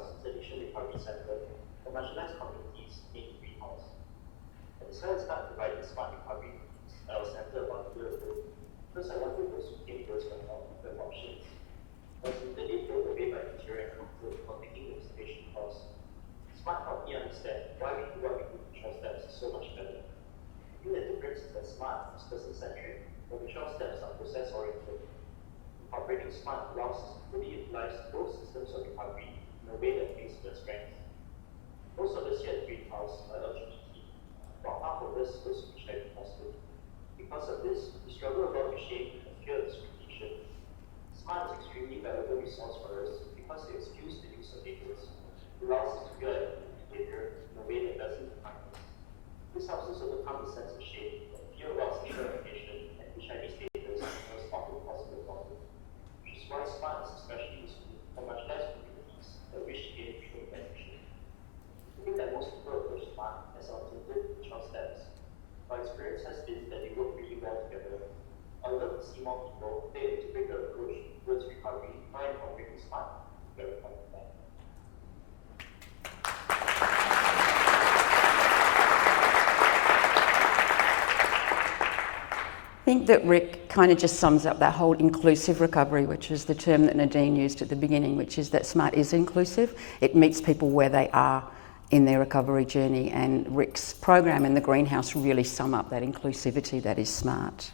I think that Rick kind of just sums up that whole inclusive recovery, which is the term that Nadene used at the beginning, which is that SMART is inclusive. It meets people where they are, in their recovery journey, and Rick's program in the greenhouse really sum up that inclusivity that is SMART.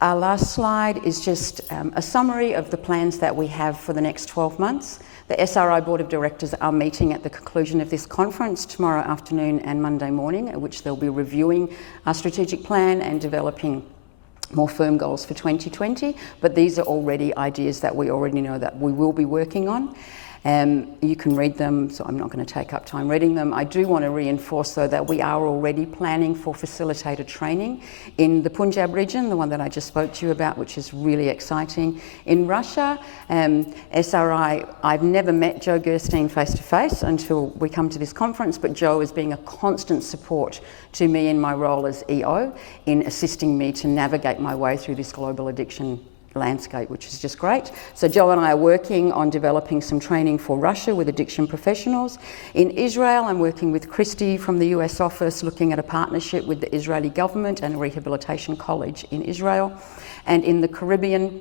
Our last slide is just a summary of the plans that we have for the next 12 months. The SRI Board of Directors are meeting at the conclusion of this conference tomorrow afternoon and Monday morning, at which they'll be reviewing our strategic plan and developing more firm goals for 2020. But these are already ideas that we already know that we will be working on. You can read them, so I'm not going to take up time reading them. I do want to reinforce, though, that we are already planning for facilitator training in the Punjab region, the one that I just spoke to you about, which is really exciting. In Russia, SRI, I've never met Joe Gerstein face-to-face until we come to this conference, but Joe is being a constant support to me in my role as EO in assisting me to navigate my way through this global addiction landscape, which is just great. So Joe and I are working on developing some training for Russia with addiction professionals. In Israel, I'm working with Christi from the US office, looking at a partnership with the Israeli government and a rehabilitation college in Israel. And in the Caribbean,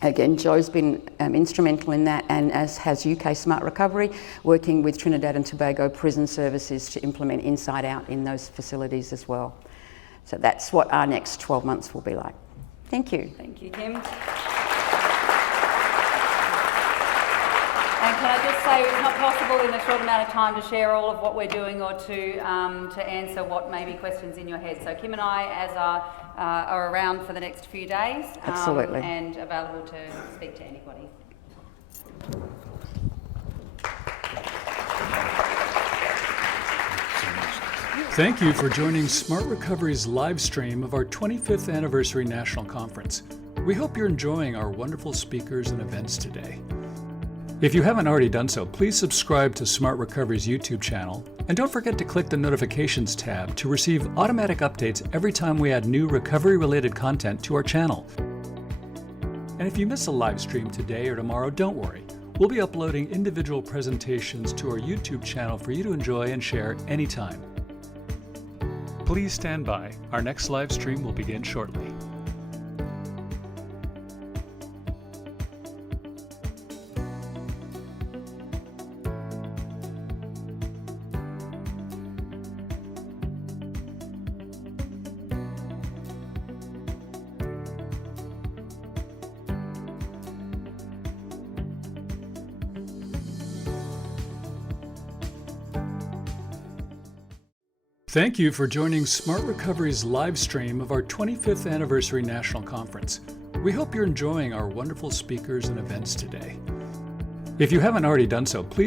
again, Joe's been instrumental in that, and as has UK Smart Recovery, working with Trinidad and Tobago Prison Services to implement Inside Out in those facilities as well. So that's what our next 12 months will be like. Thank you. Thank you, Kim. And can I just say, it's not possible in a short amount of time to share all of what we're doing or to answer what may be questions in your head. So Kim and I, as are around for the next few days. Absolutely. And available to speak to anybody. Thank you for joining Smart Recovery's live stream of our 25th Anniversary National Conference. We hope you're enjoying our wonderful speakers and events today. If you haven't already done so, please subscribe to Smart Recovery's YouTube channel, and don't forget to click the Notifications tab to receive automatic updates every time we add new recovery-related content to our channel. And if you miss a live stream today or tomorrow, don't worry. We'll be uploading individual presentations to our YouTube channel for you to enjoy and share anytime. Please stand by. Our next live stream will begin shortly. Thank you for joining Smart Recovery's live stream of our 25th Anniversary National Conference. We hope you're enjoying our wonderful speakers and events today. If you haven't already done so, please